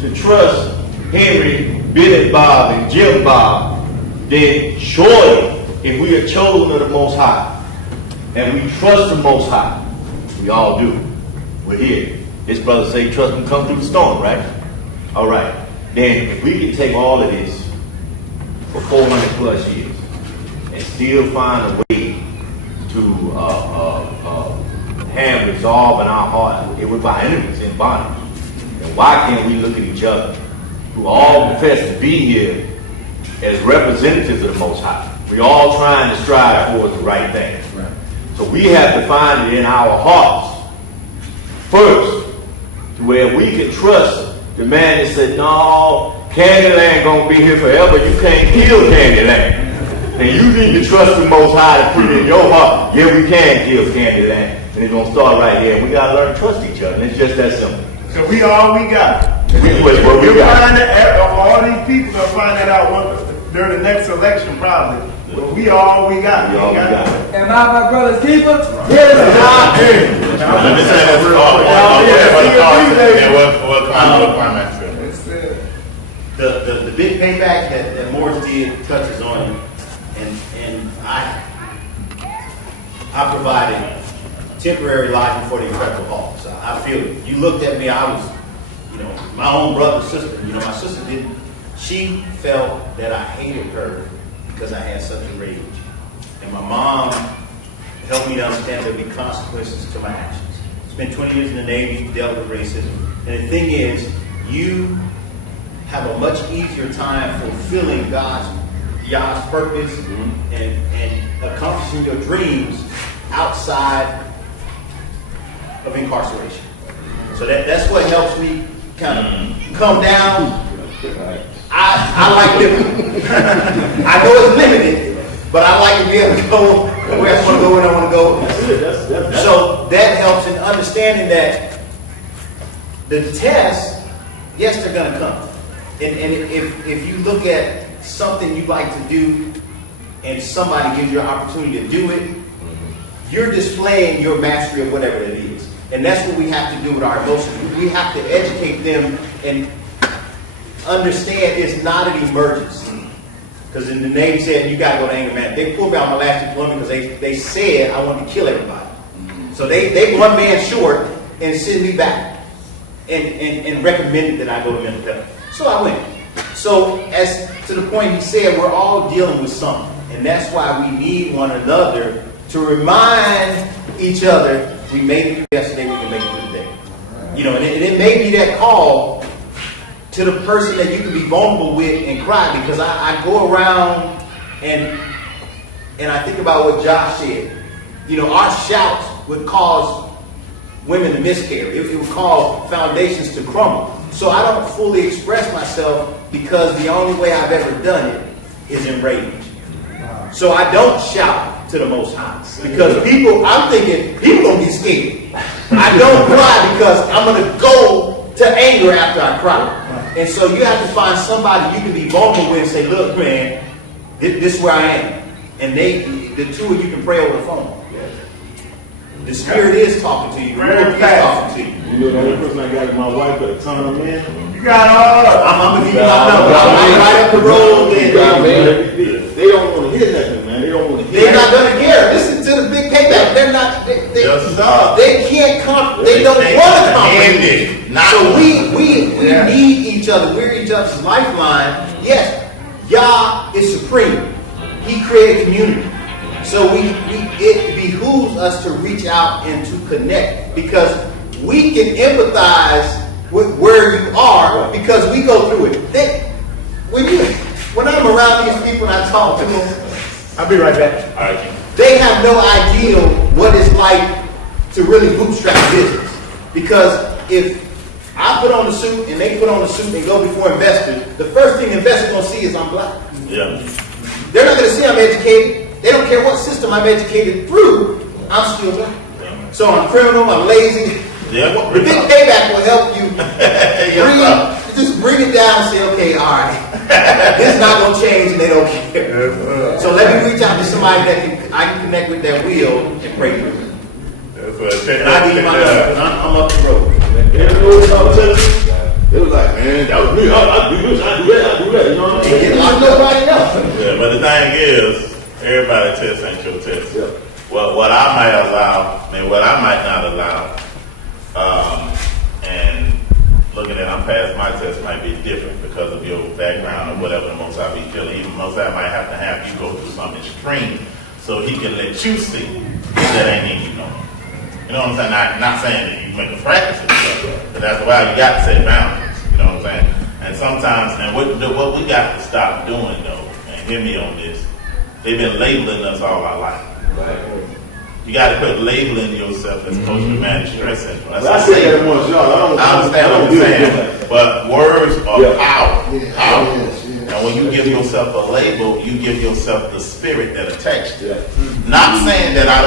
to trust Henry, Billy Bob, and Jim Bob, then surely if we are chosen of the Most High and we trust the Most High, we all do. We're here. This brother say trust him come through the storm, right? All right. Then if we can take all of this for 400 plus years and still find a way to have resolve in our heart with our enemies in bondage, then why can't we look at each other who all profess to be here as representatives of the Most High? We all trying to strive towards the right thing. Right. So we have to find it in our hearts first, to where we can trust the man that said, no, Candyland gonna be here forever. You can't kill Candyland. And you need to trust the Most High to put it in your heart. Yeah, we can kill Candyland. And it's gonna start right here. We gotta learn to trust each other. It's just that simple. So we all we got. What we got. All these people will find that out during the next election, probably. But we all we got. We all we got. Am I my brother's keeper? Let me say that real quick. The big payback that Morris did touches on, and I provided temporary lodging for the Incredible Hulk. So I feel it. You looked at me, I was, my own brother, sister. My sister didn't. She felt that I hated her because I had such a rage. And my mom helped me to understand there would be consequences to my actions. Spent 20 years in the Navy, dealt with racism. And the thing is, you have a much easier time fulfilling God's purpose and accomplishing your dreams outside of incarceration. So that's what helps me kind of come down. I like it. I know it's limited, but I like to be able to go where I want to go, when I want to go. So that helps in understanding that the tests, yes, they're going to come. And if you look at something you like to do and somebody gives you an opportunity to do it, you're displaying your mastery of whatever it is. And that's what we have to do with our emotions. We have to educate them and understand it's not an emergency. Because in the Navy said, you got to go to anger management. They pulled me out my last deployment because they said I wanted to kill everybody. So they one man short and sent me back and recommended that I go to mental health. So I went. So as to the point he said, we're all dealing with something. And that's why we need one another to remind each other, we made it yesterday, we can make it today. And it may be that call to the person that you can be vulnerable with and cry, because I go around and I think about what Josh said. Our shouts would cause women to miscarry. It would cause foundations to crumble. So I don't fully express myself because the only way I've ever done it is in rage. So I don't shout to the Most High because I'm thinking people gonna be scared. I don't cry because I'm gonna go to anger after I cry. And so you have to find somebody you can be vulnerable with and say, look, man, this is where I am. And the two of you can pray over the phone. The Spirit is talking to you. The Lord is talking to you. The only person I got is my wife, but a ton of men. You got all of I'm going to give you my number. I'm right up the road. They don't want to hear nothing, man. They don't want to hear. They're not going to care. Listen to the big payback. They're not. They can't come. They don't want to comprehend. So we need each other. We're each other's lifeline. Yes, Yah is supreme. He created community. So it behooves us to reach out and to connect, because we can empathize with where you are because we go through it. When I'm around these people and I talk to them, I'll be right back. All right. They have no idea what it's like to really bootstrap business, because if I put on the suit and they put on the suit and go before investors, the first thing investors gonna see is I'm black. Yeah. They're not gonna see I'm educated. They don't care what system I'm educated through, I'm still black. So I'm criminal, I'm lazy. Yeah. The big payback will help you just bring it down and say, okay, all right, this is not gonna change and they don't care. So let me reach out to somebody that I can connect with that will and pray for them. And I need my love, I'm up the road. It was like, man, that was me. I do this, I do that, I do that. You know what I mean? Get like nobody else. Yeah, but the thing is, everybody test ain't your test. Yeah. Well, what I might allow and what I might not allow, and looking at I'm past my test might be different because of your background or whatever the Most High be feeling. Even Most High might have to have you go through something extreme so he can let you see that ain't in you no more. You know what I'm saying? Not saying that you make a practice of stuff, but that's why you got to set boundaries. You know what I'm saying? And sometimes, and what we got to stop doing though, and hear me on this, they've been labeling us all our life. Right? You got to quit labeling yourself as post-traumatic stress syndrome. I said that once, y'all. I understand what you're saying, but words are power. Powerful. And when you give yourself a label, you give yourself the spirit that attached to it. Not saying that I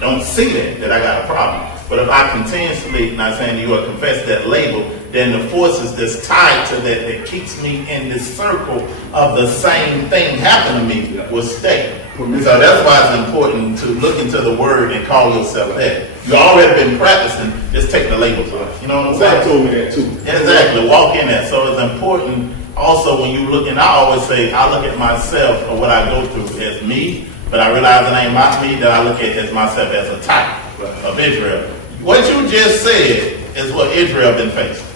don't see that I got a problem. But if I continuously, not saying you will confess that label, then the forces that's tied to that keeps me in this circle of the same thing happening to me will stay. So that's why it's important to look into the word and call yourself that. You already been practicing, just take the labels off. You know what I'm saying? God told me that too. Exactly, walk in that. So it's important also when you look, and I always say, I look at myself or what I go through as me, but I realize it ain't my me, that I look at as myself as a type of Israel. What you just said is what Israel been facing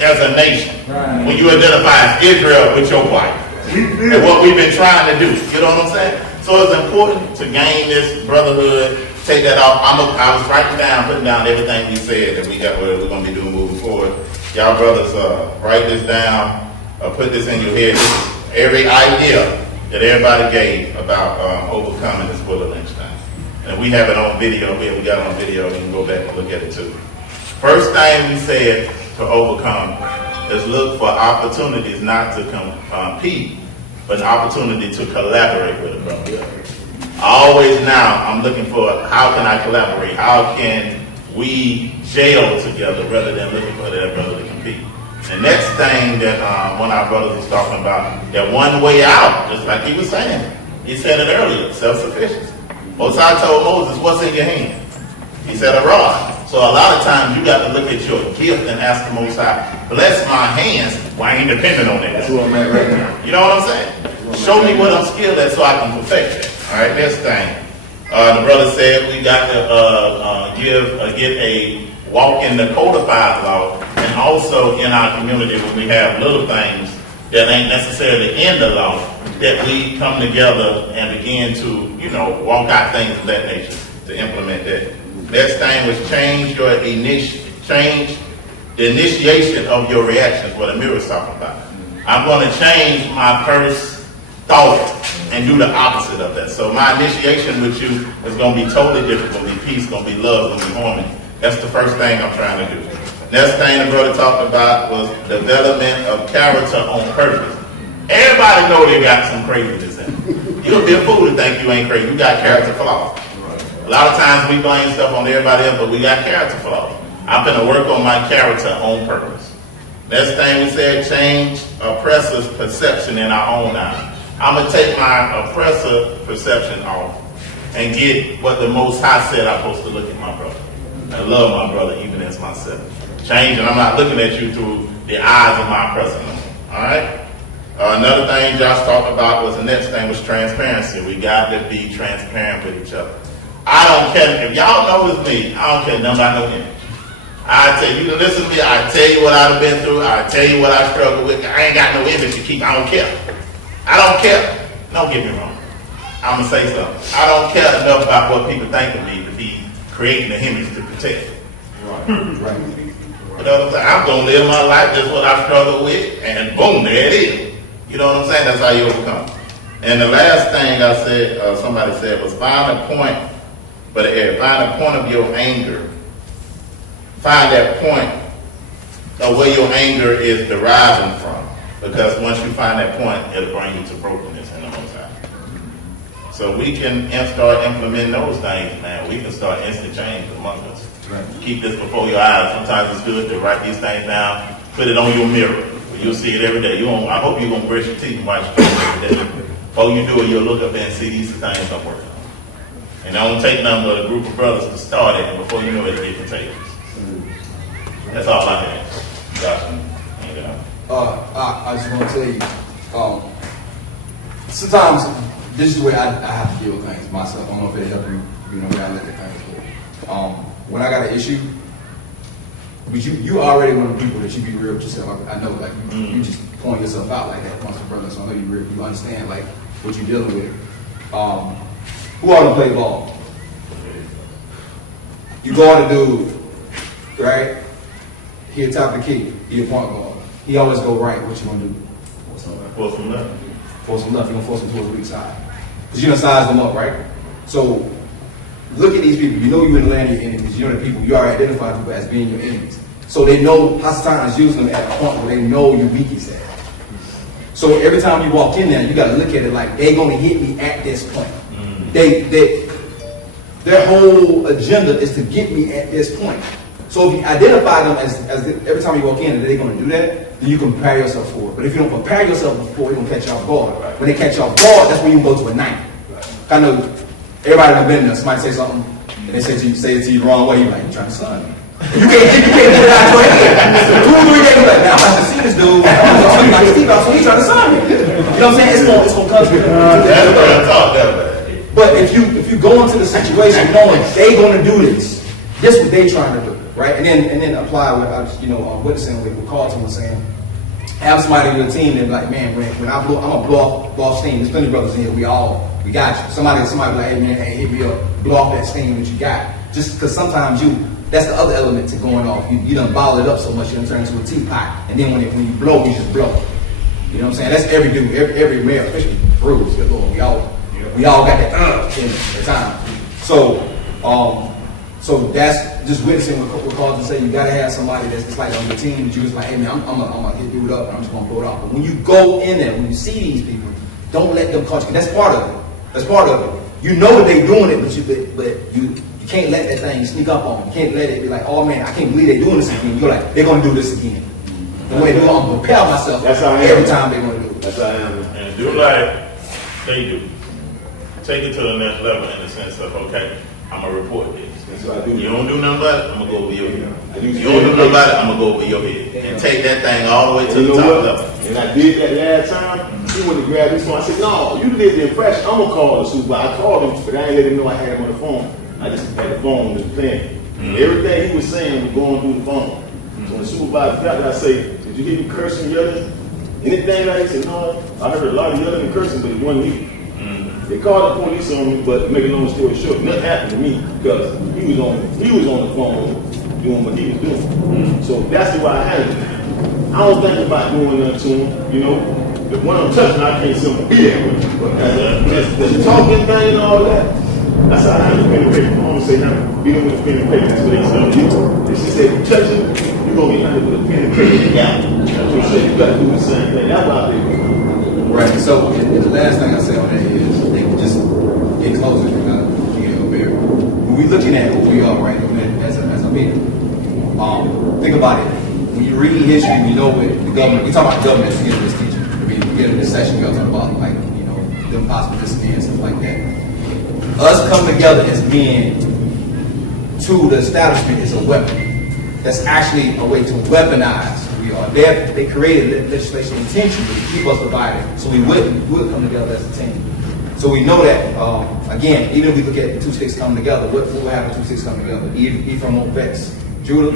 as a nation. Right. When you identify as Israel with your wife. And what we've been trying to do. You know what I'm saying? So it's important to gain this brotherhood, take that off. I was putting down everything we said that we got, what we're going to be doing moving forward. Y'all brothers, write this down, put this in your head. This is every idea that everybody gave about overcoming this bullet lynch thing. And we have it on video. We got it on video. You can go back and look at it too. First thing we said to overcome is look for opportunities not to compete, but an opportunity to collaborate with a brother. Always now, I'm looking for how can I collaborate? How can we jail together rather than looking for that brother to compete? The next thing that one of our brothers was talking about, that one way out, just like he was saying. He said it earlier, self-sufficiency. Most High told Moses, what's in your hand? He said a rod. So a lot of times you got to look at your gift and ask the Most High, bless my hands, why I ain't dependent on that. That's what I'm at right now. You know what I'm saying? Show me what I'm skilled at so I can perfect it. All right, next thing. The brother said we got to get a walk in the codified law, and also in our community when we have little things that ain't necessarily in the law, that we come together and begin to, walk out things of that nature to implement that. Next thing was change the initiation of your reactions, what Amir was talking about. I'm going to change my first thought and do the opposite of that. So my initiation with you is going to be totally different. It's going to be peace, going to be love, going to be harmony. That's the first thing I'm trying to do. Next thing the brother talked about was development of character on purpose. Everybody know they got some craziness in them. You'll be a fool to think you ain't crazy. You got character flaws. A lot of times we blame stuff on everybody else, but we got character flaws. I'm going to work on my character on purpose. Next thing we said, change oppressor's perception in our own eyes. I'm going to take my oppressor perception off and get what the Most High said I'm supposed to look at my brother. I love my brother even as myself. Change, and I'm not looking at you through the eyes of my oppressor. All right? Another thing Josh talked about was the next thing was transparency. We got to be transparent with each other. I don't care. If y'all know it's me, I don't care nothing about no image. I tell you, listen to me, I tell you what I've been through, I tell you what I struggle with. I ain't got no image to keep. I don't care. I don't care. Don't get me wrong. I'm going to say something. I don't care enough about what people think of me to be creating an image to protect. Right. You know what I'm saying? I'm going to live my life, just what I struggle with, and boom, there it is. You know what I'm saying? That's how you overcome. And the last thing I said, somebody said, was find a point of your anger. Find that point or where your anger is deriving from. Because once you find that point, it'll bring you to brokenness in the Most High. So we can start implementing those things, man. We can start instant change among us. Right. Keep this before your eyes. Sometimes it's good to write these things down, put it on your mirror. You'll see it every day. I hope you're going to brush your teeth and wash your face every day. Before you do it, you'll look up and see these things I'm working on. And I don't take nothing but a group of brothers to start it, and before you know it, it'll get contagious. That's all I have. Josh, I just want to tell you, sometimes this is the way I have to deal with things myself. I don't know if it helps you, the way I look at things. But, when I got an issue, but you already one of the people that you be real with yourself. I know, like, you just point yourself out like that amongst your brothers, so I know you understand, like, what you're dealing with. Who ought to play ball? You go on a dude, right? He a top of the key. He a point guard. He always go right. What you gonna do? Force him left. Force him left. You gonna force him towards the weak side because you gonna size them up, right? So look at these people. You know you in the land of your enemies. You know the people. You already identify people as being your enemies. So they know Hasatan is using them at a point where they know you're weakest at. So every time you walk in there, you got to look at it like they're gonna hit me at this point. Their whole agenda is to get me at this point. So if you identify them as every time you walk in, they're going to do that, then you can prepare yourself for it. But if you don't prepare yourself before, you're going to catch you off guard. When they catch you off guard, that's when you can go to a night. I know everybody has been there. Somebody say something, and they say it to you the wrong way. You're like, you're trying to son me. You can't get it out of your head. 2 or 3 days, you're like, man, I'm about to see this dude. I'm going to like Steve out, so he's trying to son me. You know what I'm saying? It's going to come to you. But if you go into the situation knowing they're going to do this, this is what they're trying to do, right? And then apply what I was, witnessing with Carlton was saying. Have somebody in your team that be like, man, when I'm gonna blow off steam. There's plenty of brothers in here. We got you. Somebody be like, hey man, hit me up, blow off that steam that you got. Just because sometimes that's the other element to going off. You done bottle it up so much you done turn into a teapot, and then when you blow, you just blow. You know what I'm saying? That's every dude, every male, especially brews. Good Lord, we all got that in the time. So that's just witnessing what Carlton say. You gotta have somebody that's just like on your team that you just like, hey man, I'm gonna hit dude up and I'm just gonna blow it off. But when you go in there, when you see these people, don't let them catch you. That's part of it. That's part of it. You know that they're doing it, but you can't let that thing sneak up on you. You can't let it be like, oh man, I can't believe they're doing this again. You're like, they're gonna do this again. The way they do, I'm gonna prepare myself every time they're gonna do it. That's how I am. And do like they do. Take it to the next level in the sense of, okay, I'm gonna report this. You don't do nothing about it, I'm gonna go over your head. You don't do nothing about it, I'm gonna go over your head. And take that thing all the way to the top level. And I did that last time. He went to grab this one. I said, no, you did the impression. I'm gonna call the supervisor. I called him, but I ain't let him know I had him on the phone. I just had the phone was playing. Everything he was saying was going through the phone. So when the supervisor got there, I say, did you hear me cursing, yelling? Anything like that? He said, no, I heard a lot of yelling and cursing, but it wasn't me. They called the police on me, but to make a long story short, nothing happened to me because he was on the phone doing what he was doing. So that's the way I handle it. I don't think about doing nothing to him, The one I'm touching, I can't simply be there with him. But the talking thing and all that, that's how I handle pen and paper. I don't say nothing. Beating with a pen and paper. That's what they tell you. If she said, you touch him, you're going to get handled with a pen and paper. Yeah. So she said, you got to do the same thing. That's what I think. Right. So the last thing I say on that is, just get closer to God. When we're looking at who we are, right, as a people, think about it. When you read history, you know what the government, we talk about the government at the beginning of this teaching. At the beginning of this session, we all talk about, like, them possible discipline and stuff like that. Us coming together as men to the establishment is a weapon. That's actually a way to weaponize who we are. They created legislation intentionally to keep us divided, so we would come together as a team. So we know that, again, even if we look at the 2 sticks coming together, what will happen 2 sticks coming together? Ephraim won't vex Judah,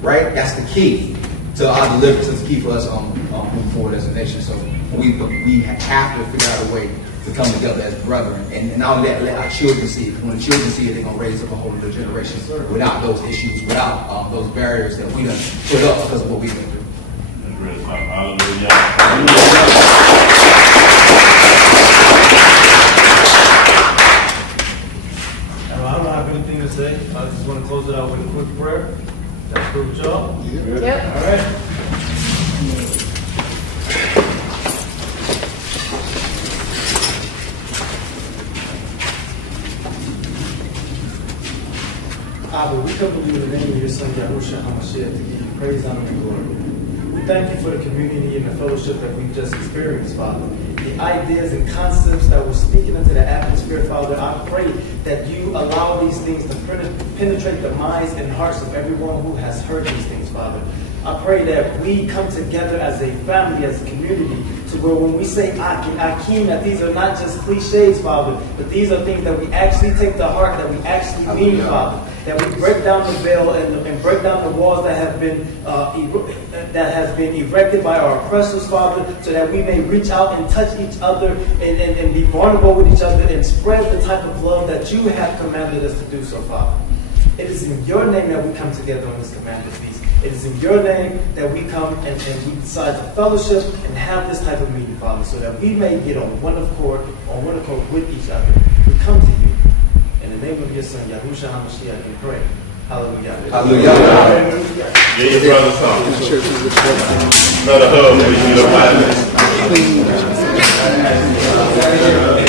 right? That's the key to our deliverance. It's the key for us moving forward as a nation. So we have to figure out a way to come together as brethren. And not only that, let our children see it. When the children see it, they're going to raise up a whole new generation without those issues, without those barriers that we done put up because of what we've been through. Hallelujah. I don't have anything to say. I just want to close it out with a quick prayer. Good with y'all? Yep. All right. Abba, we come to you in the name of your son, Yahushua HaMashiach, to give you praise, honor, and glory. We thank you for the community and the fellowship that we've just experienced, Father. The ideas and concepts that we're speaking into the atmosphere, Father, I pray that you allow these things to penetrate the minds and hearts of everyone who has heard these things, Father. I pray that we come together as a family, as a community, to where when we say Ak and Akim, that these are not just cliches, Father, but these are things that we actually take to heart, that we actually mean, Father. That we break down the veil and break down the walls that have been erected by our oppressors, Father, so that we may reach out and touch each other and be vulnerable with each other and spread the type of love that you have commanded us to do so, Father. It is in your name that we come together on this commanded feast. It is in your name that we come and we decide to fellowship and have this type of meeting, Father, so that we may get on one accord with each other. We come to you. In the name of your son, Yahushua HaMashiach, we pray. Hallelujah. Hallelujah. Hallelujah. Give your brother some. Another hug, please. You don't mind.